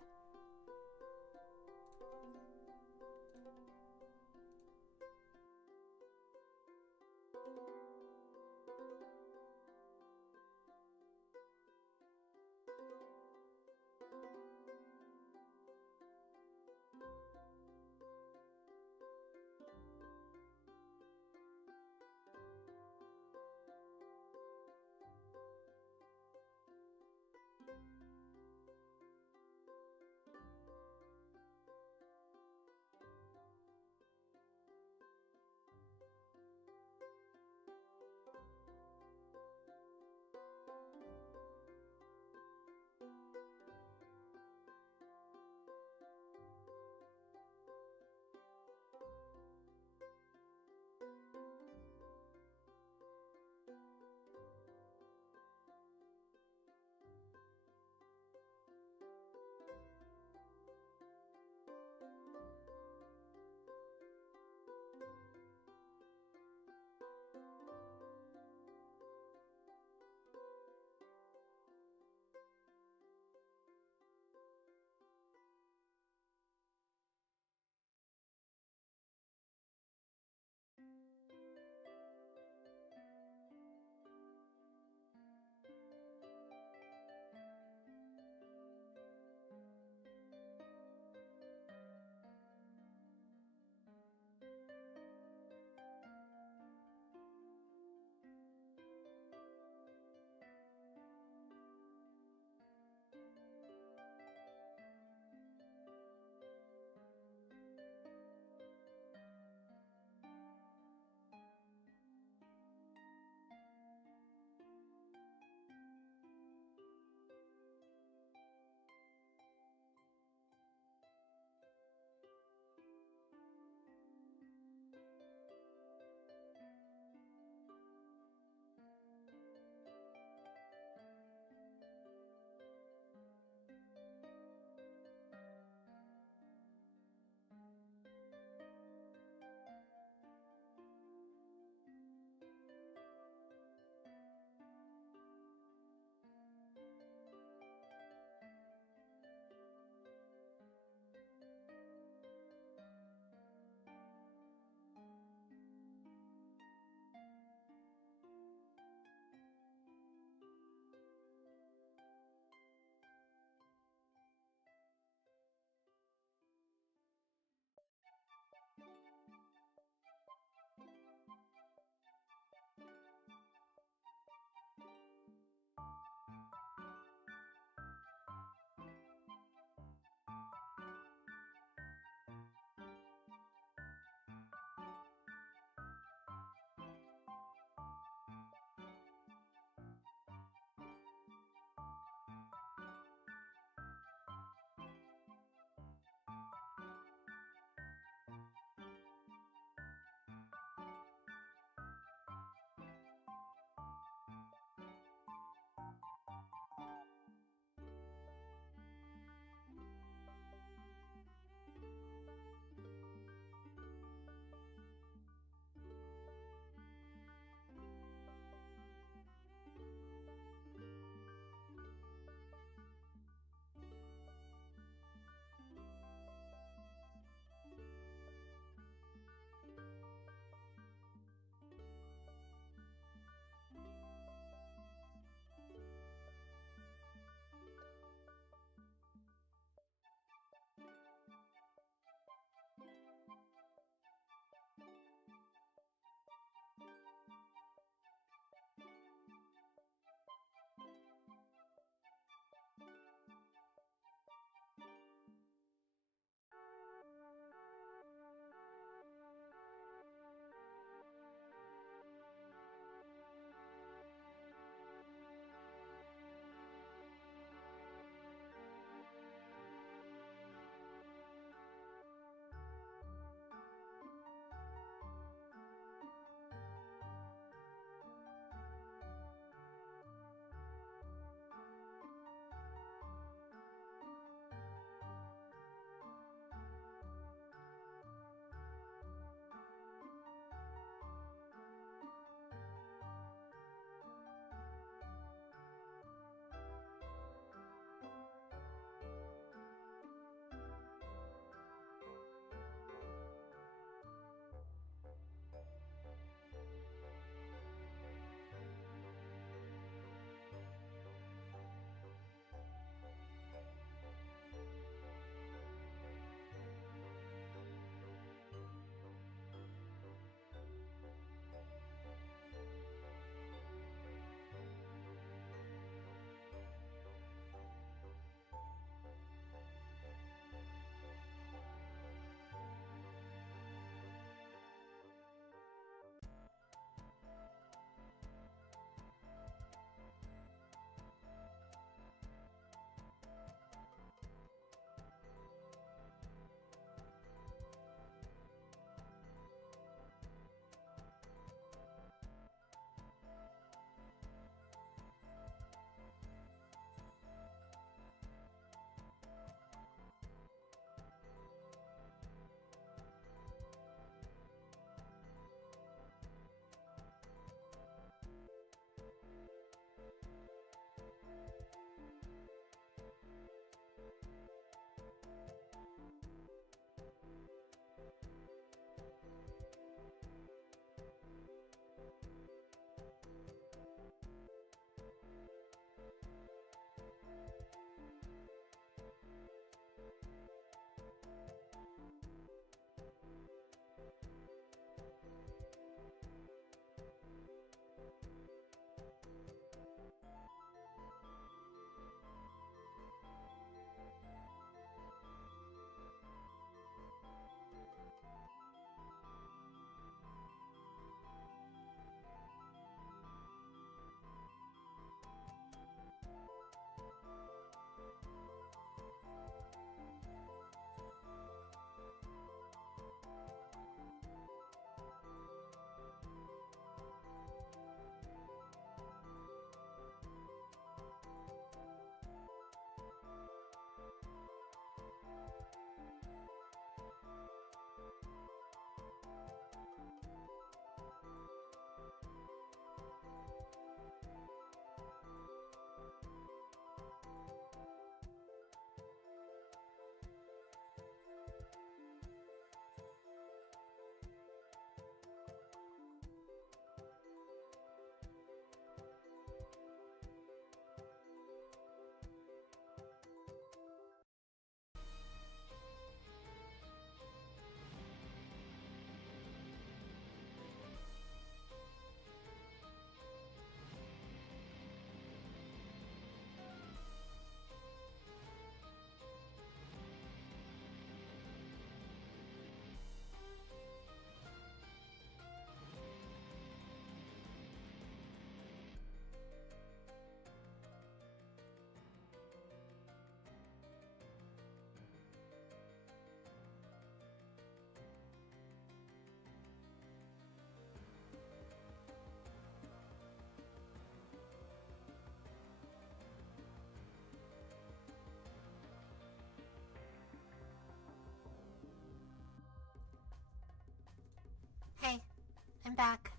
I'm back.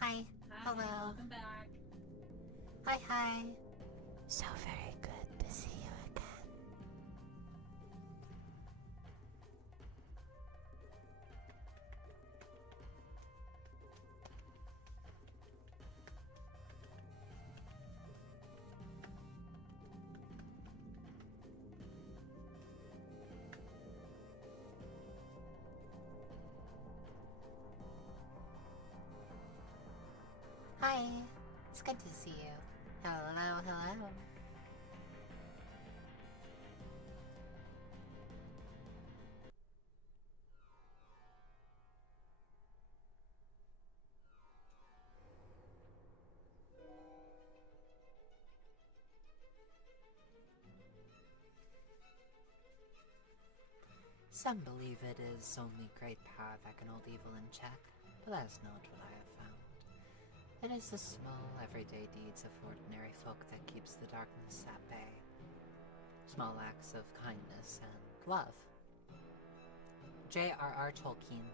Hi. Hello. Welcome back. Hi, hi. So very good to see you again. Hi. It's good to see you. Hello, hello. Some believe it is only great power that can hold evil in check, but that is not what I have found. It is the small, everyday deeds of ordinary folk that keeps the darkness at bay. Small acts of kindness and love. J.R.R. Tolkien.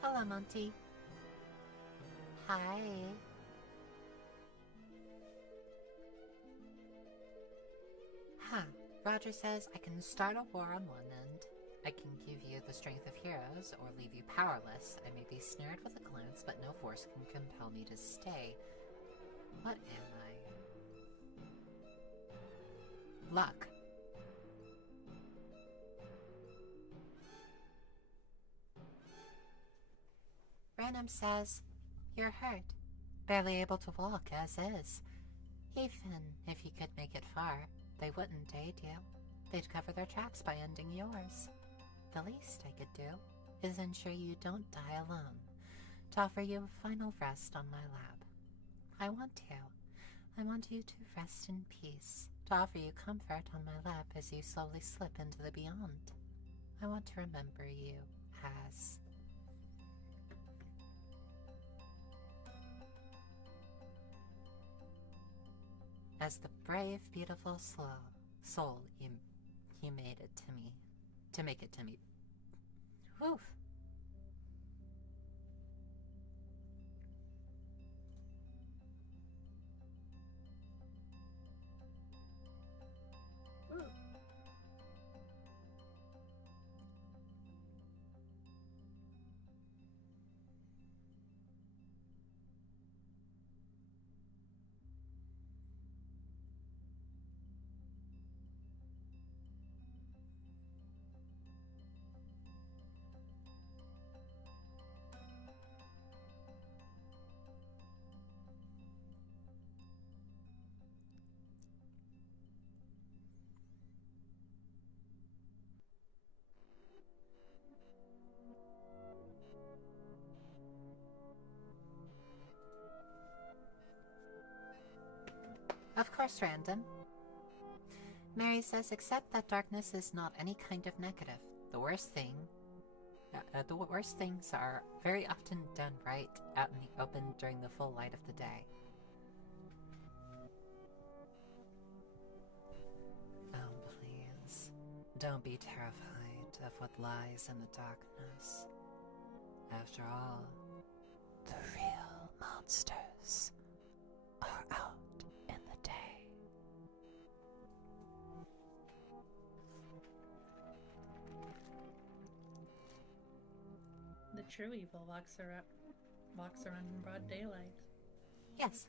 Hello, Monty. Hi. Huh. Roger says I can start a war on one end. I can give you the strength of heroes, or leave you powerless. I may be snared with a glance, but no force can compel me to stay. What am I? Luck. Random says, you're hurt. Barely able to walk as is. Even if you could make it far, they wouldn't aid you. They'd cover their tracks by ending yours. The least I could do is ensure you don't die alone, to offer you a final rest on my lap. I want to. I want you to rest in peace, to offer you comfort on my lap as you slowly slip into the beyond. I want to remember you as the brave, beautiful soul you made it to me. To make it to me. Whew. Of course, random. Mary says, accept that darkness is not any kind of negative. The worst things are very often done right out in the open during the full light of the day. Oh, please. Don't be terrified of what lies in the darkness. After all, the real monsters are out in the day. The true evil walks around in broad daylight. Yes.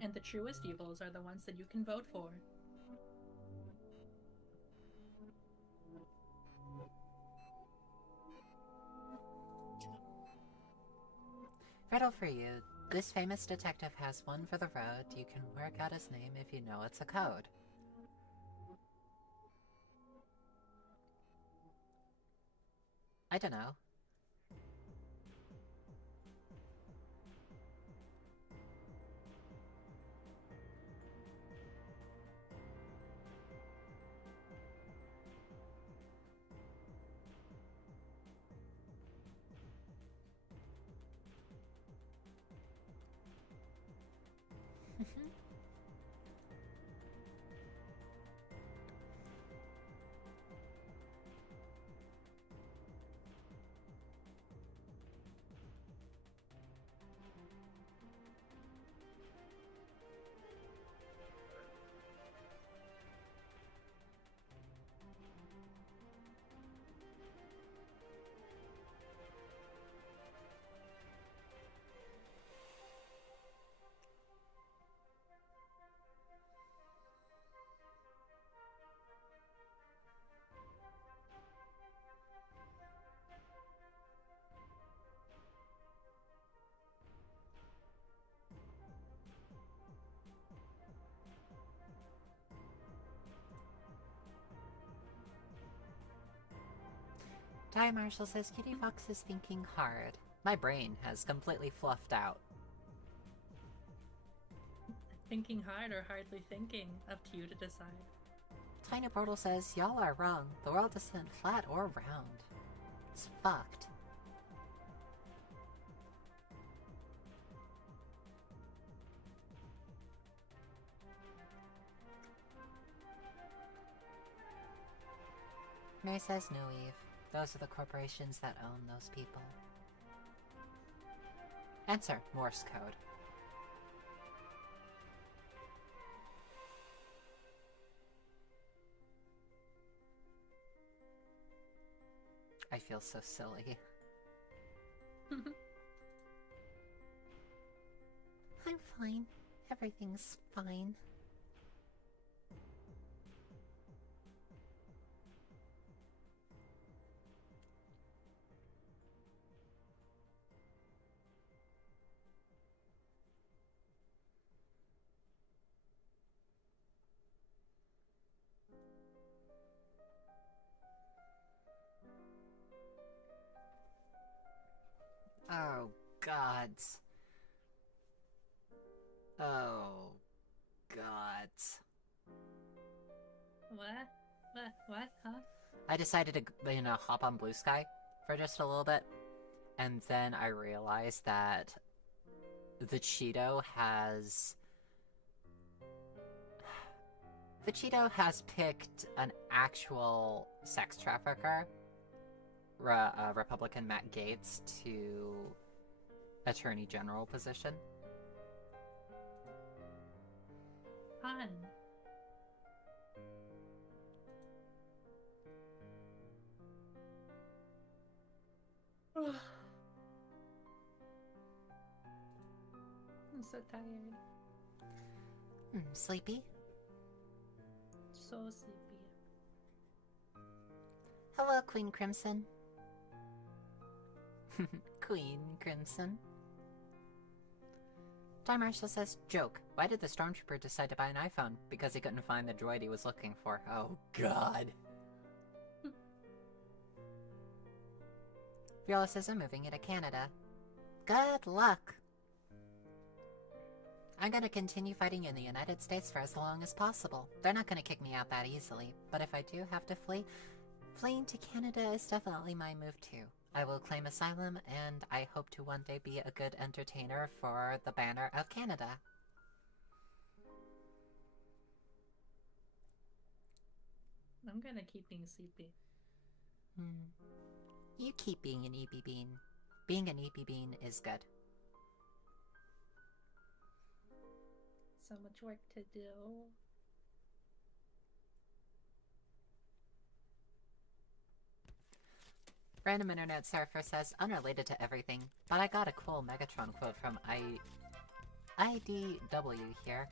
And the truest evils are the ones that you can vote for. Riddle for you. This famous detective has one for the road. You can work out his name if you know it's a code. I don't know. Ty Marshall says Cutiefox is thinking hard. My brain has completely fluffed out. Thinking hard or hardly thinking? Up to you to decide. Tiny Portal says, y'all are wrong. The world isn't flat or round. It's fucked. Mary says, no, Eve. Those are the corporations that own those people. Answer, Morse code. I feel so silly. I'm fine. Everything's fine. Oh, gods. Oh, gods. What? What? Huh? I decided to, hop on Blue Sky for just a little bit, and then I realized that the Cheeto has... The Cheeto has picked an actual sex trafficker, Republican Matt Gaetz, to Attorney General position. Fun. I'm so tired. Sleepy? So sleepy. Hello, Queen Crimson. Queen Crimson. Time Marshall says, joke. Why did the Stormtrooper decide to buy an iPhone? Because he couldn't find the droid he was looking for. Oh, God. Viola says, I'm moving into Canada. Good luck. I'm gonna continue fighting in the United States for as long as possible. They're not gonna kick me out that easily, but if I do have to flee, fleeing to Canada is definitely my move too. I will claim asylum, and I hope to one day be a good entertainer for the banner of Canada. I'm gonna keep being sleepy. You keep being an EB Bean. Being an EB Bean is good. So much work to do. Random Internet Surfer says, unrelated to everything, but I got a cool Megatron quote from IDW here.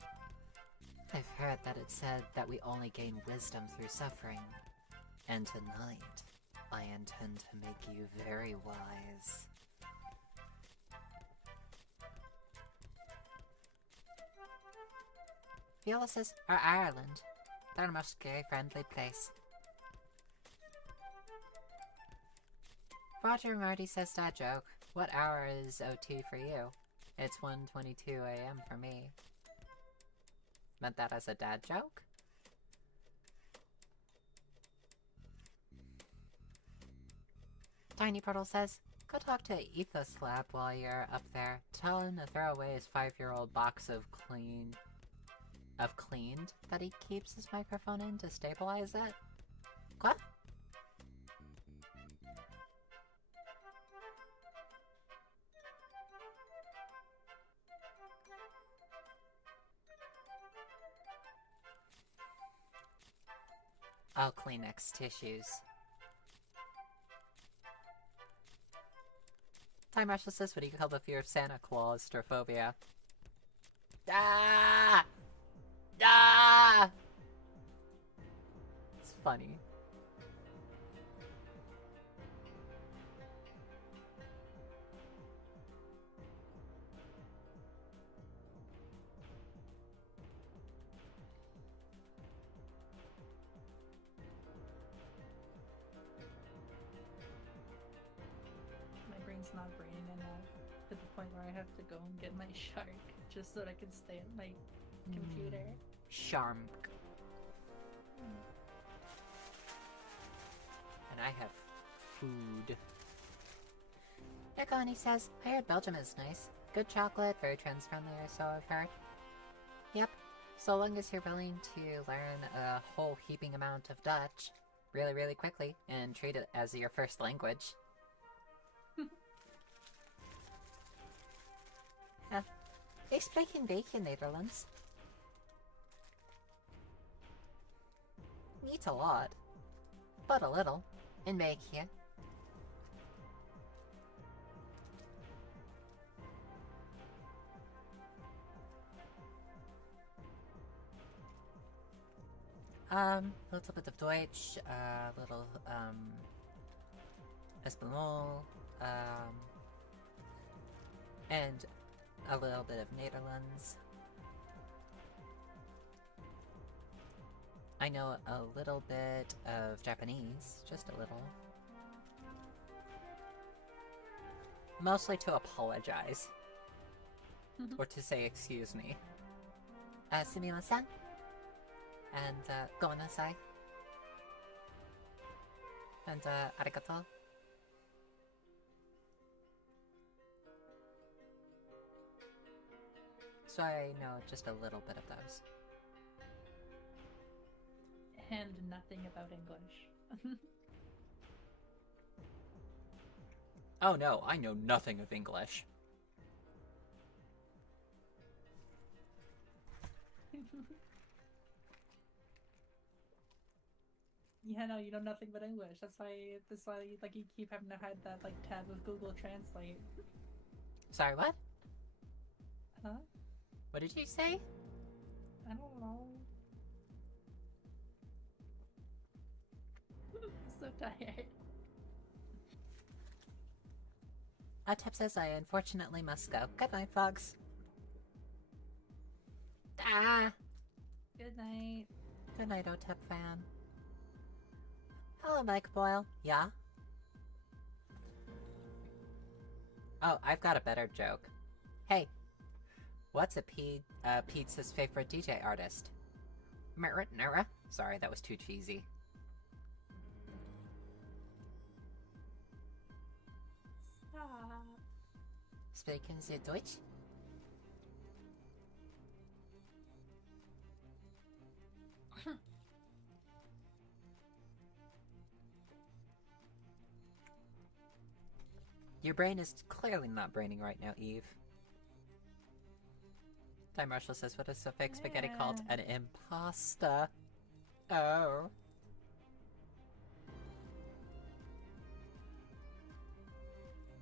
I've heard that it said that we only gain wisdom through suffering. And tonight, I intend to make you very wise. Viola says, or Ireland. They're a most gay-friendly place. Roger Marty says dad joke. What hour is OT for you? It's 1:22 a.m. for me. Meant that as a dad joke? Tiny Portal says, go talk to Ethos Lab while you're up there. Tell him to throw away his 5-year-old box of cleaned that he keeps his microphone in to stabilize it. What? Oh, Kleenex tissues. Time Marshall says, what do you call the fear of Santa Claus? Strophobia. Ah! Ah! It's funny. My brain's not braining enough to the point where I have to go and get my shark just so that I can stay at my computer. Shark. And I have food. Ekani says, I heard Belgium is nice. Good chocolate, very trans-friendly, or so I've heard. Yep. So long as you're willing to learn a whole heaping amount of Dutch really, really quickly and treat it as your first language. Ik spreek een beetje Nederlands. Niet a lot, but a little. Een beetje. A little bit of Deutsch, a little, Espanol, and a little bit of Netherlands. I know a little bit of Japanese, just a little. Mostly to apologize. Or to say excuse me. Sumimasen. And, gomenasai. And, arigato. So I know just a little bit of those. And nothing about English. Oh no, I know nothing of English. Yeah, no, you know nothing but English. That's why like you keep having to hide that like tab of Google Translate. Sorry, what? Huh? What did you say? I don't know. I'm so tired. Atep says I unfortunately must go. Good night, Fox. Ah! Good night. Good night, Otep fan. Hello, Mike Boyle. Yeah? Oh, I've got a better joke. Hey, what's a Pete's favorite DJ artist? Merit Nera? Sorry, that was too cheesy. Stop. Sprechen Sie Deutsch? Your brain is clearly not braining right now, Eve. Time Marshall says, what is a fake spaghetti called? An impasta. Oh.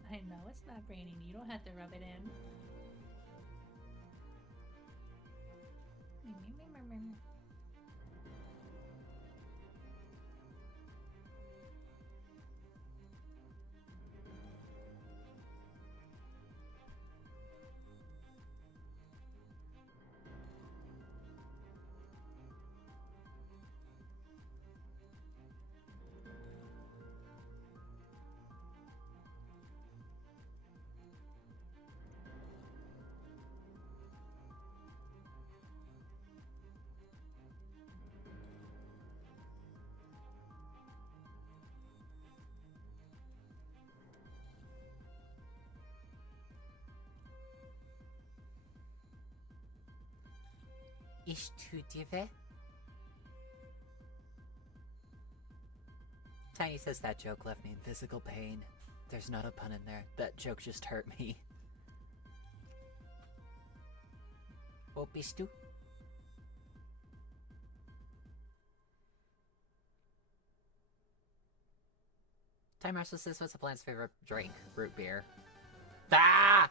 I know it's not raining. You don't have to rub it in. Ich tue weh? Tiny says that joke left me in physical pain. There's not a pun in there. That joke just hurt me. Wo bist du? Time Marshall says, what's the plan's favorite drink? Root beer. Ah!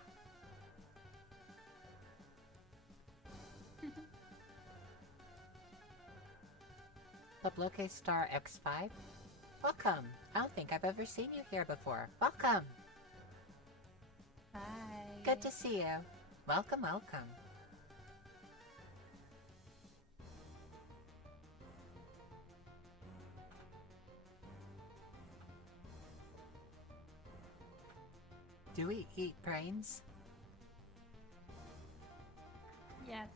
Pabloke Star X5? Welcome! I don't think I've ever seen you here before. Welcome! Hi. Good to see you. Welcome, welcome. Do we eat brains? Yes.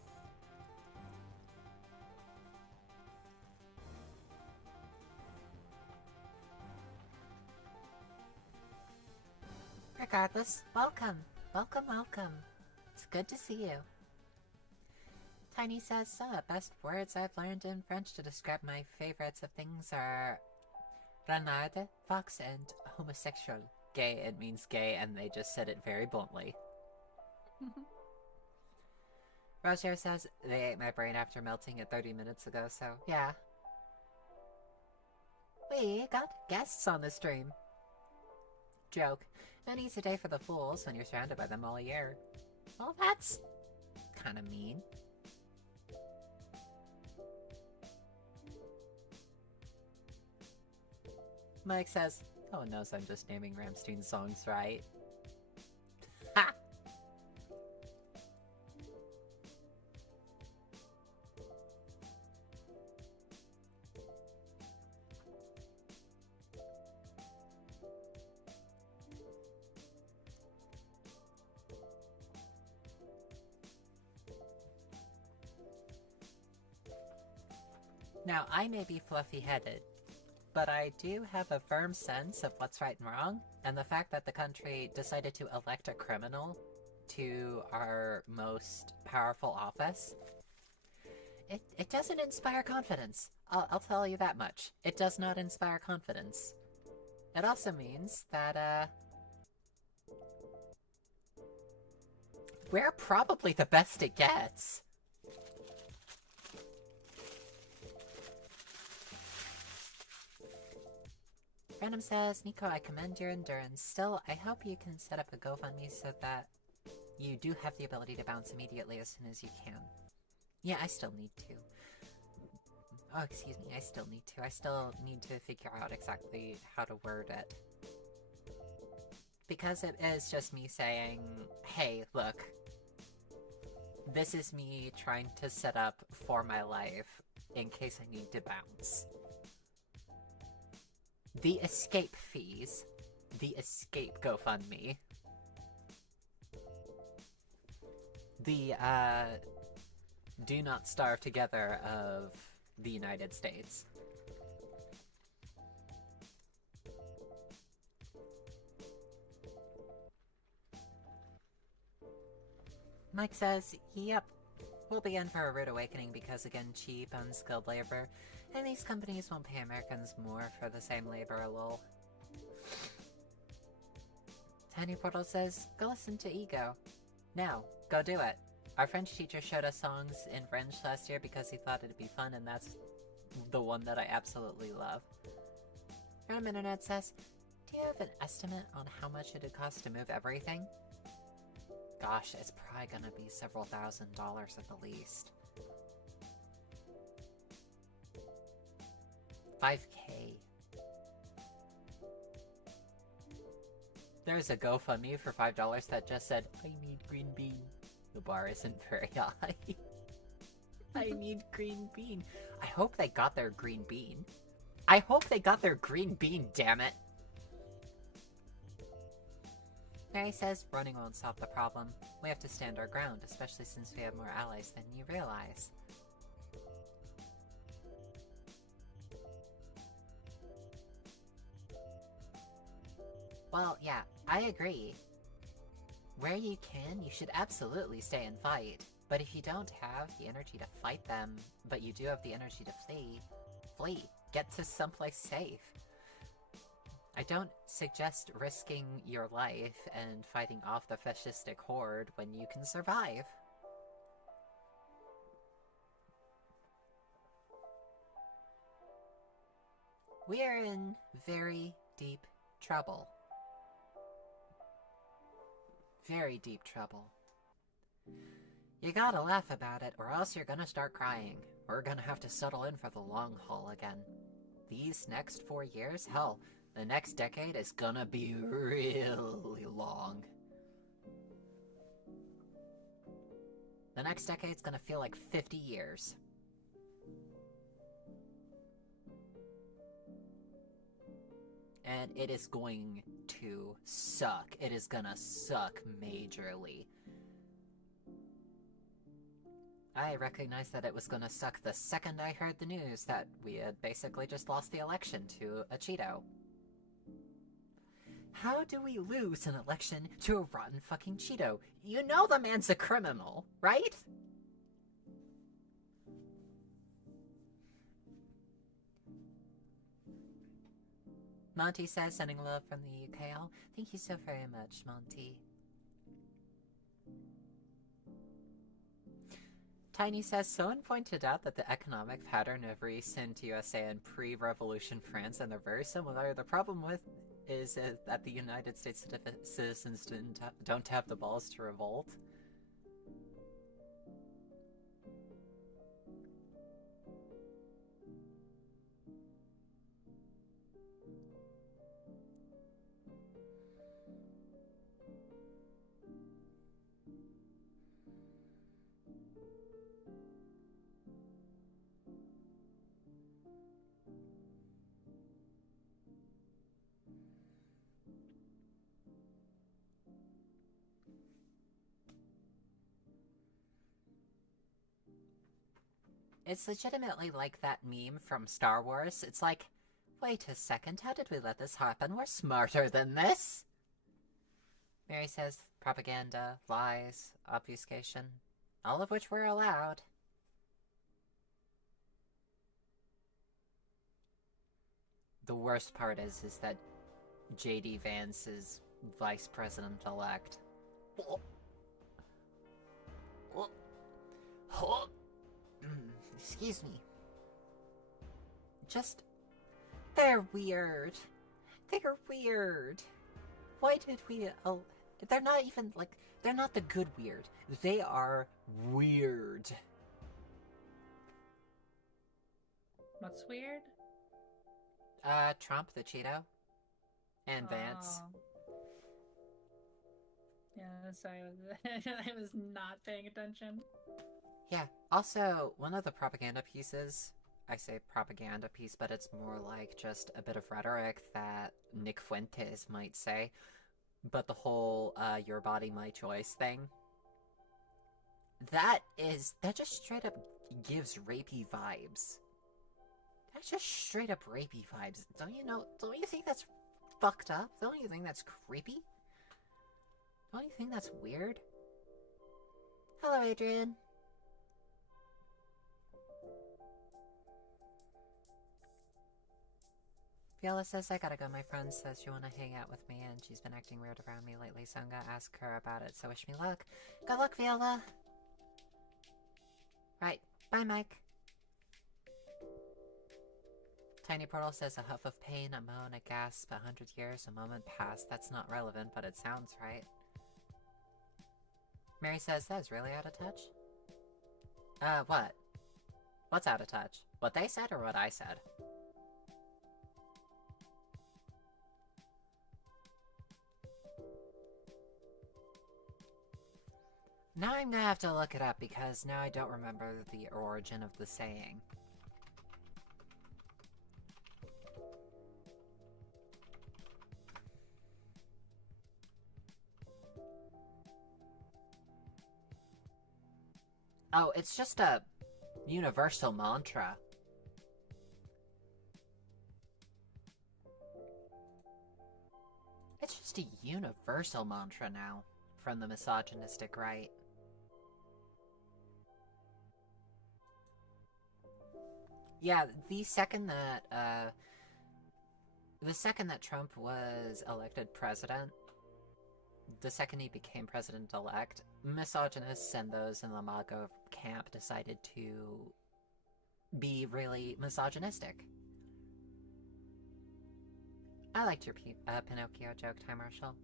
Regardless, welcome. Welcome, welcome. It's good to see you. Tiny says, some of the best words I've learned in French to describe my favorites of things are renarde, fox, and homosexual. Gay, it means gay, and they just said it very bluntly. Roger says, they ate my brain after melting it 30 minutes ago, so yeah. We got guests on the stream. Joke. An easy day for the fools when you're surrounded by them all year. Well, that's kinda mean. Mike says, oh knows I'm just naming Ramstein songs right. Ha! Now, I may be fluffy-headed, but I do have a firm sense of what's right and wrong, and the fact that the country decided to elect a criminal to our most powerful office, it doesn't inspire confidence. I'll tell you that much. It does not inspire confidence. It also means that, we're probably the best it gets. Random says, Nico, I commend your endurance. Still, I hope you can set up a GoFundMe so that you do have the ability to bounce immediately as soon as you can. Yeah, I still need to. Oh, excuse me, I still need to. I still need to figure out exactly how to word it. Because it is just me saying, hey, look, this is me trying to set up for my life in case I need to bounce. The escape fees. The escape GoFundMe. The, do not starve together of the United States. Mike says, yep, we'll be in for a rude awakening because, again, cheap, unskilled labor. And these companies won't pay Americans more for the same labor, lol. Tiny Portal says, go listen to Ego. Now, go do it. Our French teacher showed us songs in French last year because he thought it'd be fun, and that's the one that I absolutely love. Random Internet says, do you have an estimate on how much it'd cost to move everything? Gosh, it's probably gonna be several $1,000s at the least. 5K. There's a GoFundMe for $5 that just said, I need green bean. The bar isn't very high. I need green bean. I hope they got their green bean. I hope they got their green bean, damn it! Mary says, running won't stop the problem. We have to stand our ground, especially since we have more allies than you realize. Well, yeah, I agree. Where you can, you should absolutely stay and fight. But if you don't have the energy to fight them, but you do have the energy to flee. Get to someplace safe. I don't suggest risking your life and fighting off the fascistic horde when you can survive. We are in very deep trouble. Very deep trouble. You gotta laugh about it, or else you're gonna start crying. We're gonna have to settle in for the long haul again. These next 4 years, hell, the next decade is gonna be really long. The next decade's gonna feel like 50 years. And it is going to suck. It is gonna suck majorly. I recognized that it was gonna suck the second I heard the news that we had basically just lost the election to a Cheeto. How do we lose an election to a rotten fucking Cheeto? You know the man's a criminal, right? Monty says, sending love from the UKL. Thank you so very much, Monty. Tiny says, someone pointed out that the economic pattern of recent USA and pre-revolution France and they're very similar. The problem with is that the United States citizens don't have the balls to revolt. It's legitimately like that meme from Star Wars. It's like, wait a second, how did we let this happen? We're smarter than this! Mary says, propaganda, lies, obfuscation, all of which were allowed. The worst part is that J.D. Vance is vice president-elect. Excuse me. Just... they're weird. They're weird. Why did we... they're not even, like... they're not the good weird. They are weird. What's weird? Trump, the Cheeto. And Vance. Yeah, sorry, I was not paying attention. Yeah, also, one of the propaganda pieces, I say propaganda piece, but it's more like just a bit of rhetoric that Nick Fuentes might say, but the whole, your body, my choice thing, that just straight up gives rapey vibes. That just straight up rapey vibes. Don't you think that's fucked up? Don't you think that's creepy? Don't you think that's weird? Hello, Adrian. Viola says, I gotta go. My friend says she wanna hang out with me and she's been acting weird around me lately, so I'm gonna ask her about it, so wish me luck. Good luck, Viola! Right. Bye, Mike. Tiny Portal says, a huff of pain, a moan, a gasp, 100 years, a moment passed. That's not relevant, but it sounds right. Mary says, that's really out of touch? What? What's out of touch? What they said or what I said? Now I'm gonna have to look it up because now I don't remember the origin of the saying. Oh, it's just a universal mantra. It's just a universal mantra now from the misogynistic right. Yeah, the second that Trump was elected president, the second he became president-elect, misogynists and those in the MAGA camp decided to be really misogynistic. I liked your Pinocchio joke, Time Marshall.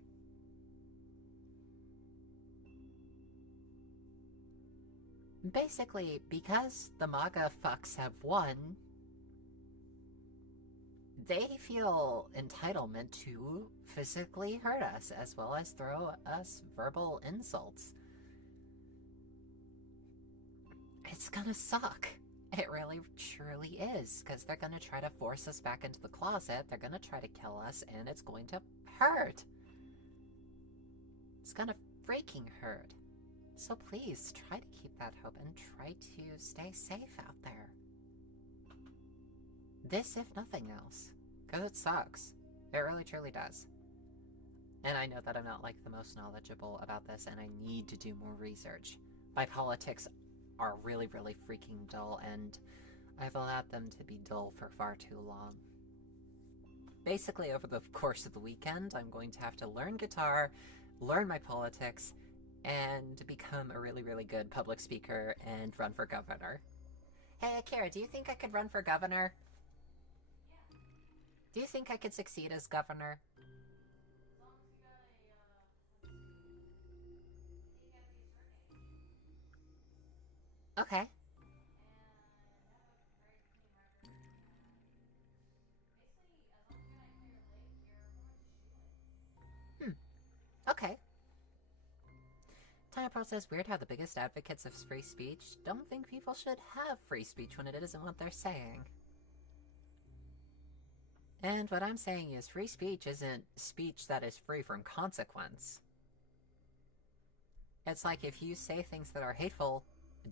Basically, because the MAGA fucks have won, they feel entitlement to physically hurt us, as well as throw us verbal insults. It's gonna suck. It really, truly is, because they're gonna try to force us back into the closet, they're gonna try to kill us, and it's going to hurt. It's gonna freaking hurt. So please, try to keep that hope and try to stay safe out there. This, if nothing else. Because it sucks. It really, truly does. And I know that I'm not, like, the most knowledgeable about this, and I need to do more research. My politics are really, really freaking dull, and I've allowed them to be dull for far too long. Basically, over the course of the weekend, I'm going to have to learn guitar, learn my politics, and become a really, really good public speaker and run for governor. Hey, Akira, do you think I could run for governor? Yeah. Do you think I could succeed as governor? As long as you got a, let's see. I think you gotta be a certain age. Okay. And have a very clean record. And basically, as long as you're not clear your lake, you're pretty much shooting. Okay. Time Pro says, weird how the biggest advocates of free speech don't think people should have free speech when it isn't what they're saying. And what I'm saying is free speech isn't speech that is free from consequence. It's like if you say things that are hateful,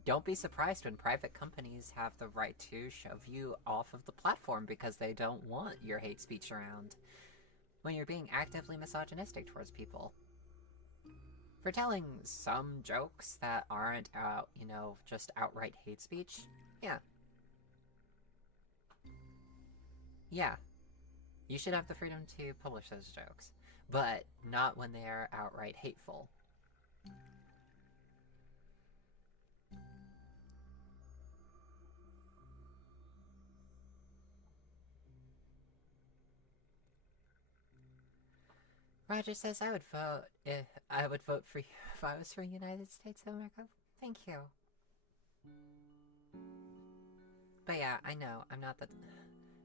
don't be surprised when private companies have the right to shove you off of the platform because they don't want your hate speech around. When you're being actively misogynistic towards people. For telling some jokes that aren't just outright hate speech, yeah. Yeah. You should have the freedom to publish those jokes, but not when they are outright hateful. Roger says, I would vote for you if I was from the United States of America. Thank you. But yeah, I know, I'm not that...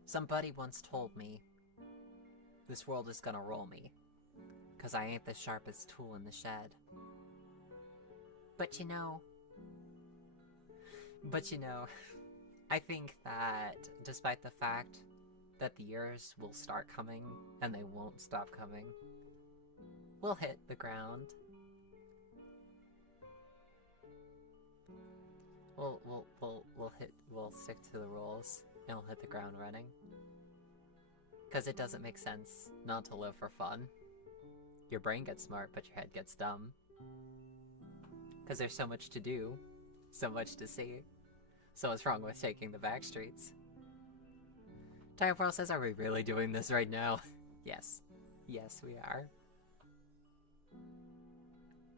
Somebody once told me, this world is gonna roll me, 'cause I ain't the sharpest tool in the shed. But you know, I think that despite the fact that the years will start coming, and they won't stop coming, we'll hit the ground. We'll stick to the rules, and we'll hit the ground running. 'Cause it doesn't make sense not to live for fun. Your brain gets smart, but your head gets dumb. 'Cause there's so much to do, so much to see. So what's wrong with taking the back streets? Time Pearl says, are we really doing this right now? Yes. Yes, we are.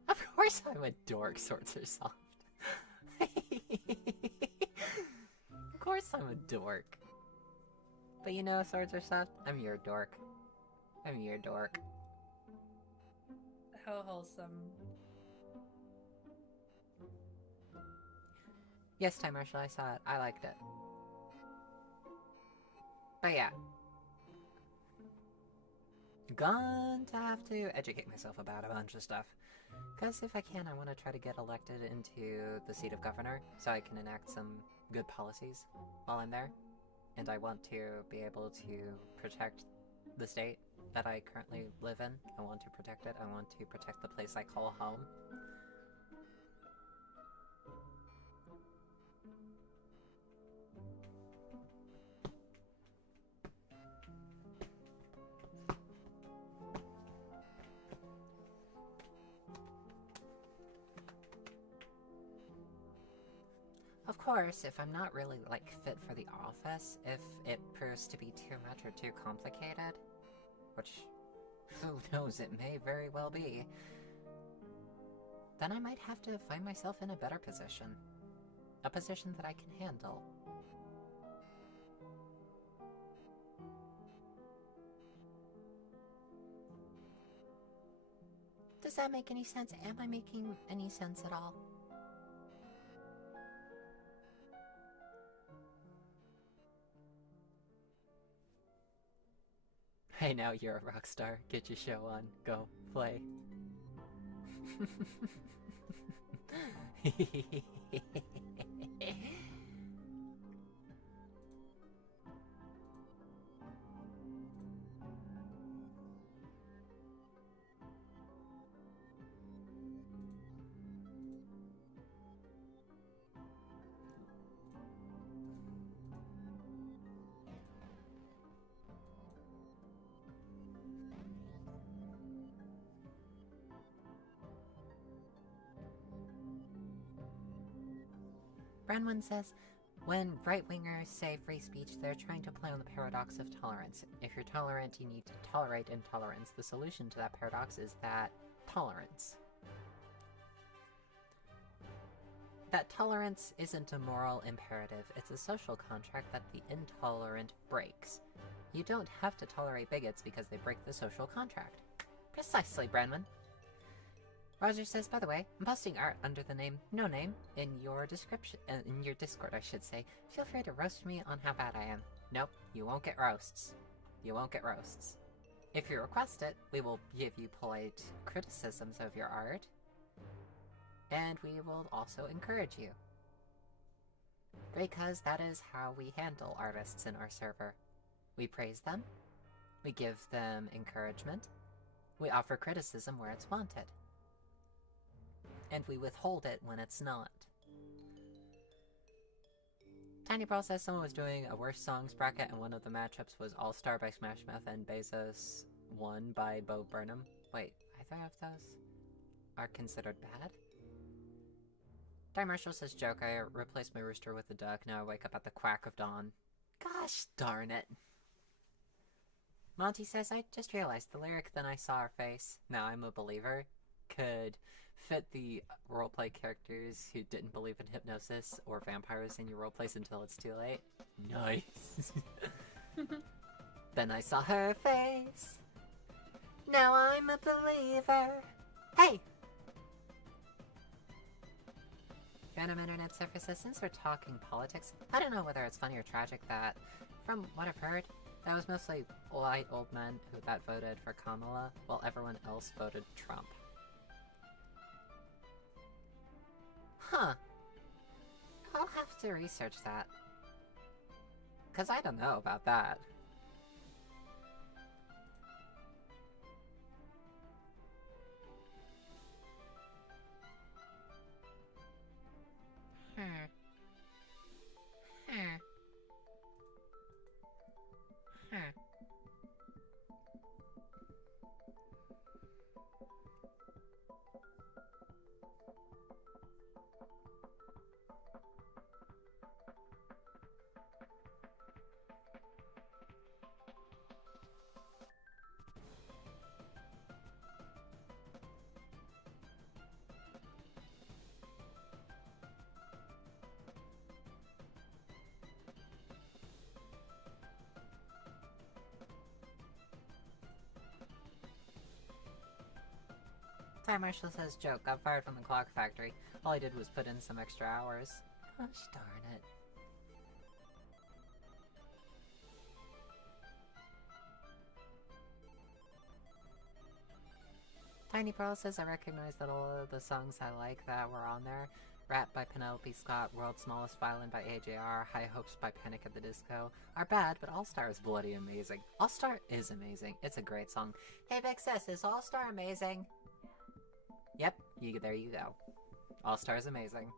Of course I'm a dork, swords are soft. Of course I'm a dork. But you know, swords are soft, I'm your dork. I'm your dork. How wholesome. Yes, Time Marshall, I saw it. I liked it. But yeah. Going to have to educate myself about a bunch of stuff. Because if I can, I want to try to get elected into the seat of governor, so I can enact some good policies while I'm there. And I want to be able to protect the state that I currently live in. I want to protect it. I want to protect the place I call home. Of course, if I'm not really, like, fit for the office, if it proves to be too much or too complicated, which, who knows, it may very well be, then I might have to find myself in a better position. A position that I can handle. Does that make any sense? Am I making any sense at all? Hey, now you're a rock star. Get your show on. Go. Play. Brenwin says, when right-wingers say free speech, they're trying to play on the paradox of tolerance. If you're tolerant, you need to tolerate intolerance. The solution to that paradox is that tolerance. That tolerance isn't a moral imperative, it's a social contract that the intolerant breaks. You don't have to tolerate bigots because they break the social contract. Precisely, Brenwin. Roger says, by the way, I'm posting art under the name No Name in your description, in your Discord, I should say. Feel free to roast me on how bad I am. Nope, you won't get roasts. You won't get roasts. If you request it, we will give you polite criticisms of your art, and we will also encourage you. Because that is how we handle artists in our server. We praise them, we give them encouragement, we offer criticism where it's wanted. And we withhold it when it's not. Tiny Pearl says someone was doing a worst songs bracket and one of the matchups was All Star by Smash Mouth and Bezos 1 by Bo Burnham. Wait, either of those are considered bad? Di Marshall says, joke, I replaced my rooster with a duck, now I wake up at the quack of dawn. Gosh darn it. Monty says, I just realized the lyric "Then I saw her face, now I'm a believer" could fit the roleplay characters who didn't believe in hypnosis or vampires in your roleplays until it's too late. Nice. Then I saw her face, now I'm a believer. Hey! Random internet surfaces, since we're talking politics, I don't know whether it's funny or tragic that, from what I've heard, that was mostly white old men that voted for Kamala, while everyone else voted Trump. Huh. I'll have to research that. 'Cause I don't know about that. Time Marshall says, joke, got fired from the clock factory. All I did was put in some extra hours. Gosh darn it. Tiny Pearl says, I recognize that all of the songs I like that were on there. Rat by Penelope Scott, World's Smallest Violin by AJR, High Hopes by Panic at the Disco are bad, but All Star is bloody amazing. All Star is amazing. It's a great song. Hey Big Sis, is All Star amazing? Yep, there you go. All Star is amazing.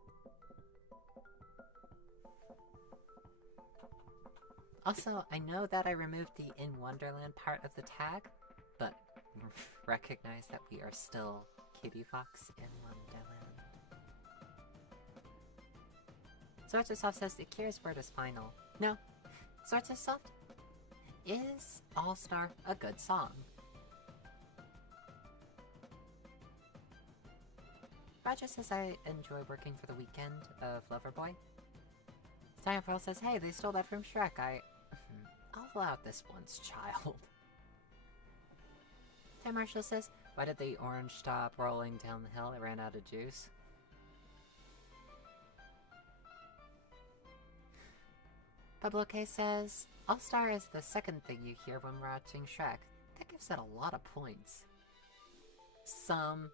Also, I know that I removed the In Wonderland part of the tag, but recognize that we are still Cutiefox in Wonderland. Sorcersoft says the Kira's word is final. No. Sorcersoft, is All-Star a good song? Roger says I enjoy working for the weekend of Loverboy. Pearl says, hey, they stole that from Shrek. I'll allow this once, child. Tim Marshall says, why did the orange stop rolling down the hill? It ran out of juice. Pablo K says, All-Star is the second thing you hear when watching Shrek. That gives it a lot of points. Somebody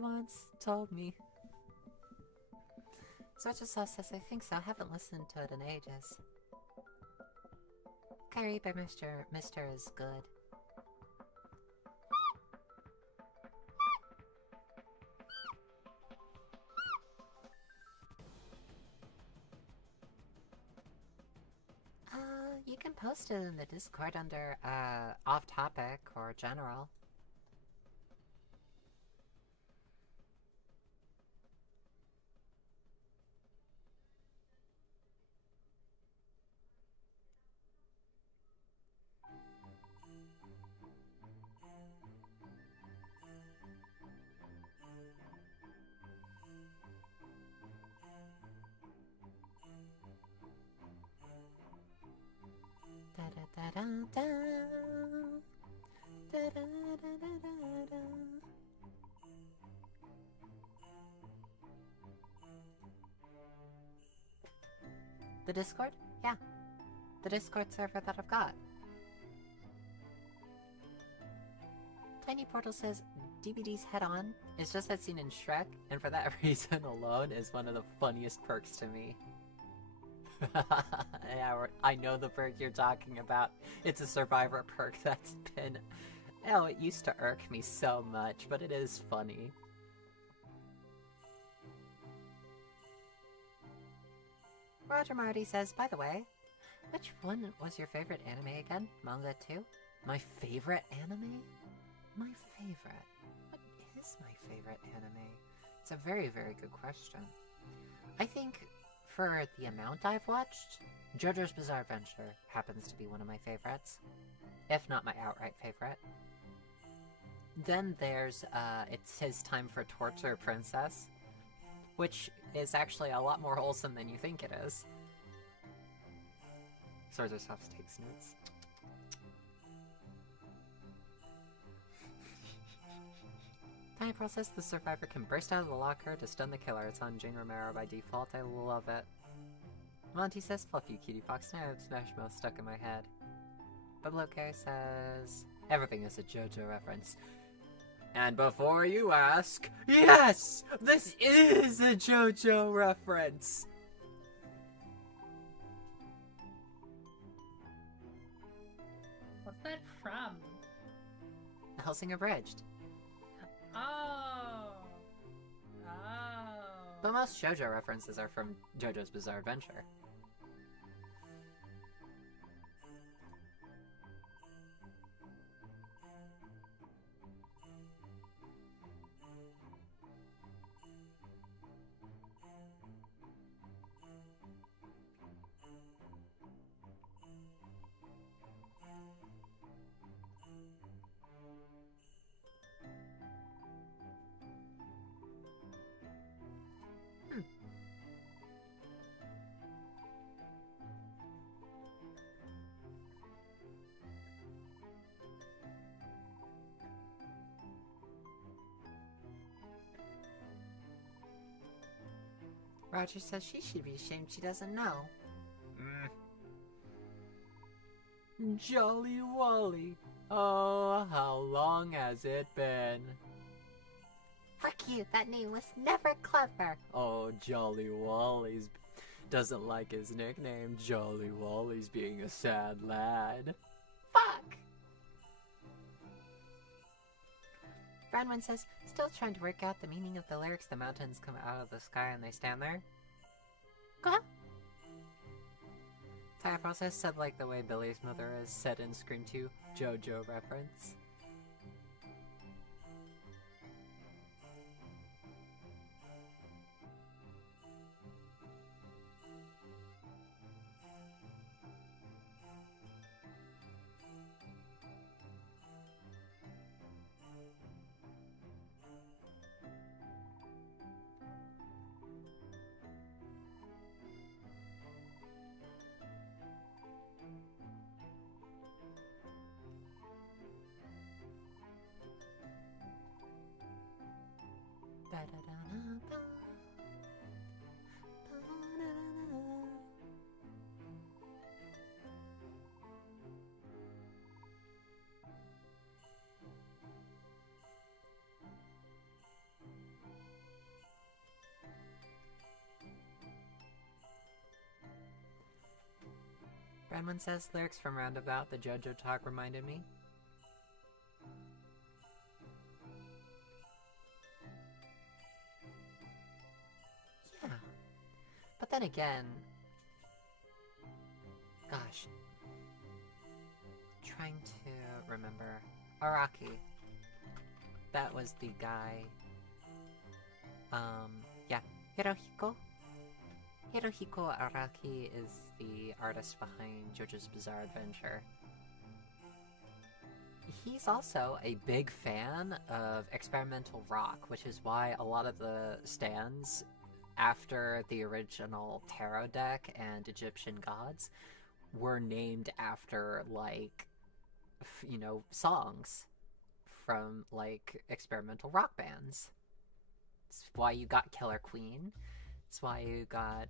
once told me. Sorcersoft says, I think so. I haven't listened to it in ages. Kyrie by Mr. is good. You can post it in the Discord under, off-topic or general. Da-da-da-da-da. Da-da-da-da-da-da. The Discord? Yeah. The Discord server that I've got. Tiny Portal says, DVD's head-on is just that scene in Shrek, and for that reason alone is one of the funniest perks to me. Yeah, I know the perk you're talking about. It's a survivor perk that's been... Oh, it used to irk me so much, but it is funny. Roger Marty says, by the way, which one was your favorite anime again? Manga too? My favorite anime? My favorite? What is my favorite anime? It's a very, very good question. I think... for the amount I've watched, JoJo's Bizarre Adventure happens to be one of my favorites, if not my outright favorite. Then there's, It's His Time for Torture Princess, which is actually a lot more wholesome than you think it is. Sorcersoft takes notes. Tiny Pearl says the survivor can burst out of the locker to stun the killer. It's on Jane Romero by default. I love it. Monty says, fluff you, Cutiefox. Now I have Smash Mouth stuck in my head. Bubloke says, everything is a JoJo reference. And before you ask, yes! This is a JoJo reference! What's that from? Hellsing Abridged. Oh. But most JoJo references are from JoJo's Bizarre Adventure. Roger says she should be ashamed she doesn't know. Jolly Wally. Oh, how long has it been? Frick you, that name was never clever. Oh, Jolly Wally's doesn't like his nickname. Jolly Wally's being a sad lad. Fuck! Bradwin says, still trying to work out the meaning of the lyrics. The mountains come out of the sky and they stand there. Huh? Tire Process said like the way Billy's mother is said in Scream 2, JoJo reference. Brenman says lyrics from Roundabout, the JoJo talk reminded me. Yeah. But then again... Gosh. Trying to remember... Araki. That was the guy... yeah. Hirohiko? Hirohiko Araki is the artist behind JoJo's Bizarre Adventure. He's also a big fan of experimental rock, which is why a lot of the stands after the original tarot deck and Egyptian gods were named after, like, you know, songs from, like, experimental rock bands. It's why you got Killer Queen. It's why you got,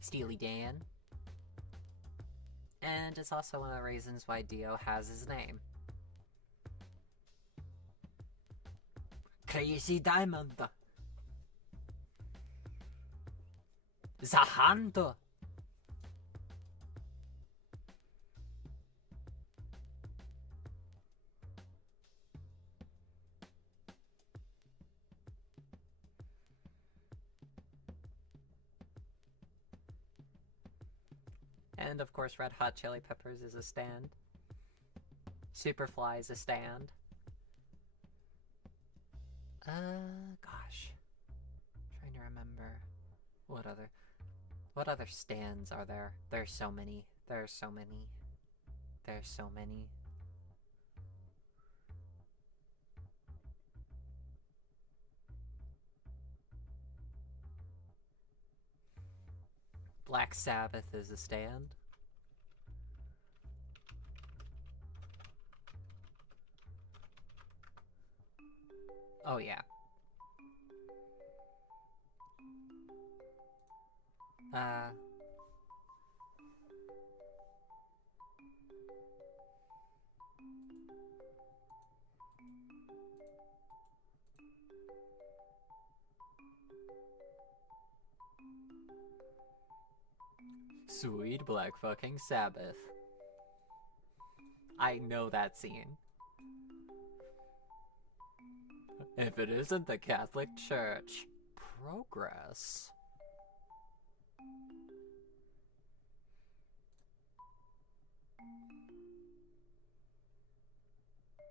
Steely Dan. And it's also one of the reasons why Dio has his name. Crazy Diamond! The Hand! And of course, Red Hot Chili Peppers is a stand. Superfly is a stand. Gosh. Trying to remember. What other stands are there? There's so many. There's so many. There's so many. Black Sabbath is a stand. Oh yeah. Sweet Black fucking Sabbath. I know that scene. If it isn't the Catholic Church. Progress.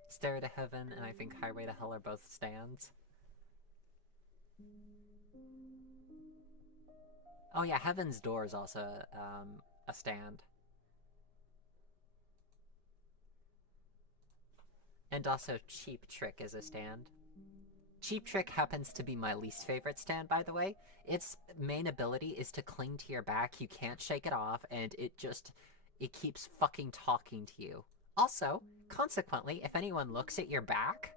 Stairway to Heaven and I think Highway to Hell are both stands. Oh yeah, Heaven's Door is also a stand. And also Cheap Trick is a stand. Cheap Trick happens to be my least favorite stand, by the way. Its main ability is to cling to your back, you can't shake it off, and it keeps fucking talking to you. Also, consequently, if anyone looks at your back,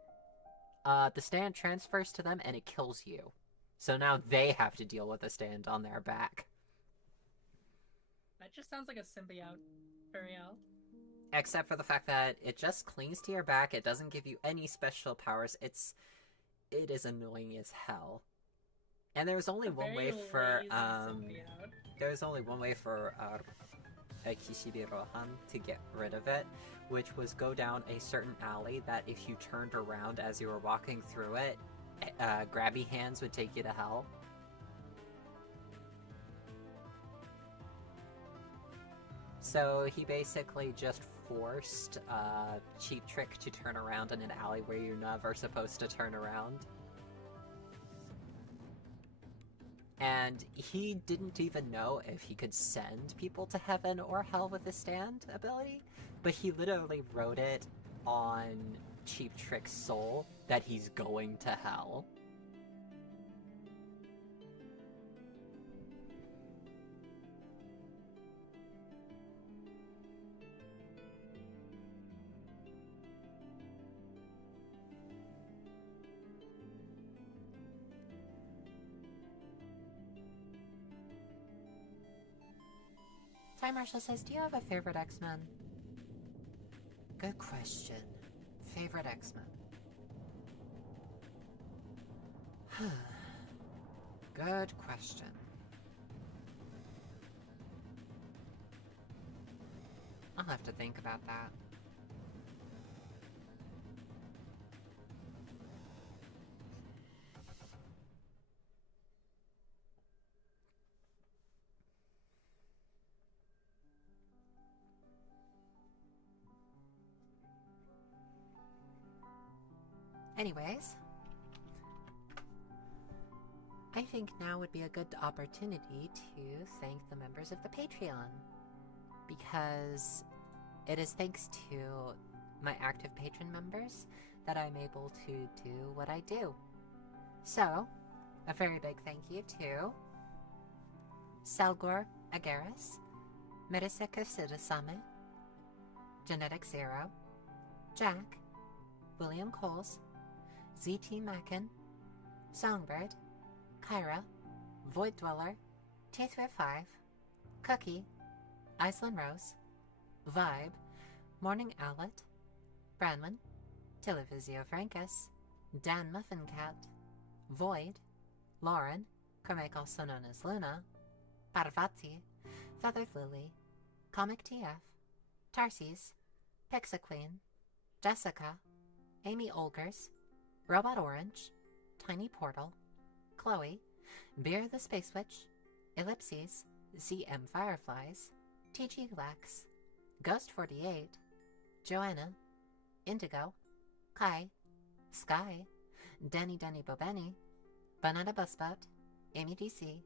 the stand transfers to them and it kills you. So now they have to deal with a stand on their back. That just sounds like a symbiote. Ariel. Except for the fact that it just clings to your back, it doesn't give you any special powers, it is annoying as hell. And there's only one way for, there's only one way for, Kishibe Rohan to get rid of it, which was go down a certain alley that if you turned around as you were walking through it, grabby hands would take you to hell. So he basically just forced Cheap Trick to turn around in an alley where you're never supposed to turn around. And he didn't even know if he could send people to heaven or hell with the stand ability, but he literally wrote it on Cheap Trick's soul that he's going to hell. Time Marshall says, do you have a favorite X-Men? Good question. Favorite X-Men? Good question. I'll have to think about that. Anyways, I think now would be a good opportunity to thank the members of the Patreon, because it is thanks to my active patron members that I'm able to do what I do. So, a very big thank you to Selgor Agaris, Meriseka Sidasame, Genetic Zero, Jack, William Coles, ZT Mackin, Songbird, Kyra, Void Dweller, T35, Cookie, Iceland Rose, Vibe, Morning Owlet, Branman, Televisio Francus, Dan Muffin Cat, Void, Lauren, Carmack also known as Luna, Parvati, Feathered Lily, Comic TF, Tarsis, Pixaqueen, Jessica, Amy Olgers, Robot Orange, Tiny Portal, Chloe, Beer the Space Witch, Ellipses, ZM Fireflies, TG Lex, Ghost 48, Joanna, Indigo, Kai, Sky, Denny Bobeni, Banana Busboat, Amy DC,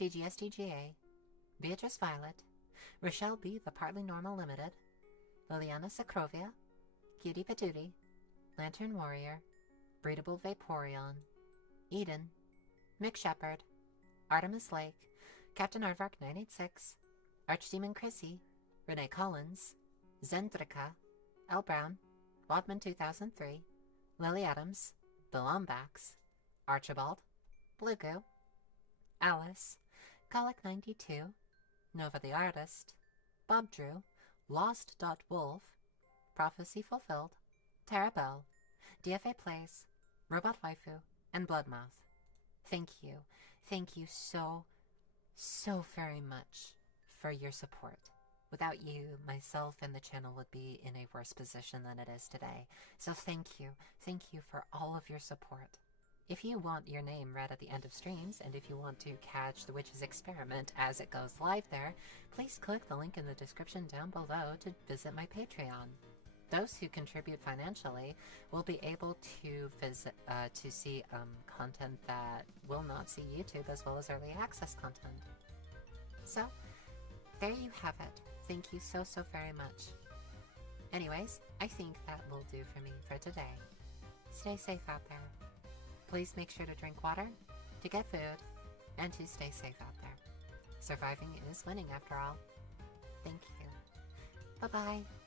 TGSTGA, Beatrice Violet, Rochelle B. the Partly Normal Limited, Liliana Sacrovia, Cutie Patootie, Lantern Warrior, Breedable Vaporeon, Eden, Mick Shepherd, Artemis Lake, Captain Aardvark 986, Archdemon Chrissy, Renee Collins, Zendrika, L. Brown, Wadman 2003, Lily Adams, The Lombax, Archibald, Blue Goo, Alice, Colic 92, Nova the Artist, Bob Drew, Lost.Wolf, Prophecy Fulfilled, Tara Bell, DFA Plays, Robot Waifu, and Bloodmouth. Thank you so very much for your support. Without you, myself and the channel would be in a worse position than it is today. So thank you for all of your support. If you want your name read at the end of streams, and if you want to catch The Witch's Experiment as it goes live there, please click the link in the description down below to visit my Patreon. Those who contribute financially will be able to visit to see content that will not see YouTube, as well as early access content. So, there you have it. Thank you so very much. Anyways, I think that will do for me for today. Stay safe out there. Please make sure to drink water, to get food, and to stay safe out there. Surviving is winning after all. Thank you. Bye-bye.